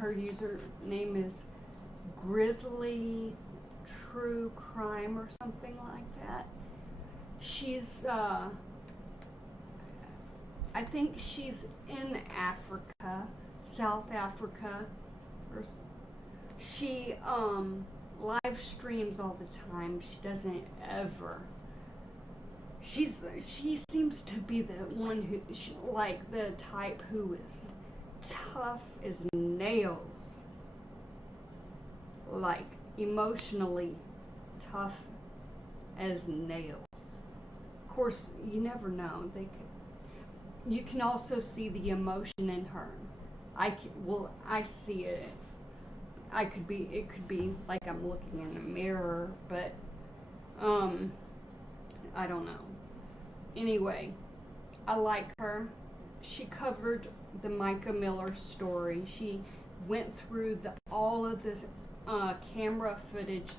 username is Grizzly True Crime or something like that. She's I think she's in Africa, South Africa, or she live streams all the time. She doesn't ever. She seems to be the one who, like the type who is tough as nails, like emotionally tough as nails. Of course, you never know. You can also see the emotion in her. I see it. It could be like I'm looking in a mirror, but I don't know. Anyway, I like her. She covered the Micah Miller story. She went through all of the camera footage.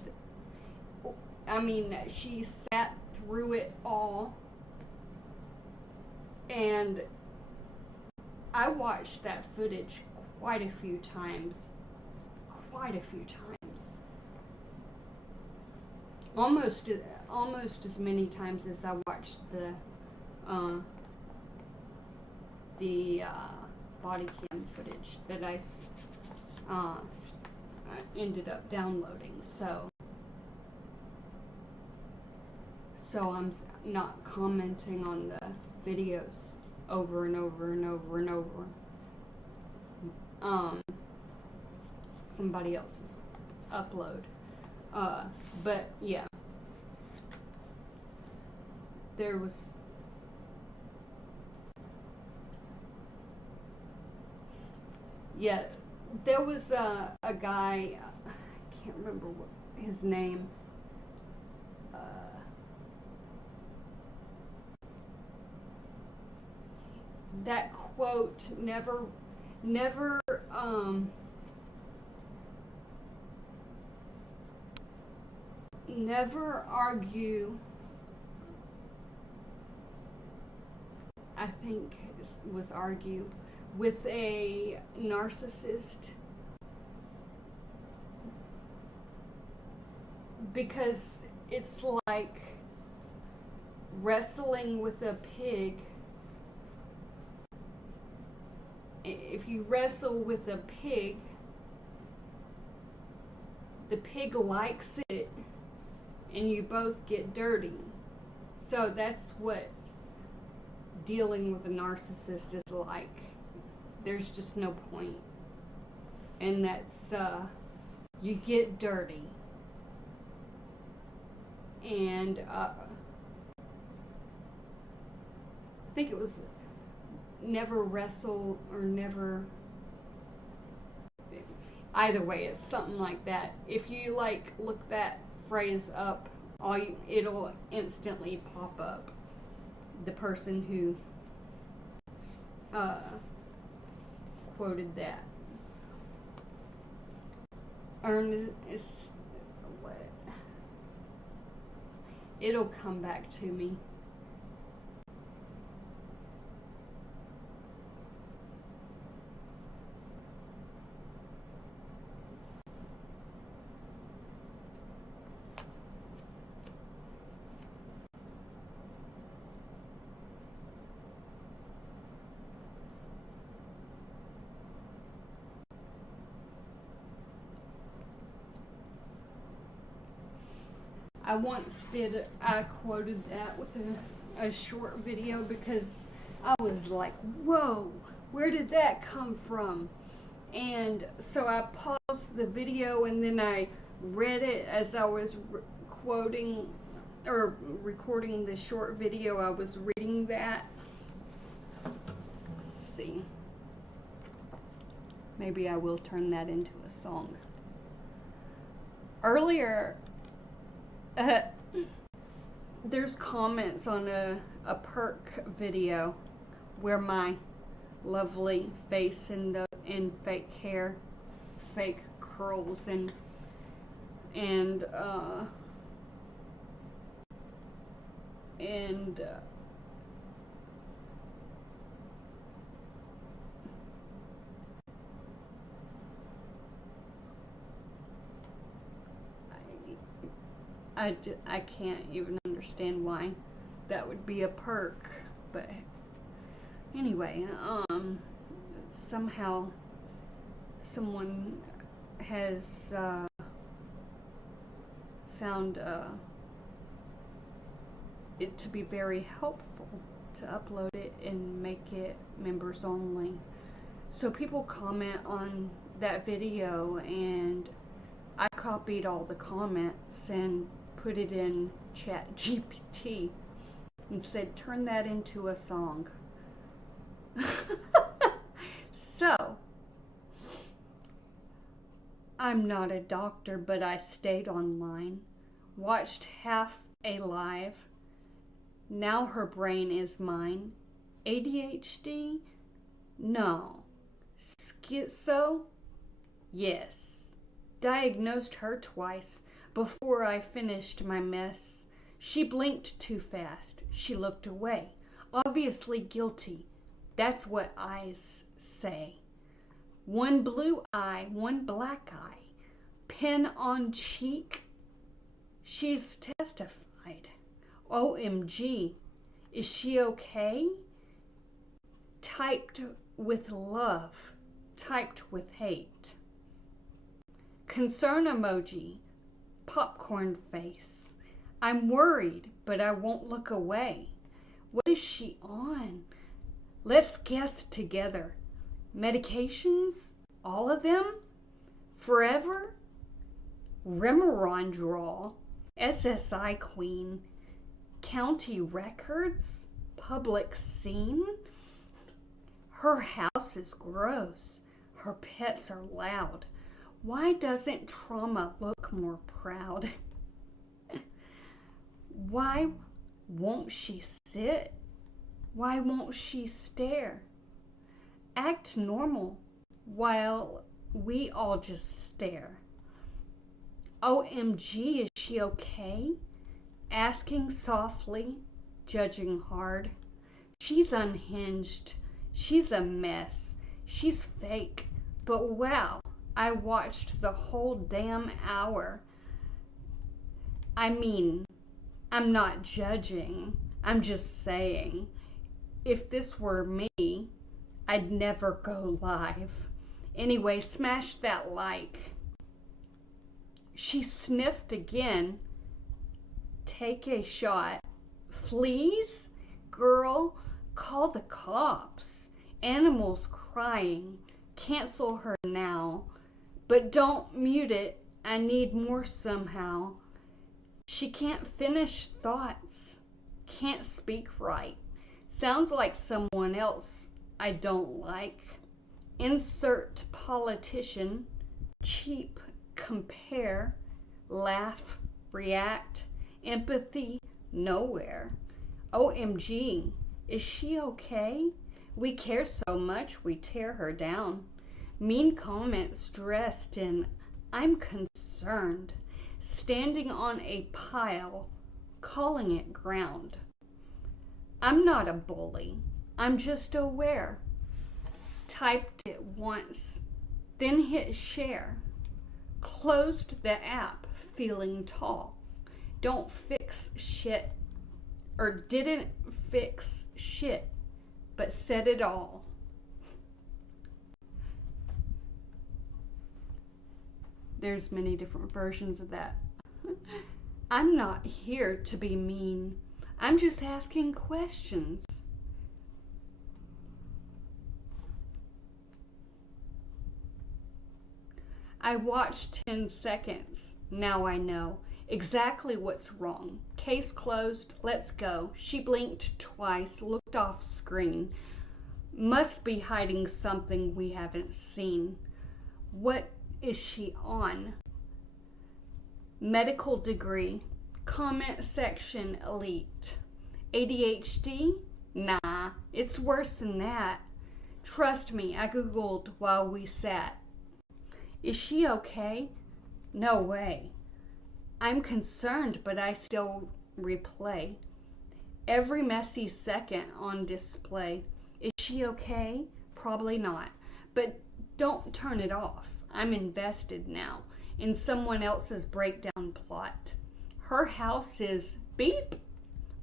She sat through it all. And I watched that footage quite a few times. Almost as many times as I watched the body cam footage that I ended up downloading. So I'm not commenting on the videos over and over and over and over. Somebody else's upload. But yeah, there was a guy, I can't remember what his name, that quote, never argue, I think was argue with a narcissist, because it's like wrestling with a pig. If you wrestle with a pig, the pig likes it and you both get dirty. So that's what dealing with a narcissist is like. There's just no point. And that's, you get dirty. And I think it was never wrestle or never, either way, it's something like that. If you look that phrase up, it'll instantly pop up the person who quoted that. Ernest, what? It'll come back to me. I quoted that with a short video because I was like, whoa, where did that come from? And so I paused the video and then I read it as I was quoting or recording the short video. I was reading that. Let's see. Maybe I will turn that into a song. Earlier, there's comments on a perk video where my lovely face in fake hair, fake curls, and I can't even understand why that would be a perk, but anyway, somehow someone has found it to be very helpful to upload it and make it members only. So people comment on that video, and I copied all the comments and put it in ChatGPT and said, turn that into a song. So, I'm not a doctor, but I stayed online, watched half a live. Now her brain is mine. ADHD? No. Schizo? Yes. Diagnosed her twice before I finished my mess. She blinked too fast. She looked away. Obviously guilty. That's what eyes say. One blue eye, one black eye. Pin on cheek. She's testified. OMG. Is she okay? Typed with love. Typed with hate. Concern emoji. Popcorn face. I'm worried, but I won't look away. What is she on? Let's guess together. Medications? All of them? Forever? Remeron draw? SSI queen? County records? Public scene? Her house is gross. Her pets are loud. Why doesn't trauma look more proud? Why won't she sit? Why won't she stare? Act normal while we all just stare. OMG, is she okay? Asking softly, judging hard. She's unhinged. She's a mess. She's fake. But wow, I watched the whole damn hour. I mean, I'm not judging. I'm just saying, if this were me, I'd never go live. Anyway, smash that like. She sniffed again. Take a shot. Fleas? Girl, call the cops. Animals crying. Cancel her now. But don't mute it. I need more somehow. She can't finish thoughts. Can't speak right. Sounds like someone else I don't like. Insert politician. Cheap. Compare. Laugh. React. Empathy. Nowhere. OMG. Is she okay? We care so much we tear her down. Mean comments dressed in I'm concerned. Standing on a pile, calling it ground. I'm not a bully. I'm just aware. Typed it once, then hit share. Closed the app, feeling tall. Don't fix shit, or didn't fix shit, but said it all. There's many different versions of that. I'm not here to be mean. I'm just asking questions. I watched 10 seconds. Now I know exactly what's wrong. Case closed. Let's go. She blinked twice, looked off screen. Must be hiding something we haven't seen. What is she on? Medical degree. Comment section elite. ADHD? Nah, it's worse than that. Trust me, I googled while we sat. Is she okay? No way. I'm concerned, but I still replay. Every messy second on display. Is she okay? Probably not. But don't turn it off. I'm invested now in someone else's breakdown plot. Her house is beep.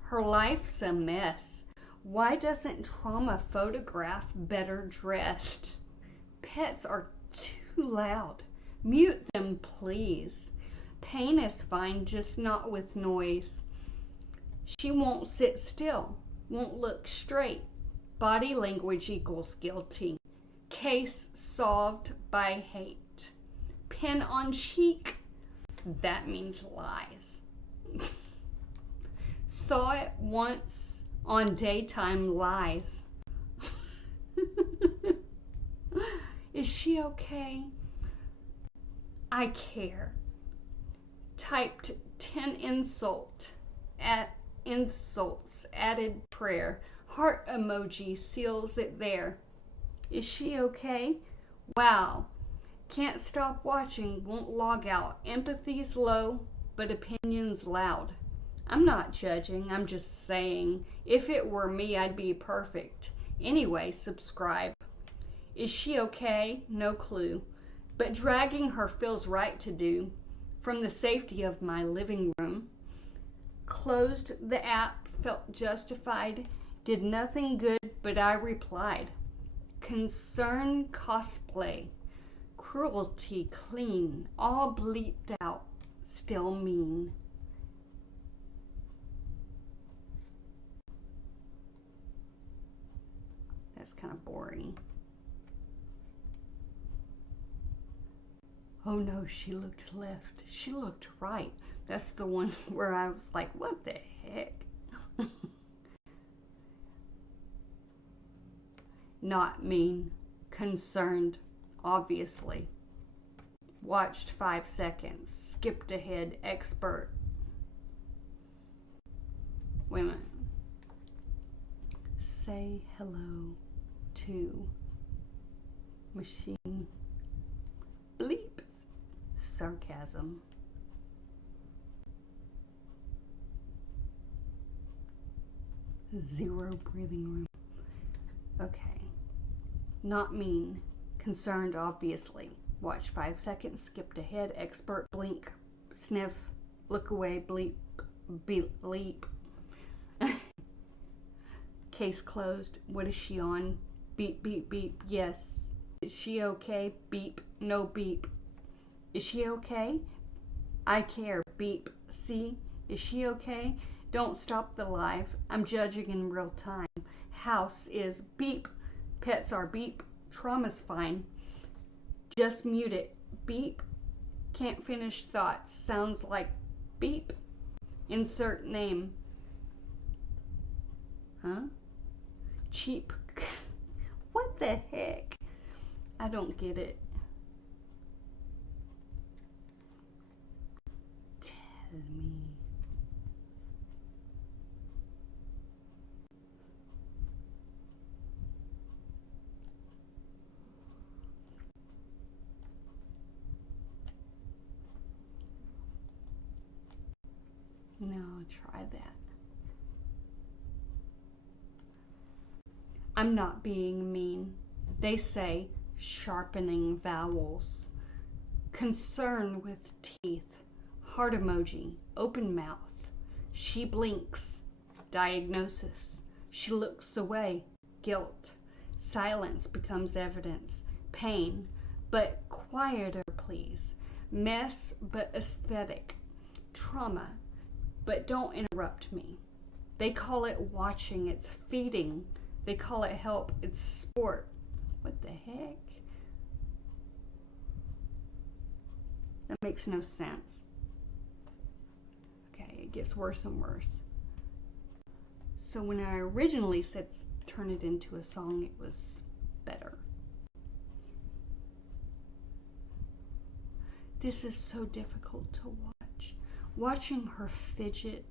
Her life's a mess. Why doesn't trauma photograph better dressed? Pets are too loud. Mute them, please. Pain is fine, just not with noise. She won't sit still, won't look straight. Body language equals guilty. Case solved by hate. Pin on cheek, that means lies. Saw it once on daytime lies. Is she okay? I care. Typed 10 insults, added prayer. Heart emoji seals it there. Is she okay? Wow. Can't stop watching, won't log out. Empathy's low, but opinion's loud. I'm not judging, I'm just saying. If it were me, I'd be perfect. Anyway, subscribe. Is she okay? No clue. But dragging her feels right to do. From the safety of my living room. Closed the app, felt justified. Did nothing good, but I replied. Concern cosplay. Cruelty clean. All bleeped out. Still mean. That's kind of boring. Oh no, she looked left. She looked right. That's the one where I was like, what the heck? Not mean. Concerned, obviously. Watched 5 seconds. Skipped ahead. Expert. Wait a minute. Say hello to machine. Bleep. Sarcasm. Zero breathing room. Okay. Not mean. Concerned, obviously. Watch 5 seconds. Skipped ahead. Expert. Blink. Sniff. Look away. Bleep. Bleep. Case closed. What is she on? Beep, beep, beep. Yes. Is she okay? Beep. No beep. Is she okay? I care. Beep. See? Is she okay? Don't stop the live. I'm judging in real time. House is beep. Pets are beep. Trauma's fine. Just mute it. Beep. Can't finish thoughts. Sounds like beep. Insert name. Huh? Cheap. What the heck? I don't get it. Tell me. try that. I'm not being mean. They say sharpening vowels. Concern with teeth. Heart emoji. Open mouth. She blinks. Diagnosis. She looks away. Guilt. Silence becomes evidence. Pain. But quieter, please. Mess, but aesthetic. Trauma. But don't interrupt me. They call it watching. It's feeding. They call it help. It's sport. What the heck? That makes no sense. Okay, it gets worse and worse. So when I originally said turn it into a song, it was better. This is so difficult to watch. Watching her fidget,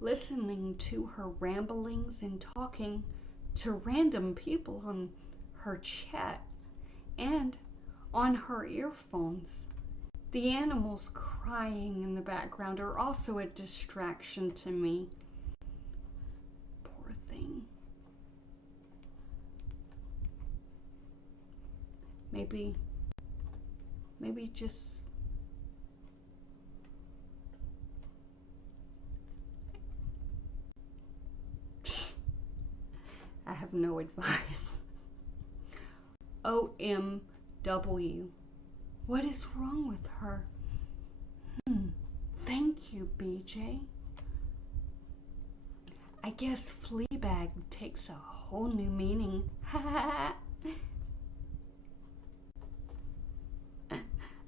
listening to her ramblings and talking to random people on her chat and on her earphones. The animals crying in the background are also a distraction to me. Poor thing. Maybe just I have no advice. OMW. What is wrong with her? Thank you, BJ. I guess Fleabag takes a whole new meaning.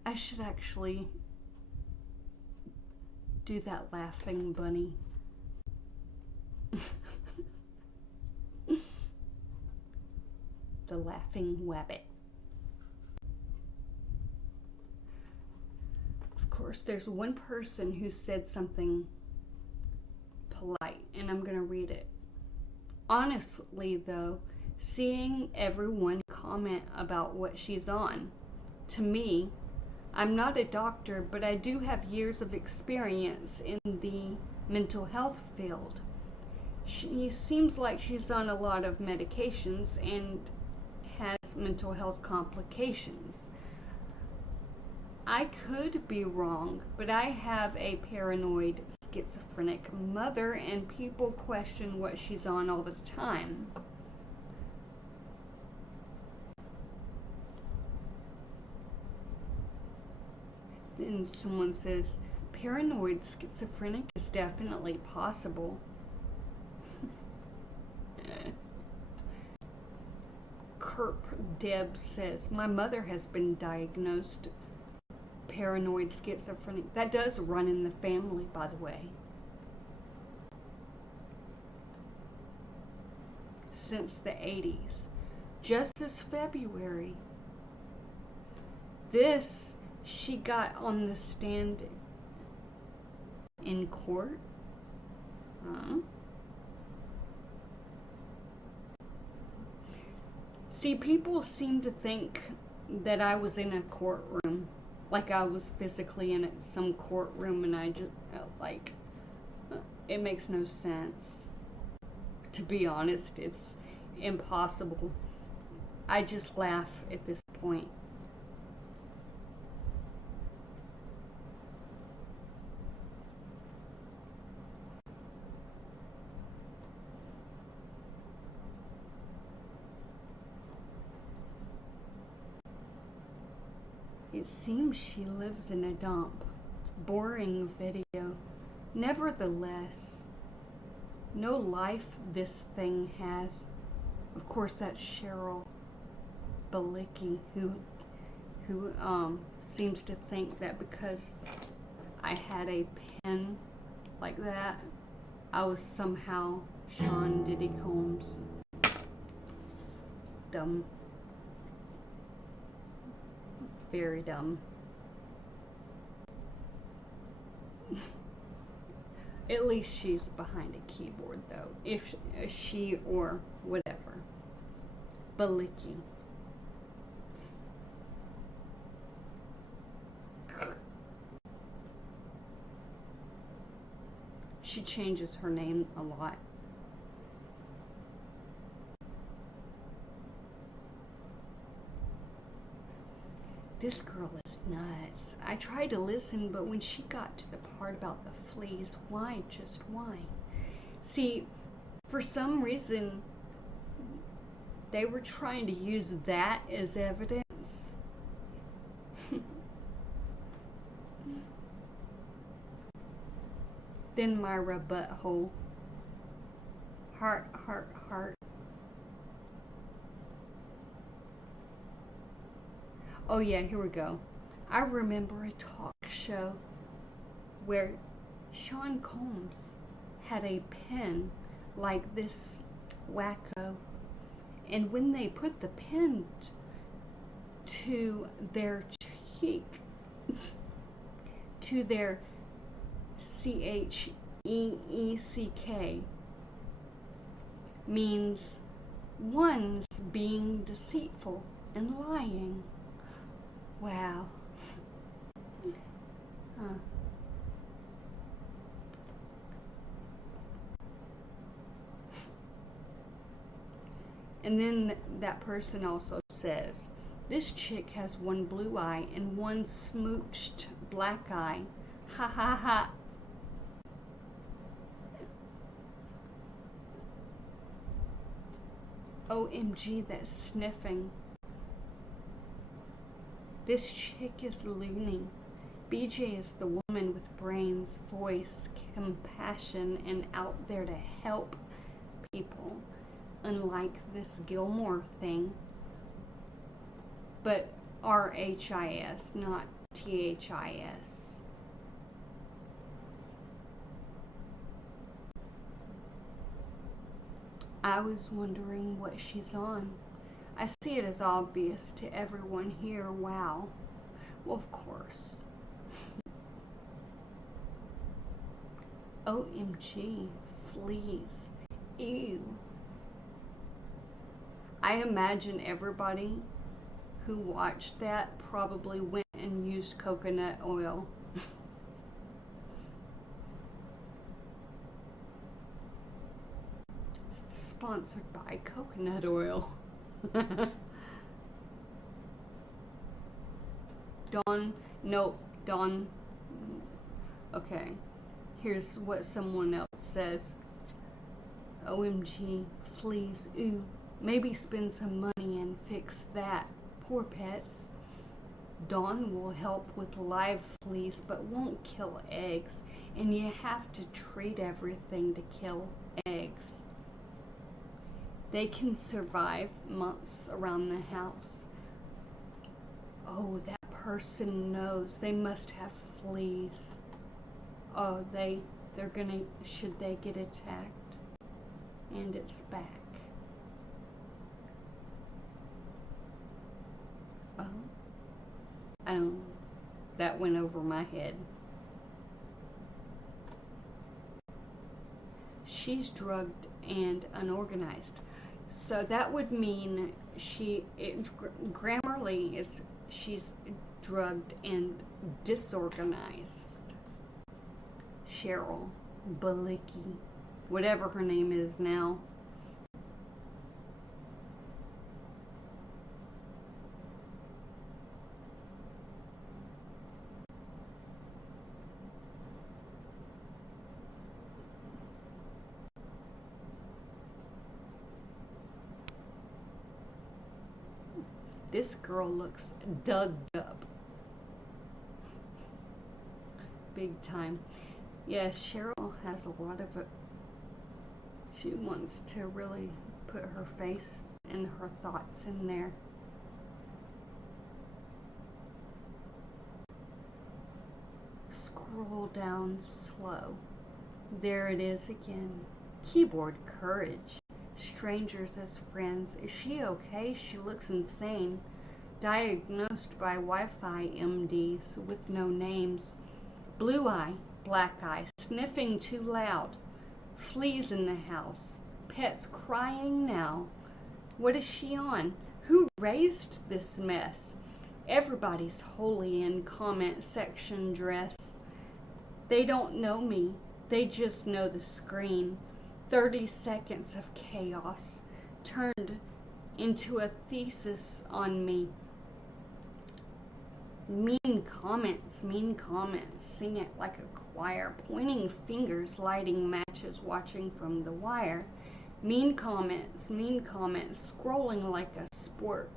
I should actually do that laughing bunny. The laughing wabbit. Of course, there's one person who said something polite, and I'm going to read it. Honestly, though, seeing everyone comment about what she's on, to me, I'm not a doctor, but I do have years of experience in the mental health field. She seems like she's on a lot of medications and has mental health complications. I could be wrong, but I have a paranoid schizophrenic mother and people question what she's on all the time. Then someone says, paranoid schizophrenic is definitely possible. Kerp Deb says, my mother has been diagnosed paranoid schizophrenic. That does run in the family, by the way. Since the 80s. Just this February. This, she got on the stand in court. See, people seem to think that I was in a courtroom, like I was physically in some courtroom, and I just, it makes no sense. To be honest, it's impossible. I just laugh at this point. It seems she lives in a dump. Boring video. Nevertheless, no life this thing has. Of course, that's Cheryl Balicki, who seems to think that because I had a pen like that, I was somehow Sean Diddy Combs. Dumb. Very dumb. At least she's behind a keyboard, though. If she or whatever. Balicki. She changes her name a lot. This girl is nuts. I tried to listen, but when she got to the part about the fleas, why, just why? See, for some reason, they were trying to use that as evidence. Then Myra butthole. Heart, heart, heart. Oh yeah, here we go. I remember a talk show where Sean Combs had a pen like this wacko, and when they put the pen to their cheek, to their CHEECK, means one's being deceitful and lying. Wow. Huh. And then that person also says, this chick has one blue eye and one smooched black eye. Ha ha ha. OMG, that's sniffing. This chick is loony. BJ is the woman with brains, voice, compassion, and out there to help people. Unlike this Gilmore thing. But RHIS, not THIS. I was wondering what she's on. I see it as obvious to everyone here. Wow. Well, of course. OMG. Fleas. Ew. I imagine everybody who watched that probably went and used coconut oil. Sponsored by coconut oil. Dawn, nope, Dawn. Okay, here's what someone else says. OMG, fleas, ooh. Maybe spend some money and fix that. Poor pets. Dawn will help with live fleas, but won't kill eggs. And you have to treat everything to kill eggs. They can survive months around the house. Oh, that person knows. They must have fleas. Oh, they're gonna, should they get attacked? And it's back. Oh, I don't, that went over my head. She's drugged and unorganized. So that would mean grammarly, she's drugged and disorganized. Cheryl Balicki, whatever her name is now. This girl looks dug up. Big time. Yeah, Cheryl has a lot of it. She wants to really put her face and her thoughts in there. Scroll down slow. There it is again. Keyboard courage. Strangers as friends. Is she okay? She looks insane. Diagnosed by Wi-Fi MDs with no names. Blue eye, black eye, sniffing too loud. Fleas in the house. Pets crying now. What is she on? Who raised this mess? Everybody's wholly in comment section dress. They don't know me. They just know the screen. 30 seconds of chaos turned into a thesis on me. Mean comments, sing it like a choir, pointing fingers, lighting matches, watching from the wire. Mean comments, scrolling like a sport.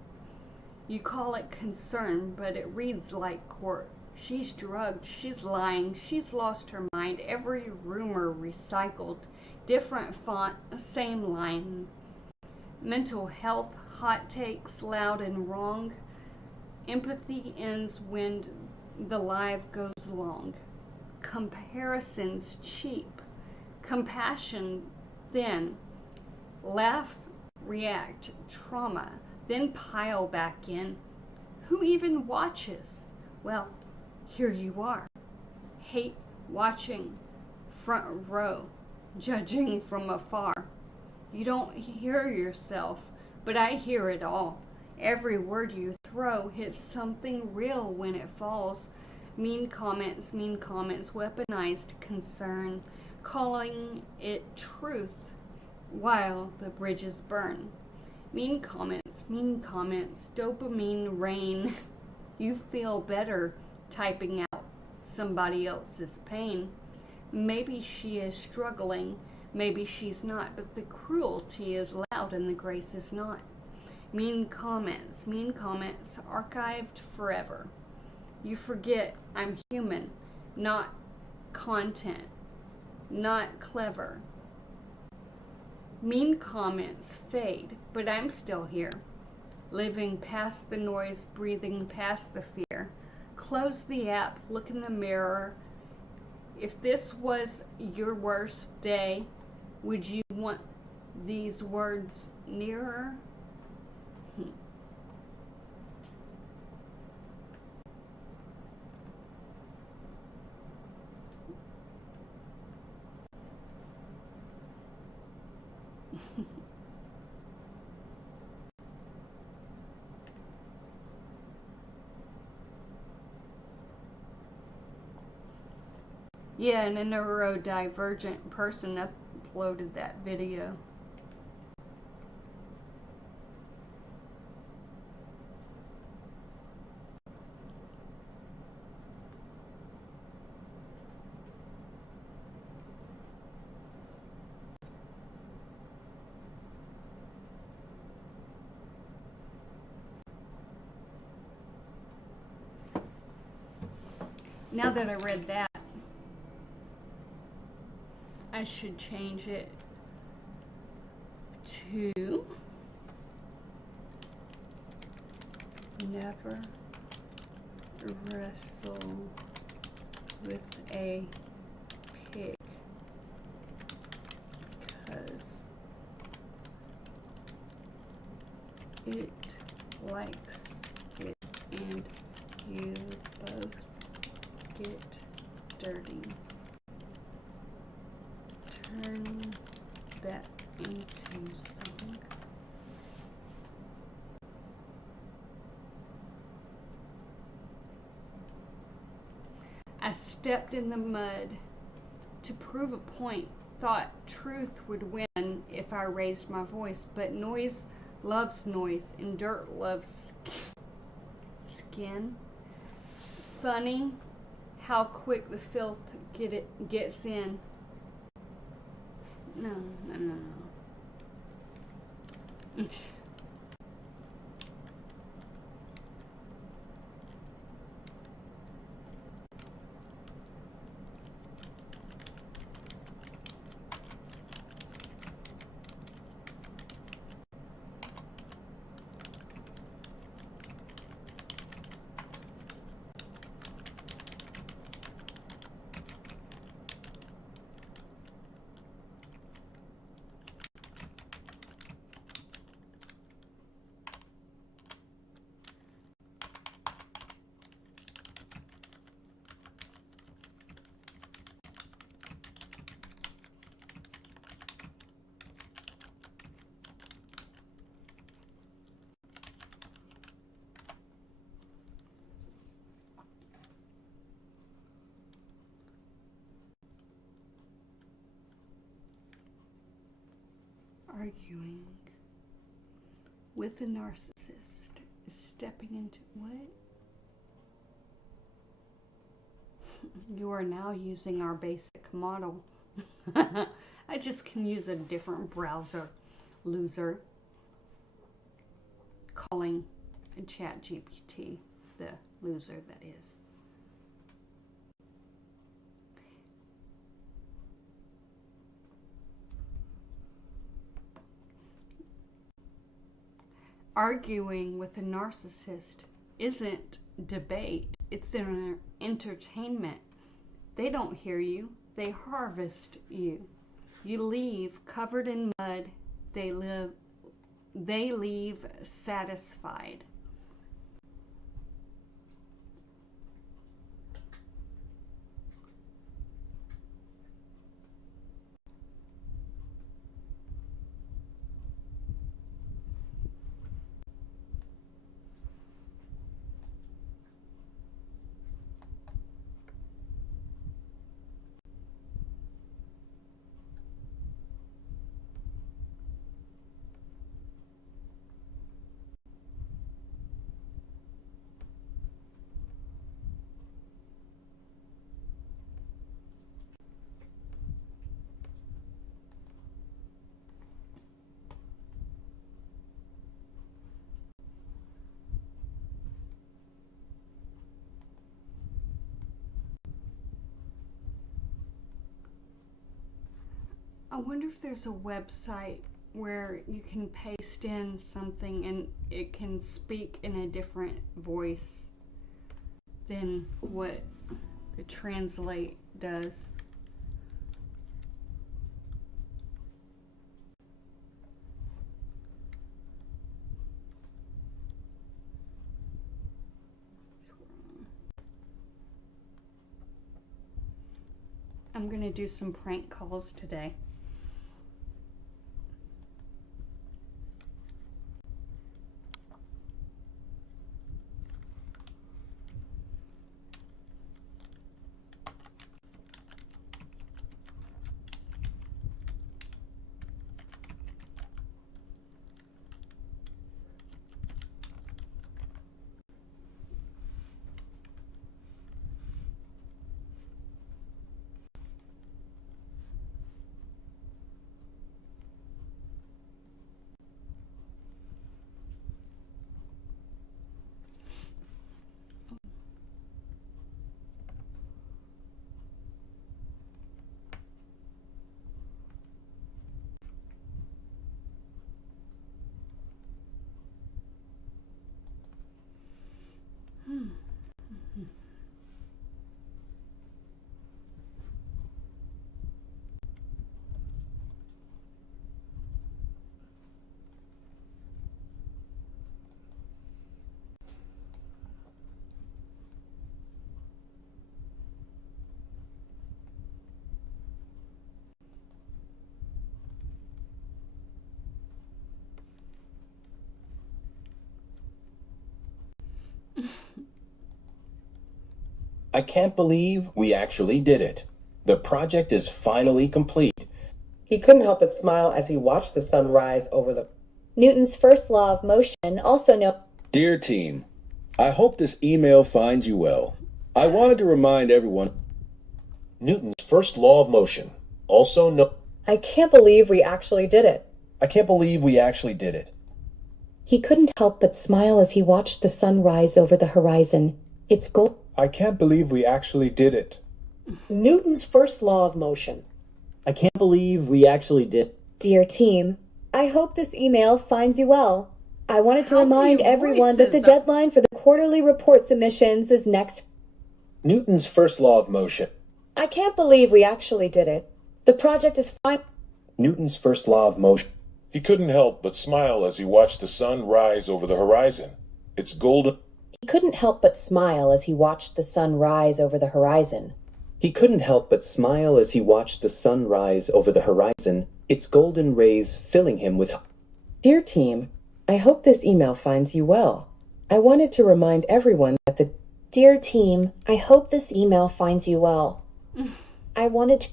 You call it concern, but it reads like court. She's drugged, she's lying, she's lost her mind. Every rumor recycled, different font, same line. Mental health, hot takes, loud and wrong. Empathy ends when the live goes long. Comparisons cheap, compassion thin. Laugh, react, trauma, then pile back in. Who even watches? Well, here you are. Hate watching, front row, judging from afar. You don't hear yourself, but I hear it all. Every word you throw hits something real when it falls. Mean comments, weaponized concern, calling it truth while the bridges burn. Mean comments, dopamine rain. You feel better typing out somebody else's pain. Maybe she is struggling, maybe she's not, but the cruelty is loud and the grace is not. Mean comments, archived forever. You forget I'm human, not content, not clever. Mean comments fade, but I'm still here, living past the noise, breathing past the fear. Close the app, look in the mirror. If this was your worst day, would you want these words nearer? Yeah, and a neurodivergent person uploaded that video. Now that I read that, I should change it to never wrestle with a pig because it likes it and you both get dirty. Turn that into song. I stepped in the mud to prove a point. Thought truth would win if I raised my voice, but noise loves noise and dirt loves skin. Funny how quick the filth gets in. No. Arguing with a narcissist is stepping into what? You are now using our basic model. I just can use a different browser, loser. Calling ChatGPT the loser that is. Arguing with a narcissist isn't debate, it's entertainment. They don't hear you, they harvest you. You leave covered in mud, they leave satisfied. I wonder if there's a website where you can paste in something and it can speak in a different voice than what the Translate does. I'm going to do some prank calls today. I can't believe we actually did it. The project is finally complete. He couldn't help but smile as he watched the sun rise over the... Newton's first law of motion, also known... Dear team, I hope this email finds you well. I wanted to remind everyone... Newton's first law of motion, also known... I can't believe we actually did it. I can't believe we actually did it. He couldn't help but smile as he watched the sun rise over the horizon. Its goal... I can't believe we actually did it. Newton's first law of motion. I can't believe we actually did. Dear team, I hope this email finds you well. I wanted to remind everyone that the deadline for the quarterly report submissions is next. Newton's first law of motion. I can't believe we actually did it. The project is fine. Newton's first law of motion. He couldn't help but smile as he watched the sun rise over the horizon. Its golden... He couldn't help but smile as he watched the sun rise over the horizon. He couldn't help but smile as he watched the sun rise over the horizon, its golden rays filling him with... Dear team, I hope this email finds you well. I wanted to remind everyone that the... Dear team, I hope this email finds you well. I wanted to...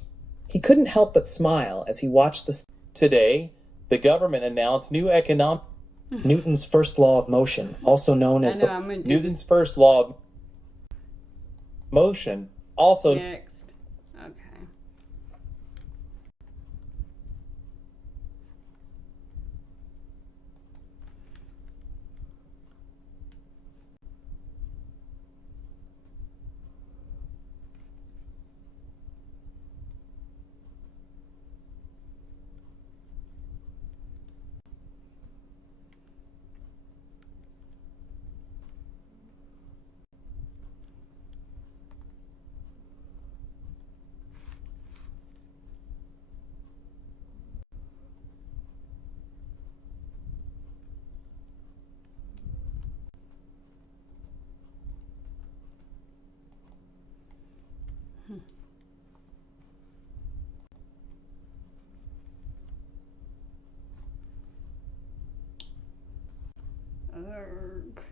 He couldn't help but smile as he watched the... Today, The government announced new economic... Newton's first law of motion, also known as I know, I'm gonna do Newton's first law of motion, also... Next. Okay. Urgh.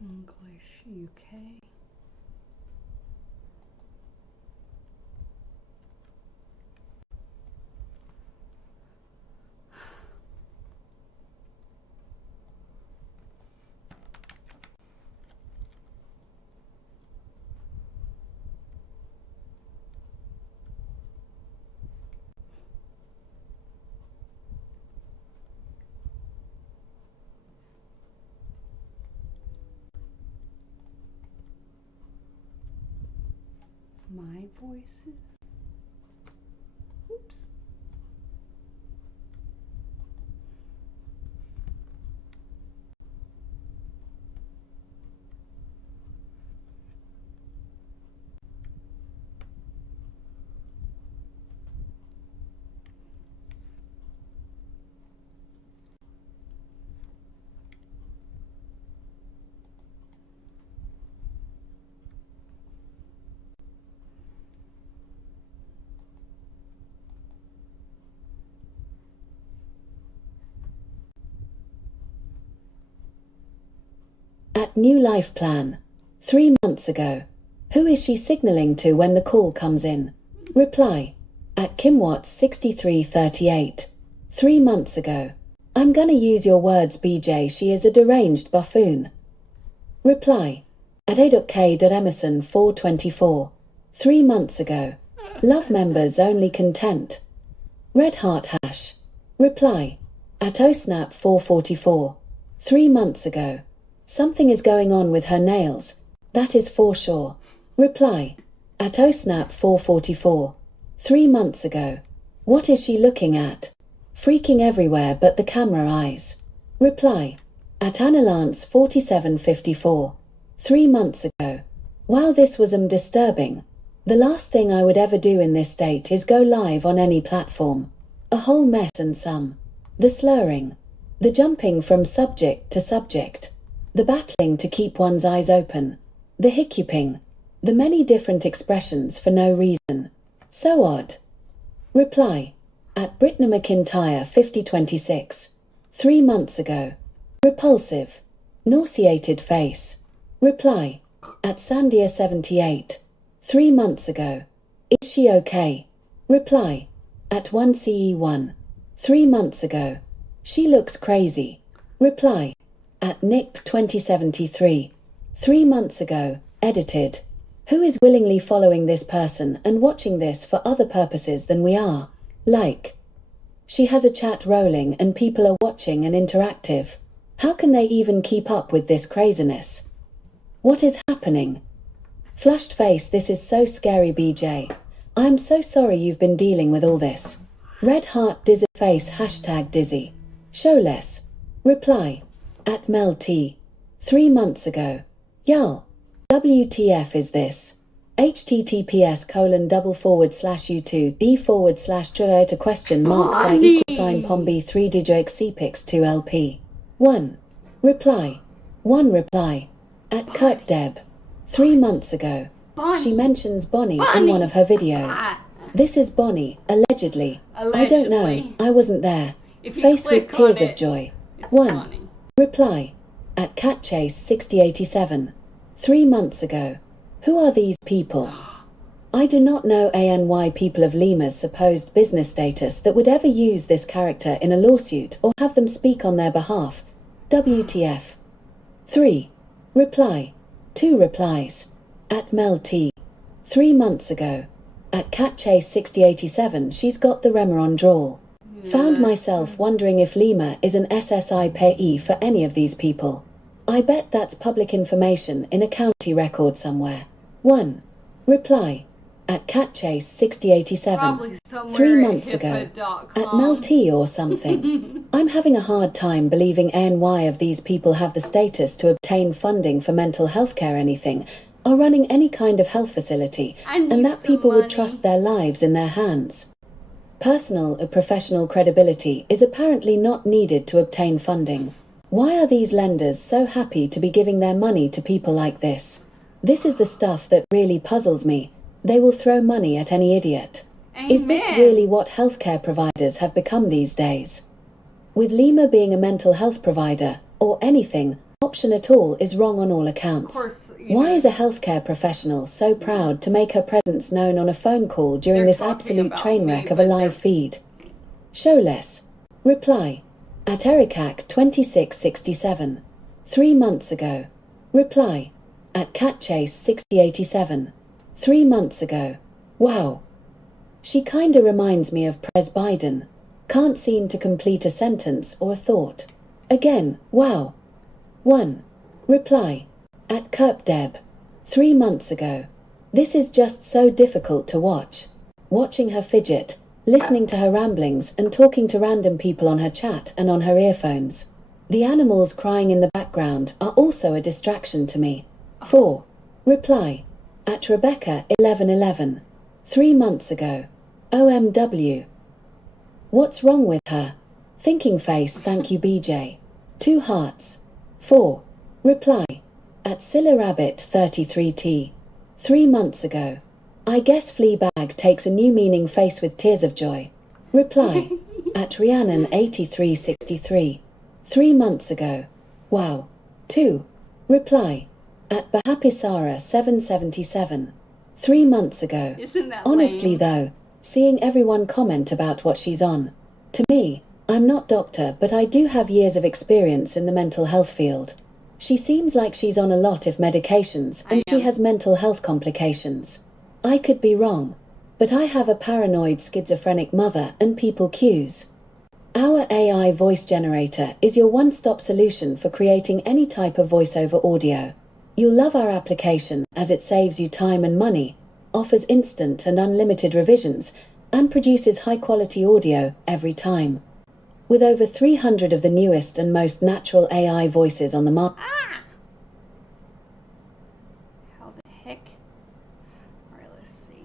English UK. My voices. Oops. At New Life Plan. 3 months ago. Who is she signaling to when the call comes in? Reply. At KimWatts 6338. 3 months ago. I'm gonna use your words, BJ. She is a deranged buffoon. Reply. At a.k.emerson 424. 3 months ago. Love members only content. Red Heart Hash. Reply. At osnap 444. 3 months ago. Something is going on with her nails. That is for sure. Reply. At osnap 444. 3 months ago. What is she looking at? Freaking everywhere but the camera eyes. Reply. At Annalance 4754. 3 months ago. Wow, this was disturbing. The last thing I would ever do in this state is go live on any platform. A whole mess and some. The slurring. The jumping from subject to subject. The battling to keep one's eyes open. The hiccuping. The many different expressions for no reason. So odd. Reply. At Brittany McIntyre 5026. 3 months ago. Repulsive. Nauseated face. Reply. At Sandia 78. 3 months ago. Is she okay? Reply. At 1CE1. 3 months ago. She looks crazy. Reply. At Nick 2073. 3 months ago. Edited. Who is willingly following this person and watching this for other purposes than we are? Like. She has a chat rolling and people are watching and interactive. How can they even keep up with this craziness? What is happening? Flushed face, this is so scary, BJ. I am so sorry you've been dealing with all this. Red heart dizzy face hashtag dizzy. Show less. Reply. At Mel T. 3 months ago. Y'all. WTF is this? https://u2b/trivia to question mark sign equal sign pomb 3 dijoke cpix 2 lp 1 reply 1 reply at Kurt Deb 3 months ago. She mentions Bonnie in one of her videos. This is Bonnie, allegedly. I don't know, I wasn't there. If you Face click with tears on of it, joy. it's 1 Bonnie. reply at catchase6087. 3 months ago. Who are these people? I do not know ANY people of Lima's supposed business status that would ever use this character in a lawsuit or have them speak on their behalf. WTF. 3. Reply. 2 replies. At Mel T. 3 months ago. At catchase6087 she's got the Remeron drawl. Found myself wondering if Lima is an SSI payee for any of these people. I bet that's public information in a county record somewhere. 1. Reply. At catchase6087. Probably somewhere 3 months ago. hippo.com. At Mel T or something. I'm having a hard time believing ANY of these people have the status to obtain funding for mental health care anything, or running any kind of health facility, and that people would trust their lives in their hands. Personal or professional credibility is apparently not needed to obtain funding. Why are these lenders so happy to be giving their money to people like this? This is the stuff that really puzzles me. They will throw money at any idiot. Is this really what healthcare providers have become these days? With Lima being a mental health provider, or anything, option at all is wrong on all accounts. Why is a healthcare professional so proud to make her presence known on a phone call during this absolute train wreck of a live feed? Show less. Reply. At Ericac2667. 3 months ago. Reply. At catchase6087. 3 months ago. Wow. She kinda reminds me of Pres Biden. Can't seem to complete a sentence or a thought. Again, wow. 1. Reply. At KerpDeb. 3 months ago. This is just so difficult to watch. Watching her fidget, listening to her ramblings and talking to random people on her chat and on her earphones. The animals crying in the background are also a distraction to me. 4. Reply. At Rebecca1111. 3 months ago. OMW. What's wrong with her? Thinking face, thank you BJ. 2 hearts. 4. Reply. At ScyllaRabbit33T. 3 months ago. I guess Fleabag takes a new meaning face with tears of joy. Reply. At Rhiannon8363. 3 months ago. Wow. 2. Reply. At Bahapisara777. 3 months ago. Isn't that Honestly lame? though, seeing everyone comment about what she's on. To me, I'm not doctor, but I do have years of experience in the mental health field. She seems like she's on a lot of medications and she has mental health complications. I could be wrong, but I have a paranoid schizophrenic mother and people cues. Our AI voice generator is your one-stop solution for creating any type of voiceover audio. You'll love our application as it saves you time and money, offers instant and unlimited revisions, and produces high-quality audio every time. With over 300 of the newest and most natural AI voices on the market. How the heck? Alright, let's see.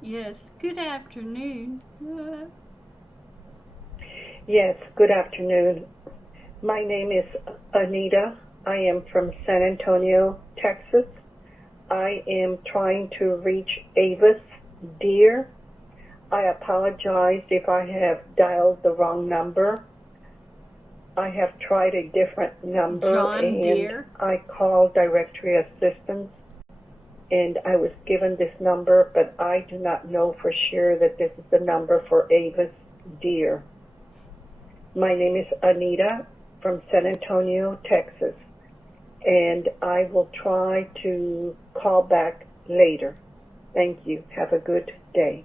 Yes, good afternoon. Yes, good afternoon. My name is Anita. I am from San Antonio, Texas. I am trying to reach Avis Deer. I apologize if I have dialed the wrong number. I have tried a different number John and Deere. I called directory assistance and I was given this number, but I do not know for sure that this is the number for Avis Deer. My name is Anita from San Antonio, Texas, and I will try to call back later. Thank you. Have a good day.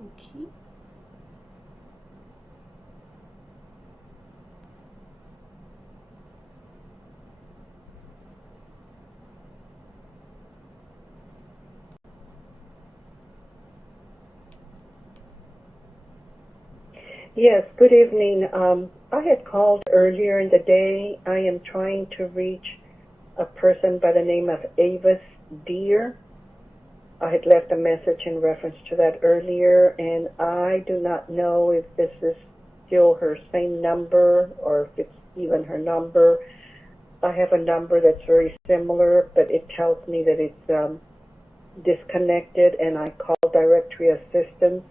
Okay. Yes, good evening. I had called earlier in the day. I am trying to reach a person by the name of Avis Deer. I had left a message in reference to that earlier, and I do not know if this is still her same number or if it's even her number. I have a number that's very similar, but it tells me that it's disconnected, and I called directory assistance,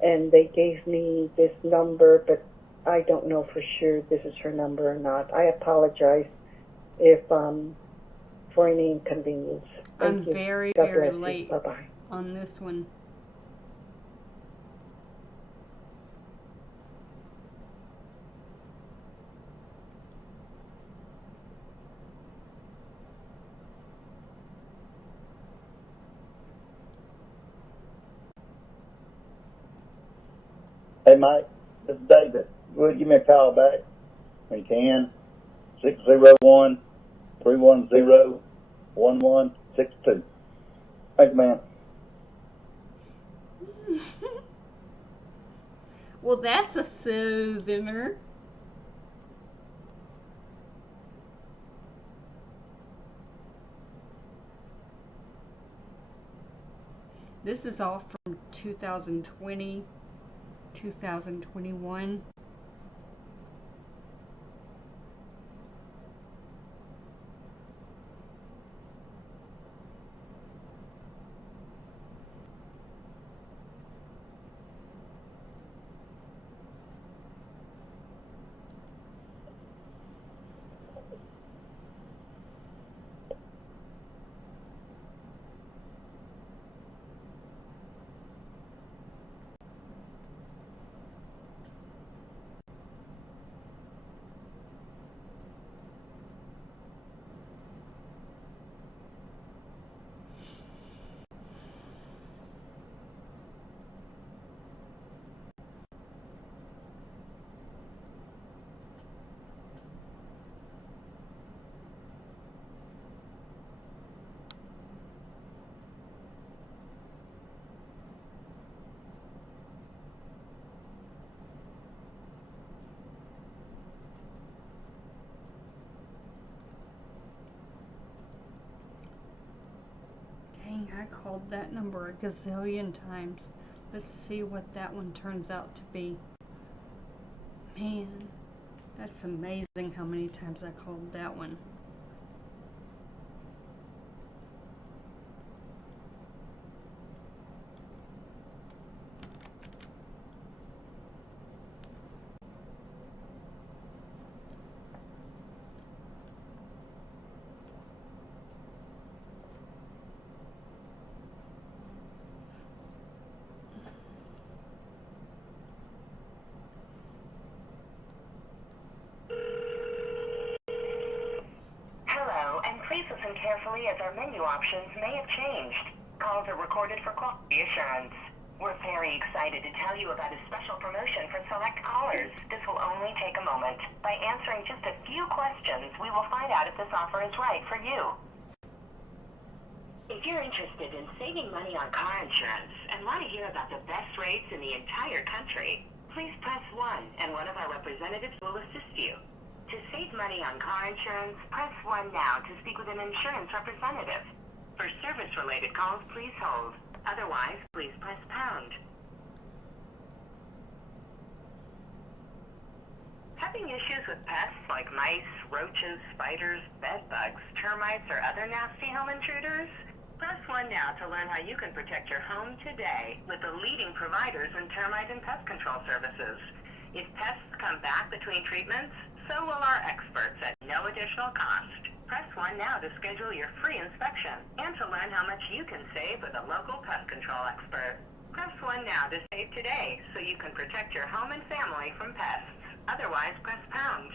and they gave me this number, but I don't know for sure this is her number or not. I apologize if for any inconvenience. I'm Thank you. very, God very bless you. late Bye-bye. on this one. Hey, Mike, this is David. Go ahead and give me a call back when you can. 601-310-1162. Thanks, man. Well, that's a southerner. This is all from 2020, 2021. Dang, I called that number a gazillion times. Let's see what that one turns out to be. Man, that's amazing how many times I called that one. Hello, and please listen carefully as our menu options may have changed. Calls are recorded for quality assurance. We're very excited to tell you about a special promotion for select callers. This will only take a moment. By answering just a few questions, we will find out if this offer is right for you. If you're interested in saving money on car insurance and want to hear about the best rates in the entire country, please press 1 and one of our representatives will assist you. To save money on car insurance, press 1 now to speak with an insurance representative. For service-related calls, please hold. Otherwise, please press pound. Having issues with pests like mice, roaches, spiders, bed bugs, termites, or other nasty home intruders? Press 1 now to learn how you can protect your home today with the leading providers in termite and pest control services. If pests come back between treatments, so will our experts at no additional cost. Press 1 now to schedule your free inspection and to learn how much you can save with a local pest control expert. Press 1 now to save today so you can protect your home and family from pests. Otherwise, press pound.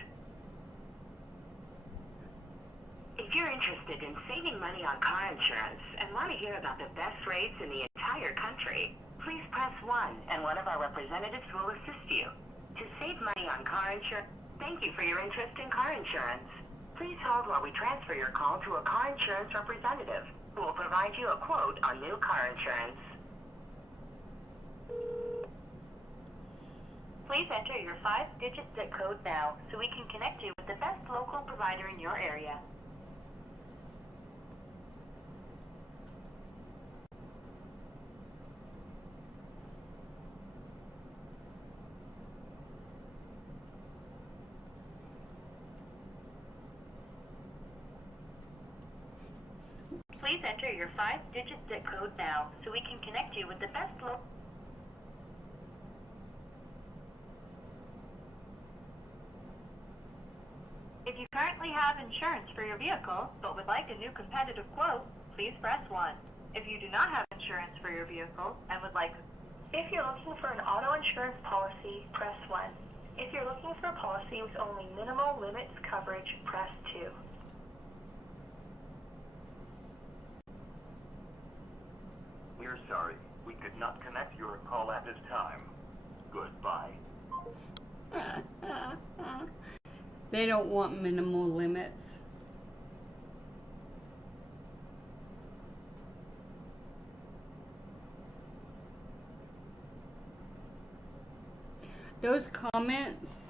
If you're interested in saving money on car insurance and want to hear about the best rates in the entire country, please press 1 and one of our representatives will assist you. To save money on car insurance, thank you for your interest in car insurance. Please hold while we transfer your call to a car insurance representative who will provide you a quote on new car insurance. Please enter your 5-digit zip code now so we can connect you with the best local provider in your area. Please enter your 5-digit zip code now so we can connect you with the best local. If you currently have insurance for your vehicle but would like a new competitive quote, please press 1. If you do not have insurance for your vehicle and would like... If you're looking for an auto insurance policy, press 1. If you're looking for a policy with only minimal limits coverage, press 2. We're sorry. We could not connect your call at this time. Goodbye. They don't want minimal limits. Those comments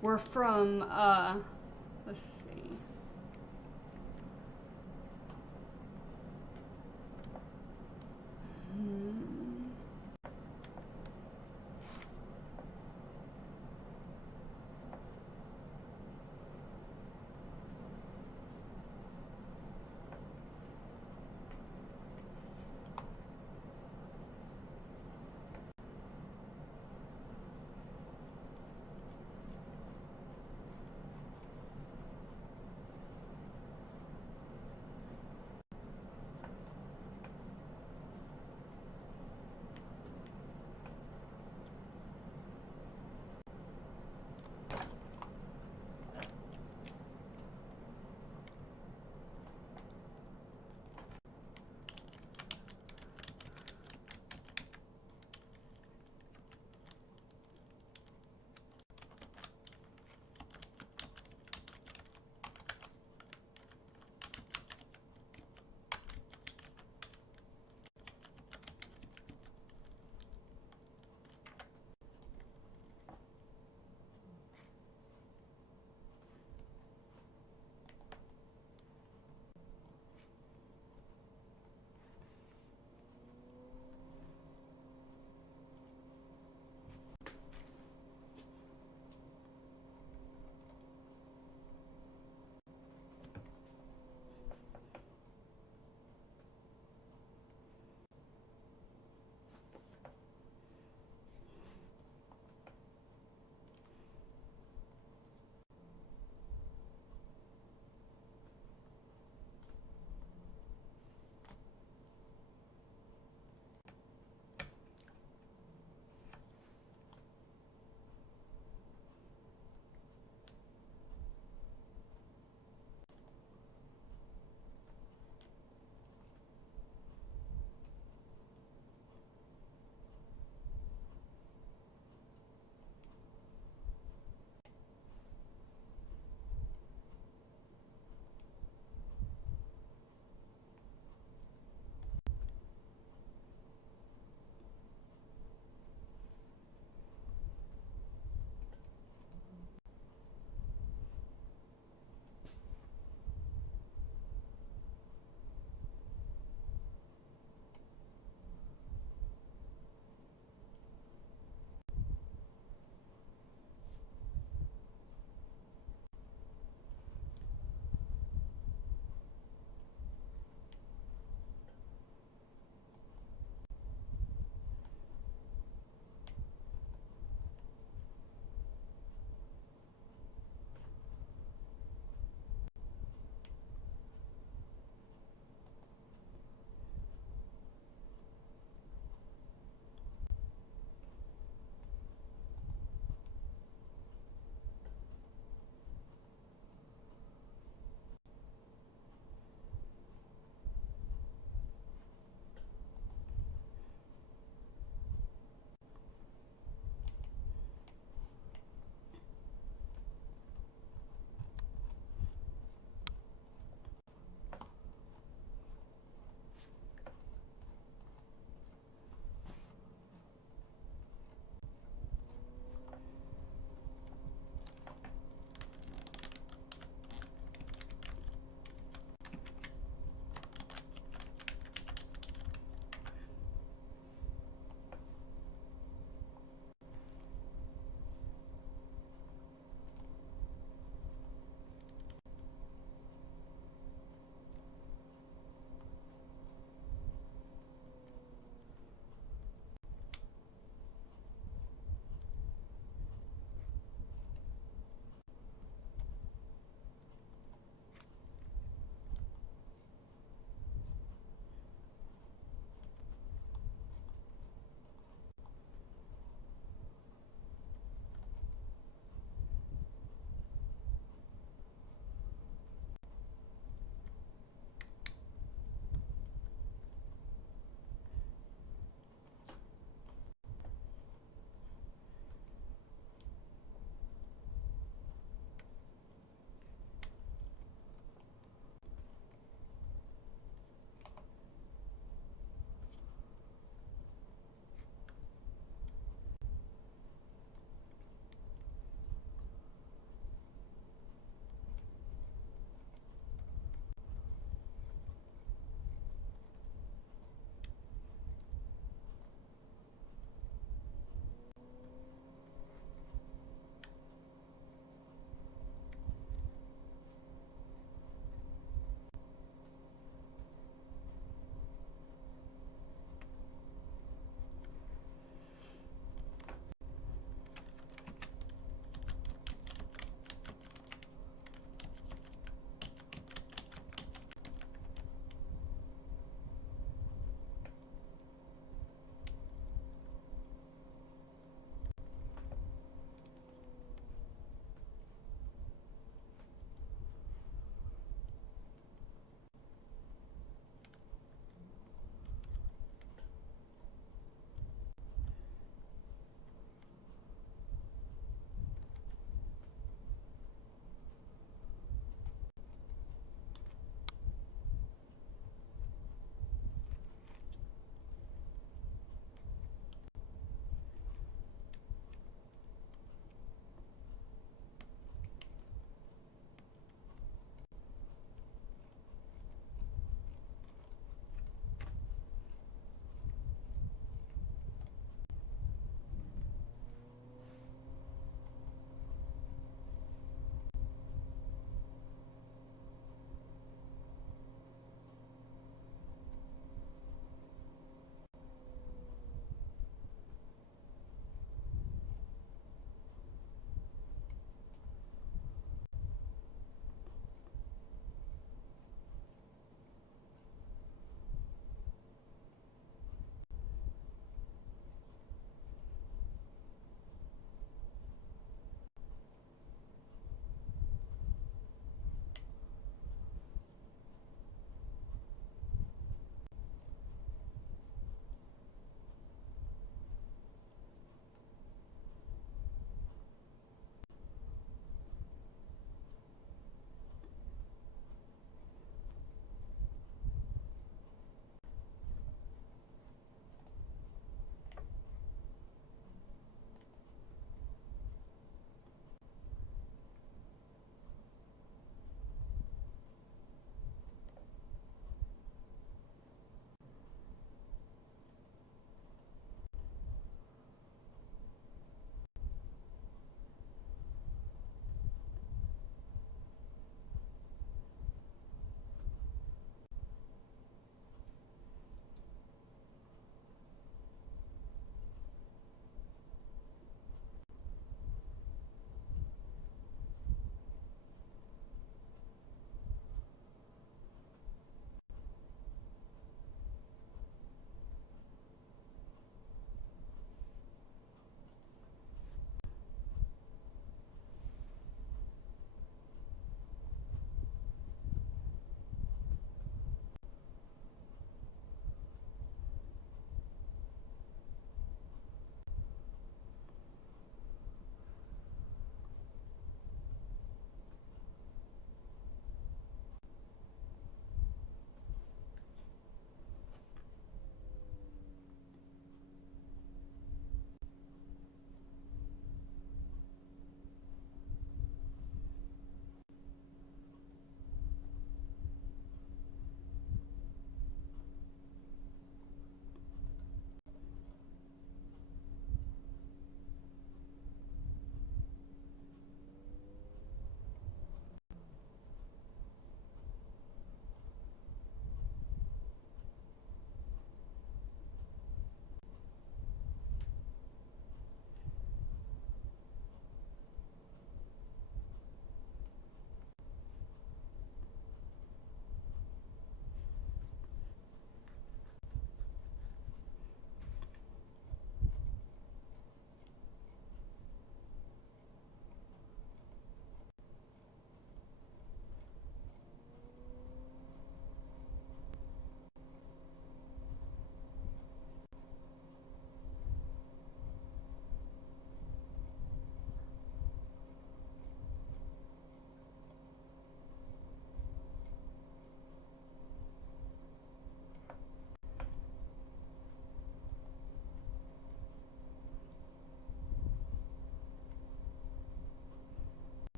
were from, let's see.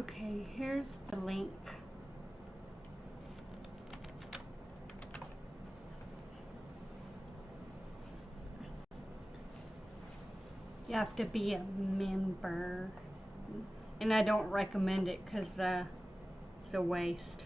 Okay, here's the link. You have to be a member. And I don't recommend it because it's a waste.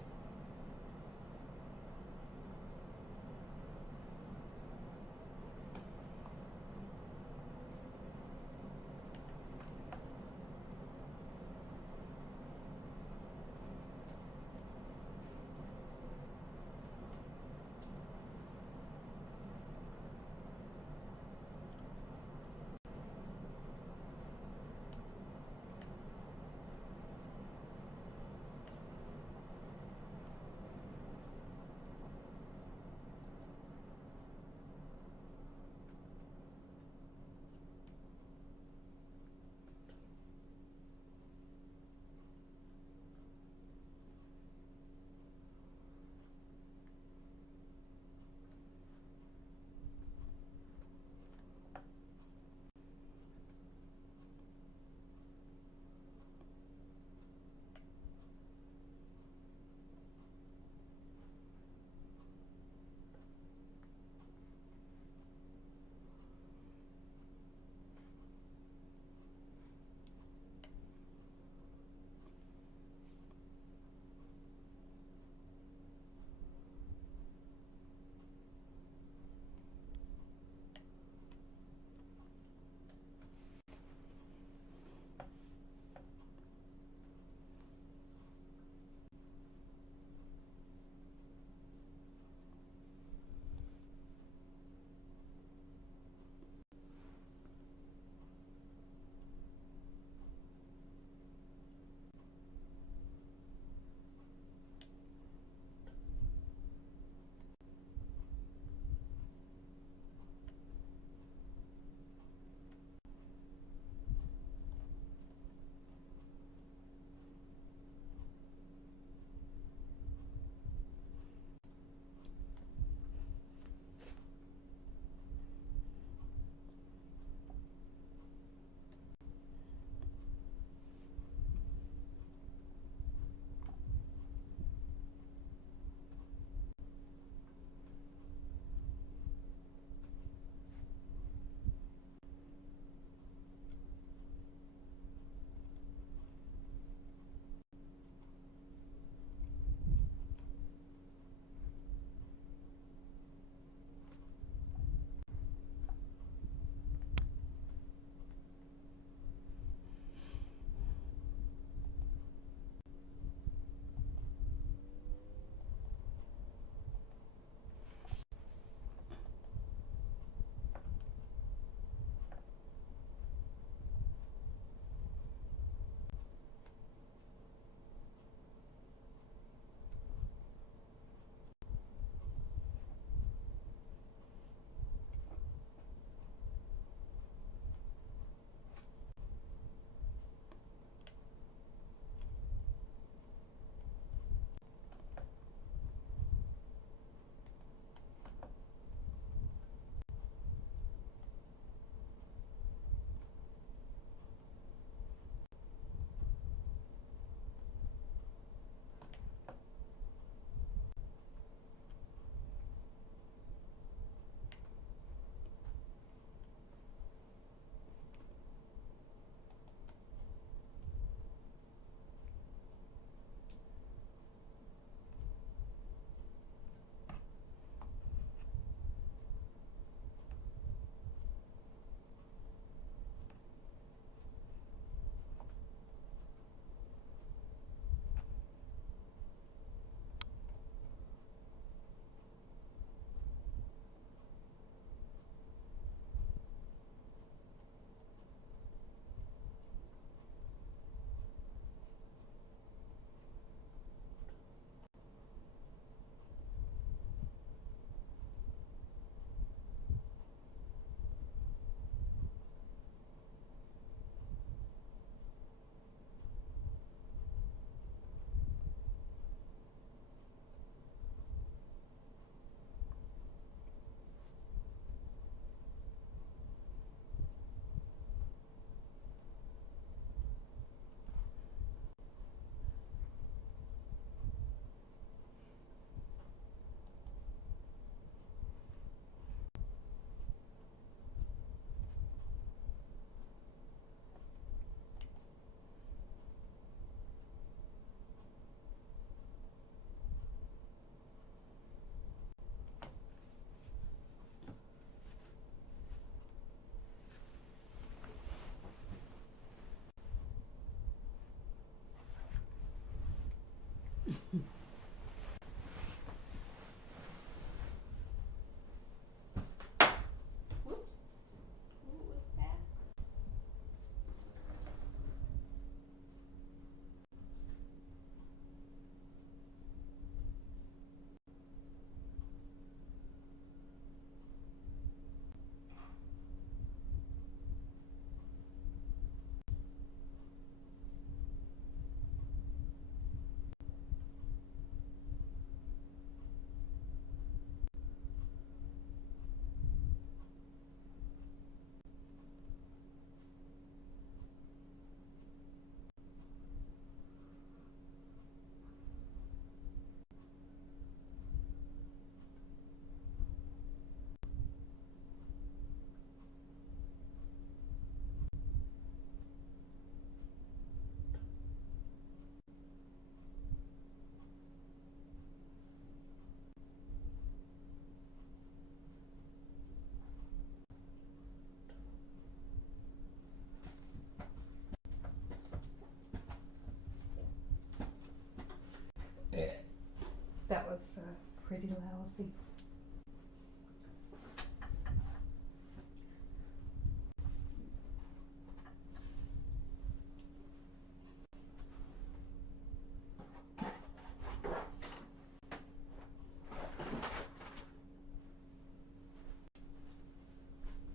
Kelsey.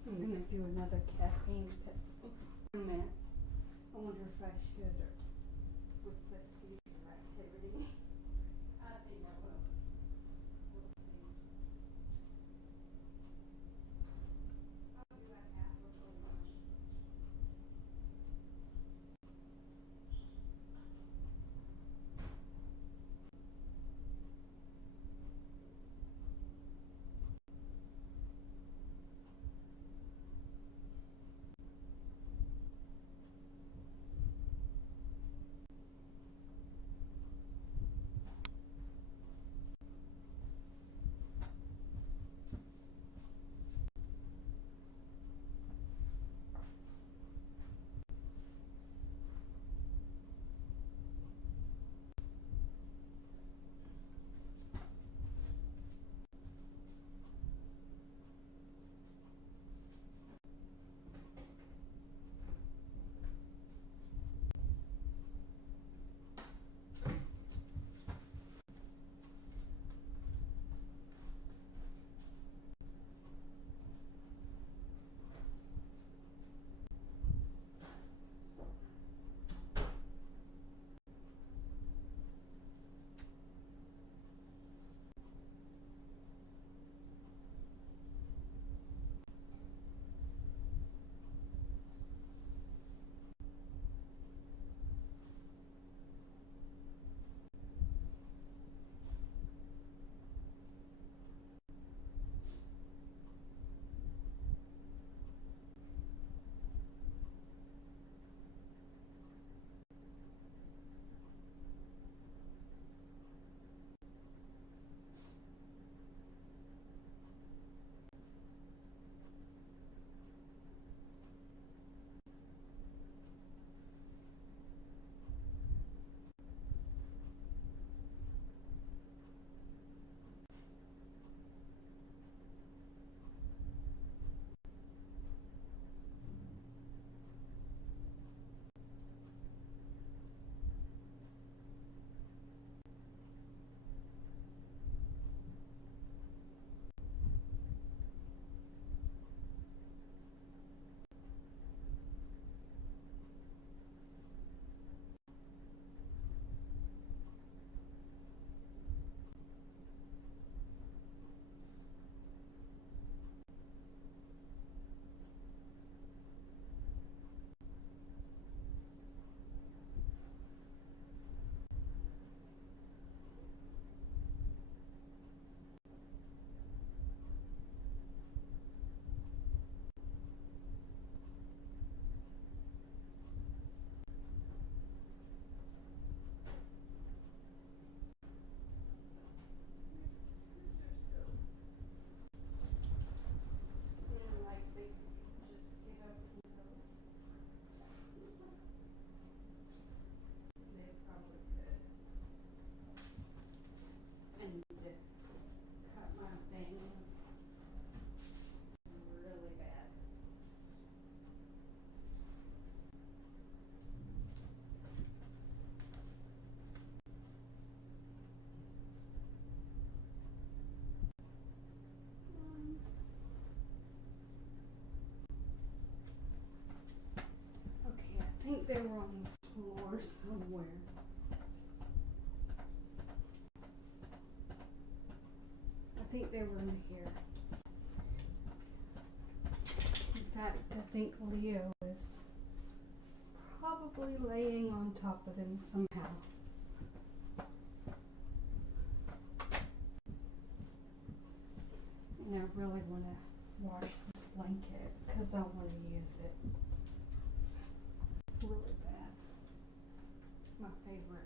I'm gonna do another caffeine pill. For a minute. I wonder if I should with the seizure activity. I think I will. We'll see. I'll do a half of a lunch. Really bad. Okay, I think they were on the floor somewhere. I think they were in here. In fact, I think Leo is probably laying on top of them somehow. And I really want to wash this blanket because I want to use it really bad. It's my favorite.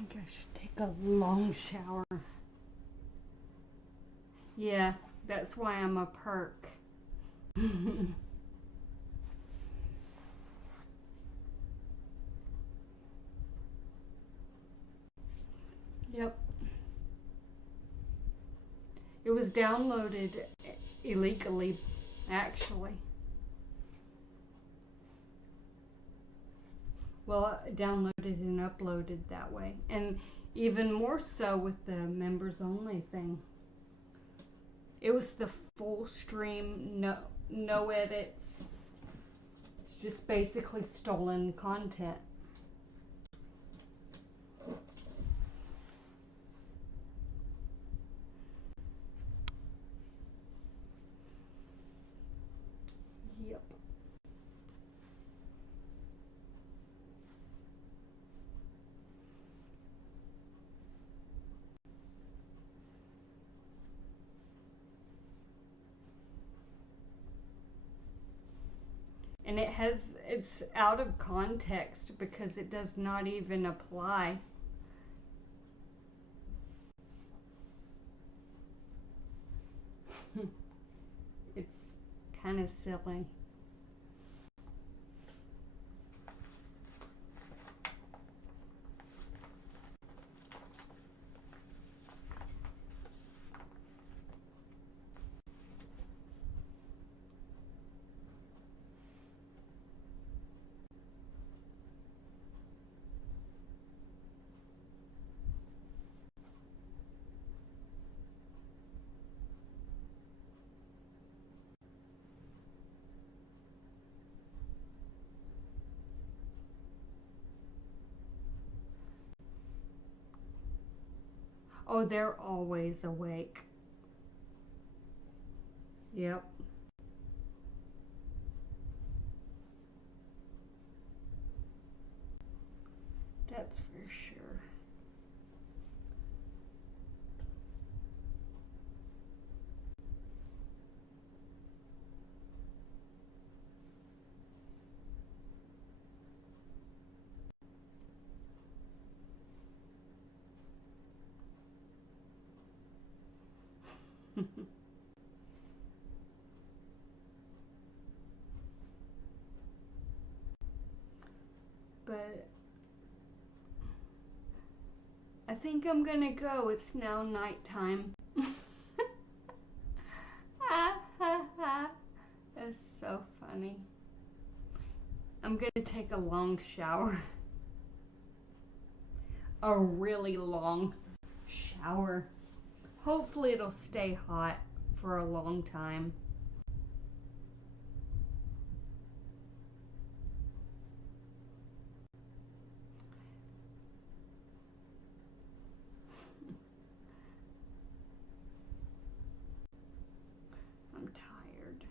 think I should take a long shower. Yeah, that's why I'm a perk. Yep. It was downloaded illegally, actually. Well, downloaded and uploaded that way. And even more so with the members only thing. It was the full stream, no edits. It's just basically stolen content. Yep. And it's out of context because it does not even apply. It's kind of silly. Oh, they're always awake. Yep. That's for sure. But I think I'm gonna go. It's now nighttime. That's so funny. I'm gonna take a long shower. A really long shower. Hopefully it'll stay hot for a long time. I'm tired.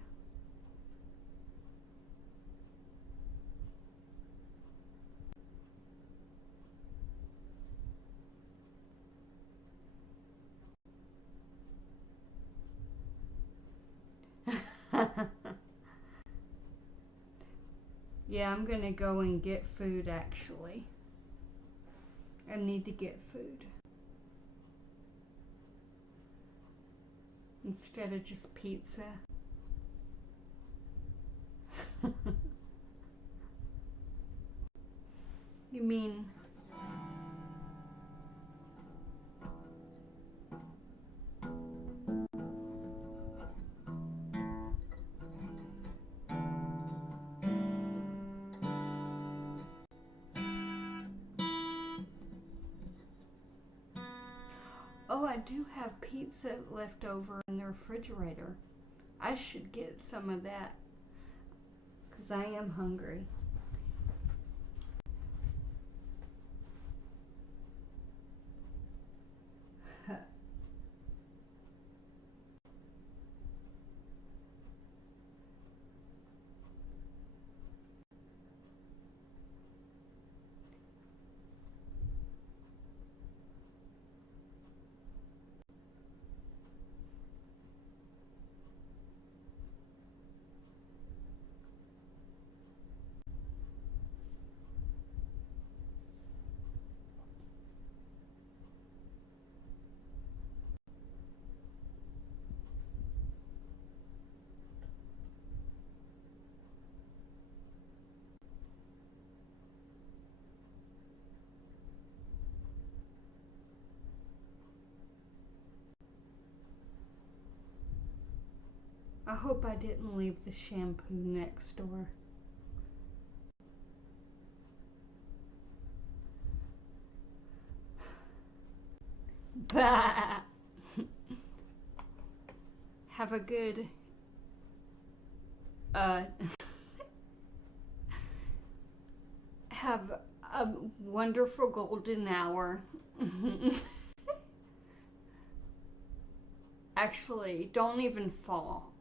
Yeah, I'm gonna go and get food actually. I need to get food. Instead of just pizza. You mean... Oh, I do have pizza left over in the refrigerator. I should get some of that. Because I am hungry. I hope I didn't leave the shampoo next door. Bah. Have a good have a wonderful golden hour. Actually, don't even fall.